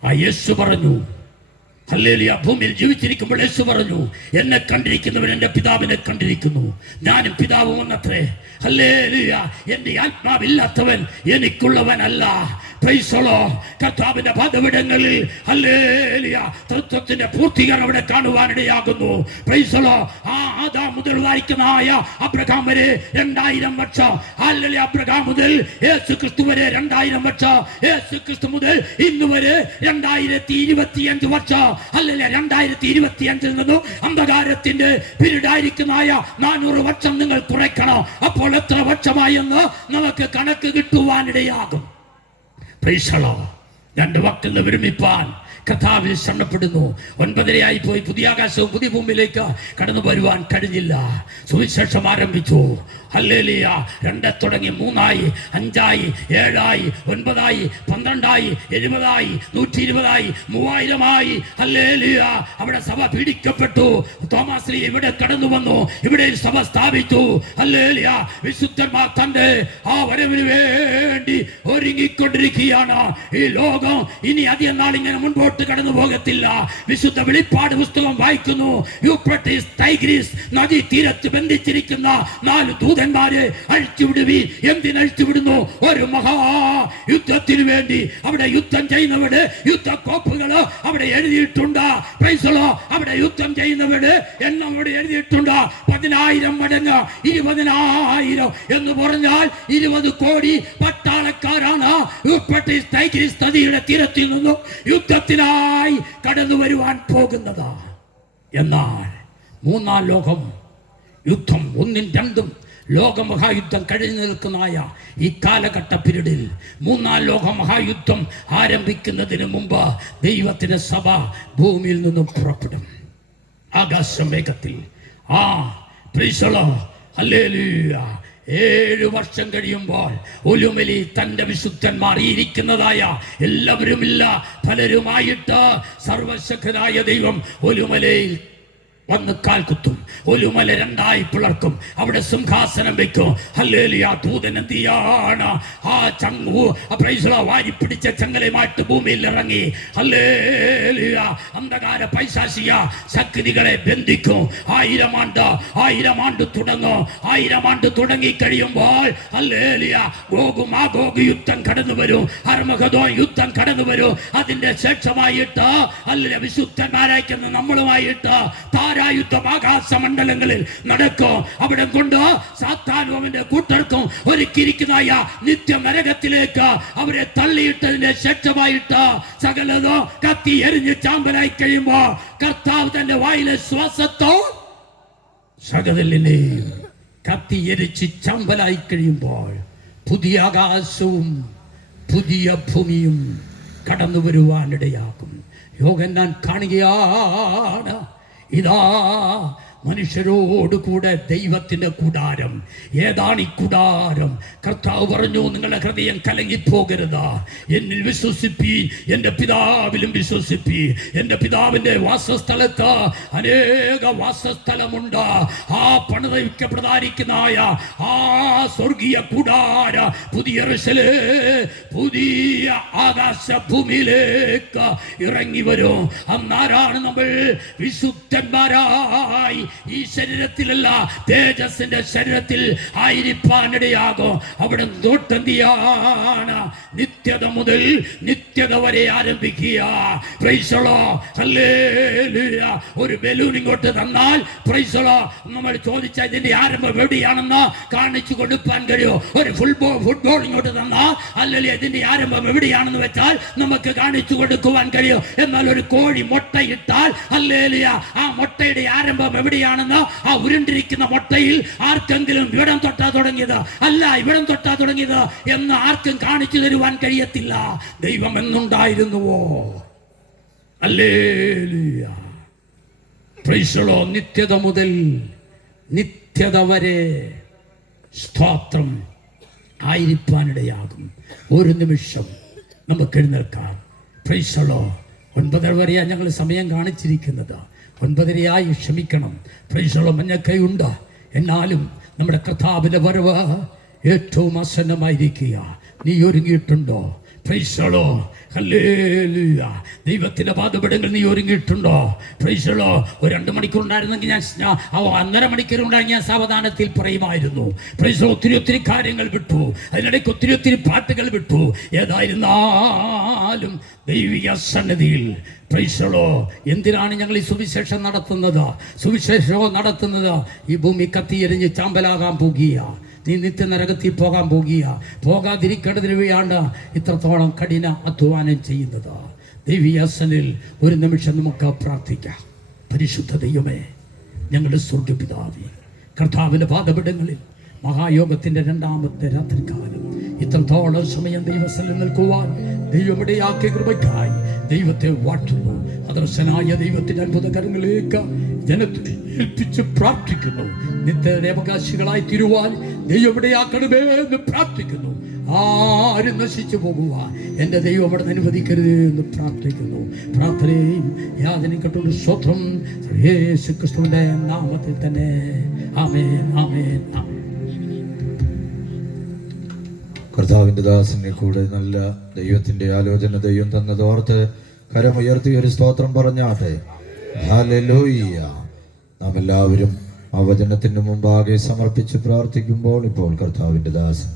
ആ യേശു പറഞ്ഞു, ഹല്ലേലൂയ, ഭൂമിയിൽ ജീവിച്ചിരിക്കുമ്പോൾ യേശു പറഞ്ഞു, എന്നെ കണ്ടിരിക്കുന്നവൻ എൻ്റെ പിതാവിനെ കണ്ടിരിക്കുന്നു, ഞാനും പിതാവും ഒന്നത്രേ. ഹല്ലേലൂയ, എൻ്റെ ആത്മാവില്ലാത്തവൻ എനിക്കുള്ളവനല്ല. കർത്താവിന്റെ പദവിടങ്ങളിൽ ഹല്ലേലൂയ തൃത്വത്തിന്റെ പൂർത്തീകരണം അവിടെ കാണുവാനിടയാകുന്നു. ആ ആദാം മുതൽ വായിക്കുന്ന അബ്രഹാം വരെ 2000 വർഷം, ഹല്ലേലൂയ, അബ്രഹാം മുതൽ യേശു ക്രിസ്തു വരെ 2000 വർഷം, യേശു ക്രിസ്തു മുതൽ ഇന്ന് വരെ 2025 വർഷം. ഹല്ലേലൂയ, 2025 നിന്നും അന്ധകാരത്തിന്റെ പീരീഡായിരിക്കുന്ന 400 വർഷം നിങ്ങൾ കുറയ്ക്കണം. അപ്പോൾ എത്ര വർഷമായെന്ന് നമുക്ക് കണക്ക് കിട്ടുവാനിടയാകും. രണ്ട് വാക്കിൽ വിരമിപ്പാൻ കർത്താവിൽ ശരണപ്പെടുന്നു. 9:30 പോയി പുതിയ ആകാശവും പുതിയ ഭൂമിയിലേക്ക് കടന്നു വരുവാൻ കഴിഞ്ഞില്ല. സുവിശേഷം ആരംഭിച്ചു. ഹല്ലേലൂയ, 2 തുടങ്ങി 3 5 7 9 12 70 120 3000 ഹല്ലേലൂയ. അവിടെ സഭ പീഡിക്കപ്പെട്ടു. തോമാശ്രീ ഇവിടെ കടന്നു വന്നു, ഇവിടെ സഭ സ്ഥാപിച്ചു. ഹല്ലേലൂയ, വിശുദ്ധന്മാർ തന്റെ ആ വരവിന് വേണ്ടി ഒരുങ്ങിക്കൊണ്ടിരിക്കുകയാണ്. ഈ ലോകം ഇനി അധികം നാൾ ഇങ്ങനെ മുൻപോട്ട് കടന്നു പോകത്തില്ല. വിശുദ്ധ വെളിപ്പാട് പുസ്തകം വായിക്കുന്നു. യൂഫ്രട്ടീസ് ടൈഗ്രീസ് നദി തീരത്ത് ബന്ധിച്ചിരിക്കുന്ന 4 ദൂതന്മാരെ അഴിച്ചുവിടുവി. എന്തിനഴിച്ചുവിടുന്നു? ഒരു മഹാ യുദ്ധത്തിന് വേണ്ടി. അവിടെ യുദ്ധം ചെയ്യുന്നവരുടെ യുദ്ധക്കോപ്പുകൾ അവിടെ എഴുതിയിട്ടുണ്ട്. അവിടെ യുദ്ധം ചെയ്യുന്നവരുടെ എണ്ണം അവിടെ എഴുതിയിട്ടുണ്ട്. 10,000 മടങ്ങ് 20,000 എന്ന് പറഞ്ഞാൽ 20 കോടി പട്ടാളക്കാരാണ് യൂഫ്രട്ടീസ് ടൈഗ്രീസ് നദിയുടെ തീരത്തിൽ നിന്നും യുദ്ധത്തിനായി കടന്നു വരുവാൻ പോകുന്നത്. എന്നാൽ 3-ാം ലോകം യുദ്ധം 1ഉം 2ഉം ലോകമഹായുദ്ധം കഴിഞ്ഞു നിൽക്കുന്നതായ ഈ കാലഘട്ട പീരീഡിൽ 3-ാം ലോക മഹായുദ്ധം ആരംഭിക്കുന്നതിന് മുമ്പ് ദൈവത്തിന്റെ സഭ ഭൂമിയിൽ നിന്നും പുറപ്പെടും ആകാശം വേഗത്തിൽ. ഹല്ലേലൂയ, 7 വർഷം കഴിയുമ്പോൾ ഒലുമലി തന്റെ വിശുദ്ധന്മാർ ഇരിക്കുന്നതായ എല്ലാവരുമില്ല പലരുമായിട്ട് സർവശക്തനായ ദൈവം ഒലുമലയിൽ വന്ന് കാൽകുത്തും. ഒലുമല 2ആയി പിളർക്കും. അവിടെ സിംഹാസനം വെക്കും. ഹല്ലേലൂയ, ദൂതൻ എന്തിയാണ്? ആ ചങ്ങു വാരി പിടിച്ച ചങ്ങലയുമായിട്ട് ഭൂമിയിൽ ഇറങ്ങി. ഹല്ലേലൂയ, അന്ധകാര പൈശാചിക ശക്തികളെ ബന്ധിക്കും. 1000 ആണ്ട് തുടങ്ങും. 1000 ആണ്ട് തുടങ്ങി കഴിയുമ്പോൾ ഹല്ലേലൂയ, ഗോഗും മാഗോഗ് യുദ്ധം കടന്നു വരും. ഹർമഗദോൻ യുദ്ധം കടന്നു വരും. അതിന്റെ ശേഷമായിട്ട് ഹല്ലേലൂയ, വിശുദ്ധന്മാരായിരിക്കുന്ന നമ്മളുമായിട്ട് യുദ്ധം ആകാശമണ്ഡലങ്ങളിൽ നടക്കും. അവിടെ കൊണ്ട് സാത്താനും അവന്റെ കൂട്ടർക്കും ഒരുക്കിയിരിക്കുന്ന നിത്യ നരകത്തിലേക്ക് അവരെ തള്ളിയിട്ടതിന്റെ ശേഷമായിട്ട് സകലതോ കത്തി എരിഞ്ഞ് ചാമ്പലായി കഴിയുമ്പോ കർത്താവ് തന്റെ വായിലെ ശ്വാസത്തോ സകലിനെയും കത്തി എരിച്ച് ചാമ്പലായി കഴിയുമ്പോൾ പുതിയ ആകാശവും പുതിയ ഭൂമിയും കടന്നു വരുവാനിടയാകും. യോഹന്നാൻ കാണുകയാണ്, ഇതാ മനുഷ്യരോട് കൂടെ ദൈവത്തിന്റെ കൂടാരം. ഏതാണ് ഈ കൂടാരം? കർത്താവ് പറഞ്ഞു, നിങ്ങളുടെ ഹൃദയം കലങ്ങിപ്പോകരുത്, എന്നിൽ വിശ്വസിപ്പീൻ, എൻ്റെ പിതാവിലും വിശ്വസിപ്പീൻ. എൻ്റെ പിതാവിൻ്റെ വാസസ്ഥലത്ത് അനേക വാസസ്ഥലമുണ്ട്. ആ പണിതയ്ക്കപ്പെടാതിരിക്കുന്നതായ ആ സ്വർഗീയ കൂടാര പുതിയ പുതിയ ആകാശഭൂമിയിലേക്ക് ഇറങ്ങി വരും. അന്നാരാണ് നമ്മൾ വിശുദ്ധന്മാരായി ഈ ശരീരത്തിലല്ല, തേജസ്സിന്റെ ശരീരത്തിൽ ആയിരിക്കാനിടയാകും. അവിടെ തൊട്ടെന്തിയാണ് നിത്യത മുതൽ നിത്യത വരെ ആരംഭിക്കുക. പ്രൈസ് ദി ലോർഡ്, ഹല്ലേലൂയ. ഒരു ബലൂൺ ഇങ്ങോട്ട് തന്നാൽ പ്രൈസ് ദി ലോർഡ്, നമ്മൾ ചോദിച്ചാൽ ഇതിന്റെ ആരംഭം എവിടെയാണെന്ന് കാണിച്ചു കൊടുക്കാൻ കഴിയും. ഒരു ഫുട്ബോൾ ഇങ്ങോട്ട് തന്നാൽ അല്ലെങ്കിൽ ഇതിന്റെ ആരംഭം എവിടെയാണെന്ന് വെച്ചാൽ നമുക്ക് കാണിച്ചു കൊടുക്കുവാൻ കഴിയും. എന്നാൽ ഒരു കോഴി മുട്ടയിട്ടാൽ ഹല്ലേലൂയ, ആ മുട്ടയുടെ ആരംഭം എവിടെയാണെന്ന് ആ ഉരുണ്ടിരിക്കുന്ന മുട്ടയിൽ ആർക്കെങ്കിലും ഇവിടം തൊട്ടാ തുടങ്ങിയത് അല്ല, ഇവിടം തൊട്ടാ തുടങ്ങിയത് എന്ന് ആർക്കും കാണിച്ചു തരുവാൻ കഴിയത്തില്ല. ദൈവം എന്നുണ്ടായിരുന്നുവോ? ഹല്ലേലൂയ, പ്രൈസ് ദി ലോർഡ്. നിത്യത മുതൽ നിത്യത വരെ സ്തോത്രം ആയിരിക്കാനിടയാകും. ഒരു നിമിഷം നമുക്ക് എഴുന്നേൽക്കാം. Price the Lord. 9:30 വരെയാണ് ഞങ്ങൾ സമയം കാണിച്ചിരിക്കുന്നത്. 9:30 ക്ഷമിക്കണം. Price the Lord. മഞ്ഞക്കൈയുണ്ട്, എന്നാലും നമ്മുടെ കർത്താവിന്റെ വരവ് ഏറ്റവും ആസന്നമായിരിക്കുക. നീ ഒരുങ്ങിയിട്ടുണ്ടോ? പ്രൈസ് ദി ലോർഡ്, ഹല്ലേലൂയ. ദൈവത്തിന്റെ പാദപീഠങ്ങൾ നീ ഒരുങ്ങിയിട്ടുണ്ടോ? Praise the Lord. ഒരു 2 മണിക്കൂർ ഉണ്ടായിരുന്നെങ്കിൽ ഞാൻ 1.5 മണിക്കൂർ ഉണ്ടായി ഞാൻ സാവധാനത്തിൽ പറയുമായിരുന്നു. Price the Lord. ഒത്തിരി കാര്യങ്ങൾ വിട്ടു, അതിനിടയ്ക്ക് ഒത്തിരി പാട്ടുകൾ വിട്ടു. ഏതായിരുന്നാലും ദൈവിക സന്നിധിയിൽ പ്രൈസ് ദി ലോർഡ്. എന്തിനാണ് ഞങ്ങൾ ഈ സുവിശേഷം നടത്തുന്നത്? സുവിശേഷവും നടത്തുന്നത് ഈ ഭൂമി കത്തിയെരിഞ്ഞ് ചാമ്പലാകാൻ പോകുക. നീ നിത്യനരകത്തിൽ പോകാൻ പോകുക. പോകാതിരിക്കേണ്ടതിന് വേണ്ടിയാണ് ഇത്രത്തോളം കഠിന അധ്വാനം ചെയ്യുന്നത്. ദൈവീയസനിൽ ഒരു നിമിഷം നമുക്ക് പ്രാർത്ഥിക്കാം. പരിശുദ്ധ ദൈവമേ, ഞങ്ങളുടെ സ്വർഗ്ഗപിതാവേ, കർത്താവിൻ്റെ പാദപീഠങ്ങളിൽ മഹായോഗത്തിൻ്റെ 2ാമത്തെ രാത്രികാലം ഇത്രത്തോളം സമയം ദൈവസ്ഥലിൽ നിൽക്കുവാൻ ദൈവമിടയാക്കിയ കൃപയ്ക്കായി ദൈവത്തെ വാഴ്ത്തുന്നു. അദർശനായ ദൈവത്തിൻ്റെ അത്ഭുത കരങ്ങളിലേക്ക് ജനത്തെ ഏൽപ്പിച്ച് പ്രാർത്ഥിക്കുന്നു. നിത്യദേവകാശികളായി തീരുവാൻ ദൈവമിടയാക്കണമേ എന്ന് പ്രാർത്ഥിക്കുന്നു. ആരും നശിച്ചു പോകുവാൻ എൻ്റെ ദൈവം അവിടെ അനുവദിക്കരുത് എന്ന് പ്രാർത്ഥിക്കുന്നു. പ്രാർത്ഥനയും യാതനയും കേട്ടുകൊണ്ട് സ്തോത്രം യേശു ക്രിസ്തുവിൻ്റെ നാമത്തിൽ തന്നെ. ആമേൻ, ആമേൻ, ആമേൻ. കർത്താവിൻ്റെ ദാസനെ കൂടെ നല്ല ദൈവത്തിൻ്റെ ആലോചന ദൈവം തന്നതോർത്ത് കരമുയർത്തി ഒരു സ്തോത്രം പറഞ്ഞാട്ടെ. ഹല്ലേലൂയ. നാം എല്ലാവരും ആ വചനത്തിന് മുമ്പാകെ സമർപ്പിച്ച് പ്രാർത്ഥിക്കുമ്പോൾ ഇപ്പോൾ കർത്താവിൻ്റെ ദാസൻ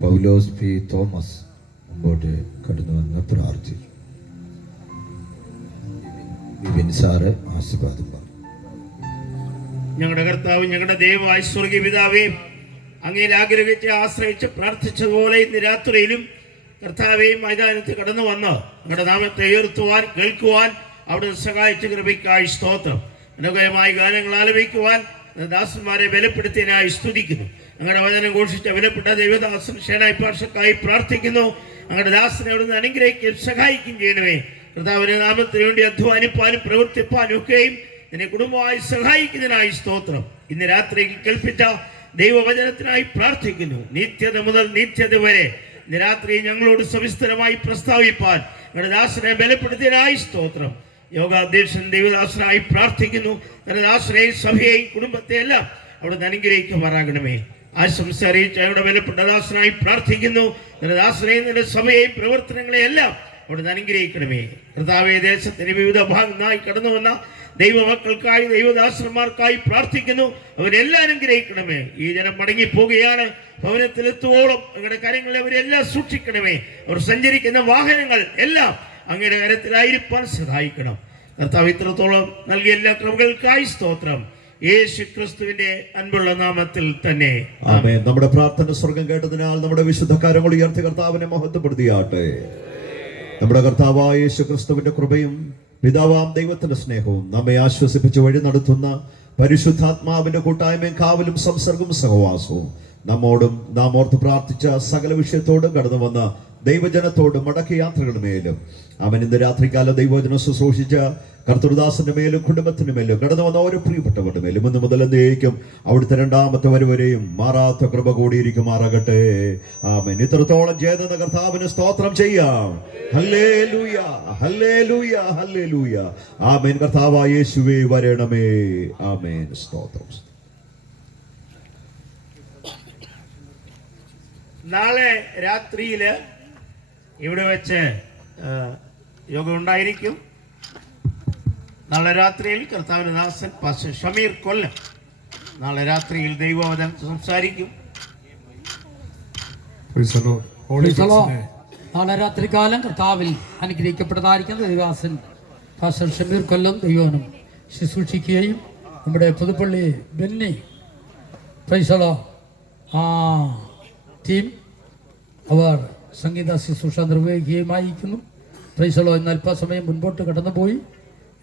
പൗലോസ് പി തോമസ് മുമ്പോട്ട് കടന്നു വന്ന് പ്രാർത്ഥിക്കും. വിപിൻ സാറ് ആശീർവാദം പറഞ്ഞു. ഞങ്ങളുടെ കർത്താവ്, ഞങ്ങളുടെ ദൈവമായ സ്വർഗീയ പിതാവേ, അങ്ങയിൽ ആഗ്രഹിച്ച് ആശ്രയിച്ച് പ്രാർത്ഥിച്ചതുപോലെ ഇന്ന് രാത്രിയിലും കർത്താവെ മൈതാനത്ത് കടന്നു വന്ന് ഞങ്ങളുടെ നാമത്തെ ഉയർത്തുവാൻ കേൾക്കുവാൻ അവിടുന്ന് സഹായിച്ച കൃപയ്ക്കായി സ്തോത്രം. അനുഗ്രഹമായ ഗാനങ്ങൾ ആലപിക്കുവാൻ ദാസന്മാരെ ബലപ്പെടുത്തിയതിനായി സ്തുതിക്കുന്നു. ഞങ്ങളുടെ വചനം ഘോഷിച്ച വിലപ്പെട്ട ദൈവദാസൻ ഷേനായി പാർഷക്കായി പ്രാർത്ഥിക്കുന്നു. ഞങ്ങളുടെ ദാസനെ അവിടുന്ന് അനുഗ്രഹിക്കുകയും സഹായിക്കുകയും ചെയ്യണമേ. കർത്താവിന്റെ നാമത്തിന് വേണ്ടി അധ്വാനിപ്പാനും പ്രവർത്തിപ്പാനും ഒക്കെയും നിന്നെ കുടുംബമായി സഹായിക്കുന്നതിനായി സ്തോത്രം. ഇന്ന് രാത്രിയിൽ കേൾപ്പിച്ച ദൈവവചനത്തിനായി പ്രാർത്ഥിക്കുന്നു. നിത്യത മുതൽ നിത്യത വരെ ഇന്ന് രാത്രി ഞങ്ങളോട് സവിസ്തരമായി പ്രസ്താവിപ്പാൻ ഞങ്ങളുടെ ദാസനെ ബലപ്പെടുത്തിയതിനായി സ്തോത്രം. യോഗാധ്യക്ഷൻ ദൈവദാസനായി പ്രാർത്ഥിക്കുന്നു. തന്റെ ദാസനെയും സഭയെയും കുടുംബത്തെ എല്ലാം അവിടുന്ന് അനുഗ്രഹിക്കുമാറാകണമേ. ആശംസ അറിയിച്ച ഞങ്ങളുടെ ബലപ്പെട്ട ദാസനായി പ്രാർത്ഥിക്കുന്നു. തന്റെ ദാസനെയും തന്റെ സഭയെയും പ്രവർത്തനങ്ങളെ എല്ലാം അവിടുന്ന് അനുഗ്രഹിക്കണമേ. കർത്താവേ, ദേശത്തിന് വിവിധ ഭാഗങ്ങളായി കടന്നു വന്ന ദൈവമക്കൾക്കായി ദൈവദാസന്മാർക്കായി പ്രാർത്ഥിക്കുന്നു. അവരെല്ലാം അനുഗ്രഹിക്കണമേ. ഈ ജനം മടങ്ങിപ്പോവുകയാണ്. ഭവനത്തിലെത്തുവോളം അങ്ങയുടെ കാര്യങ്ങളെ അവരെല്ലാം സൂക്ഷിക്കണമേ. അവർ സഞ്ചരിക്കുന്ന വാഹനങ്ങൾ എല്ലാം അങ്ങയുടെ കാര്യത്തിലായിരിക്കാൻ സഹായിക്കണം. കർത്താവ് ഇത്രത്തോളം നൽകിയ എല്ലാ കൃപകൾക്കായി സ്തോത്രം. യേശു ക്രിസ്തുവിന്റെ അൻപുള്ള നാമത്തിൽ തന്നെ ആമേൻ. നമ്മുടെ പ്രാർത്ഥന സ്വർഗം കേട്ടതിനാൽ നമ്മുടെ വിശുദ്ധ കരങ്ങൾ ഉയർത്തി കർത്താവിനെ മഹത്വപ്പെടുത്തിയാട്ടെ. നമ്മുടെ കർത്താവായ യേശു ക്രിസ്തുവിന്റെ കൃപയും പിതാവാം ദൈവത്തിന്റെ സ്നേഹവും നമ്മെ ആശ്വസിപ്പിച്ച് വഴി നടത്തുന്ന പരിശുദ്ധാത്മാവിന്റെ കൂട്ടായ്മയും കാവലും സംസർഗവും സഹവാസവും നമ്മോടും നാം ഓർത്ത് പ്രാർത്ഥിച്ച സകല വിഷയത്തോടും കടന്നു വന്ന ദൈവജനത്തോടും മടക്കയാത്രകളുടെ മേലും അവൻ ഇന്ന് രാത്രികാലം ദൈവവചനം ശുശ്രൂഷിച്ച കർത്തൃദാസന്റെ മേലും കുടുംബത്തിന് മേലും കടന്നു വന്ന ഓരോ പ്രിയപ്പെട്ടവരുടെ മേലും ഇന്ന് മുതൽ എന്നേക്കും അവിടുത്തെ രണ്ടാമത്തെ വരവരെയും മാറാത്ത കൃപ കൂടിയിരിക്കുമാറാകട്ടെ. ആമേൻ. ഇത്രത്തോളം ചെയ്തെന്ന കർത്താവിന് സ്തോത്രം ചെയ്യാം. ഹല്ലേലൂയ, ഹല്ലേലൂയ, ഹല്ലേലൂയ. ആമേൻ. കർത്താവായ യേശുവേ വരണമേ. ആമേൻ. സ്തോത്രം. നാളെ രാത്രിയിൽ ഇവിടെ വെച്ച് യോഗം ഉണ്ടായിരിക്കും. നാളെ രാത്രിയിൽ കർത്താവിന്റെ ദാസൻ പാസ്റ്റർ ഷമീർ കൊല്ലം നാളെ രാത്രിയിൽ ദൈവവചനം സംസാരിക്കും. നാളെ രാത്രികാലം കർത്താവിൽ അനുഗ്രഹിക്കപ്പെട്ടതായിരിക്കുന്ന ദൈവദാസൻ പാസ്റ്റർ ഷമീർ കൊല്ലം ദൈവവചനം ശുശ്രൂഷിക്കുകയും നമ്മുടെ പുതുപ്പള്ളി ബെന്നി പ്രൈസലോ ടീം അവർ സംഗീത ശുശ്രൂഷ നിർവഹിക്കുകയുമായിരിക്കുന്നു. പ്രൈസലോ ഇന്ന് അല്പസമയം മുൻപോട്ട് കടന്നുപോയി.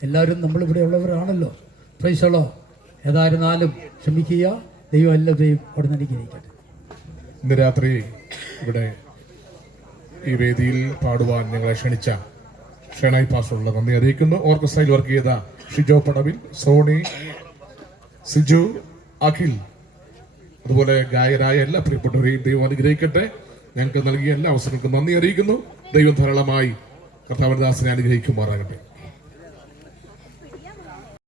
എല്ലാവരും നമ്മളിവിടെ ഉള്ളവരാണല്ലോ. പ്രൈസലോ ഏതായിരുന്നാലും ക്ഷമിക്കുക. ദൈവം എല്ലാവരെയും അവിടെ നിന്ന് അനുഗ്രഹിക്കട്ടെ. ഇന്ന് രാത്രി ഇവിടെ ഈ വേദിയിൽ പാടുവാൻ ഞങ്ങളെ ക്ഷണിച്ച ഷെണായി പാസ്റ്ററുള്ള നന്ദി അറിയിക്കുന്നു. ഓർക്കസ്ട്രയിൽ വർക്ക് ചെയ്ത ഷിജോ പടവിൽ, സോണി, സിജു, അഖിൽ, അതുപോലെ ഗായകരായ എല്ലാ പ്രിയപ്പെട്ടവരെയും ദൈവം അനുഗ്രഹിക്കട്ടെ. ഞങ്ങൾക്ക് നൽകിയ എല്ലാ അവസരങ്ങൾക്കും നന്ദി അറിയിക്കുന്നു. ദൈവം ധാരാളമായി കർത്താവിന്റെ ദാസനെ അനുഗ്രഹിക്കുമാറാകട്ടെ.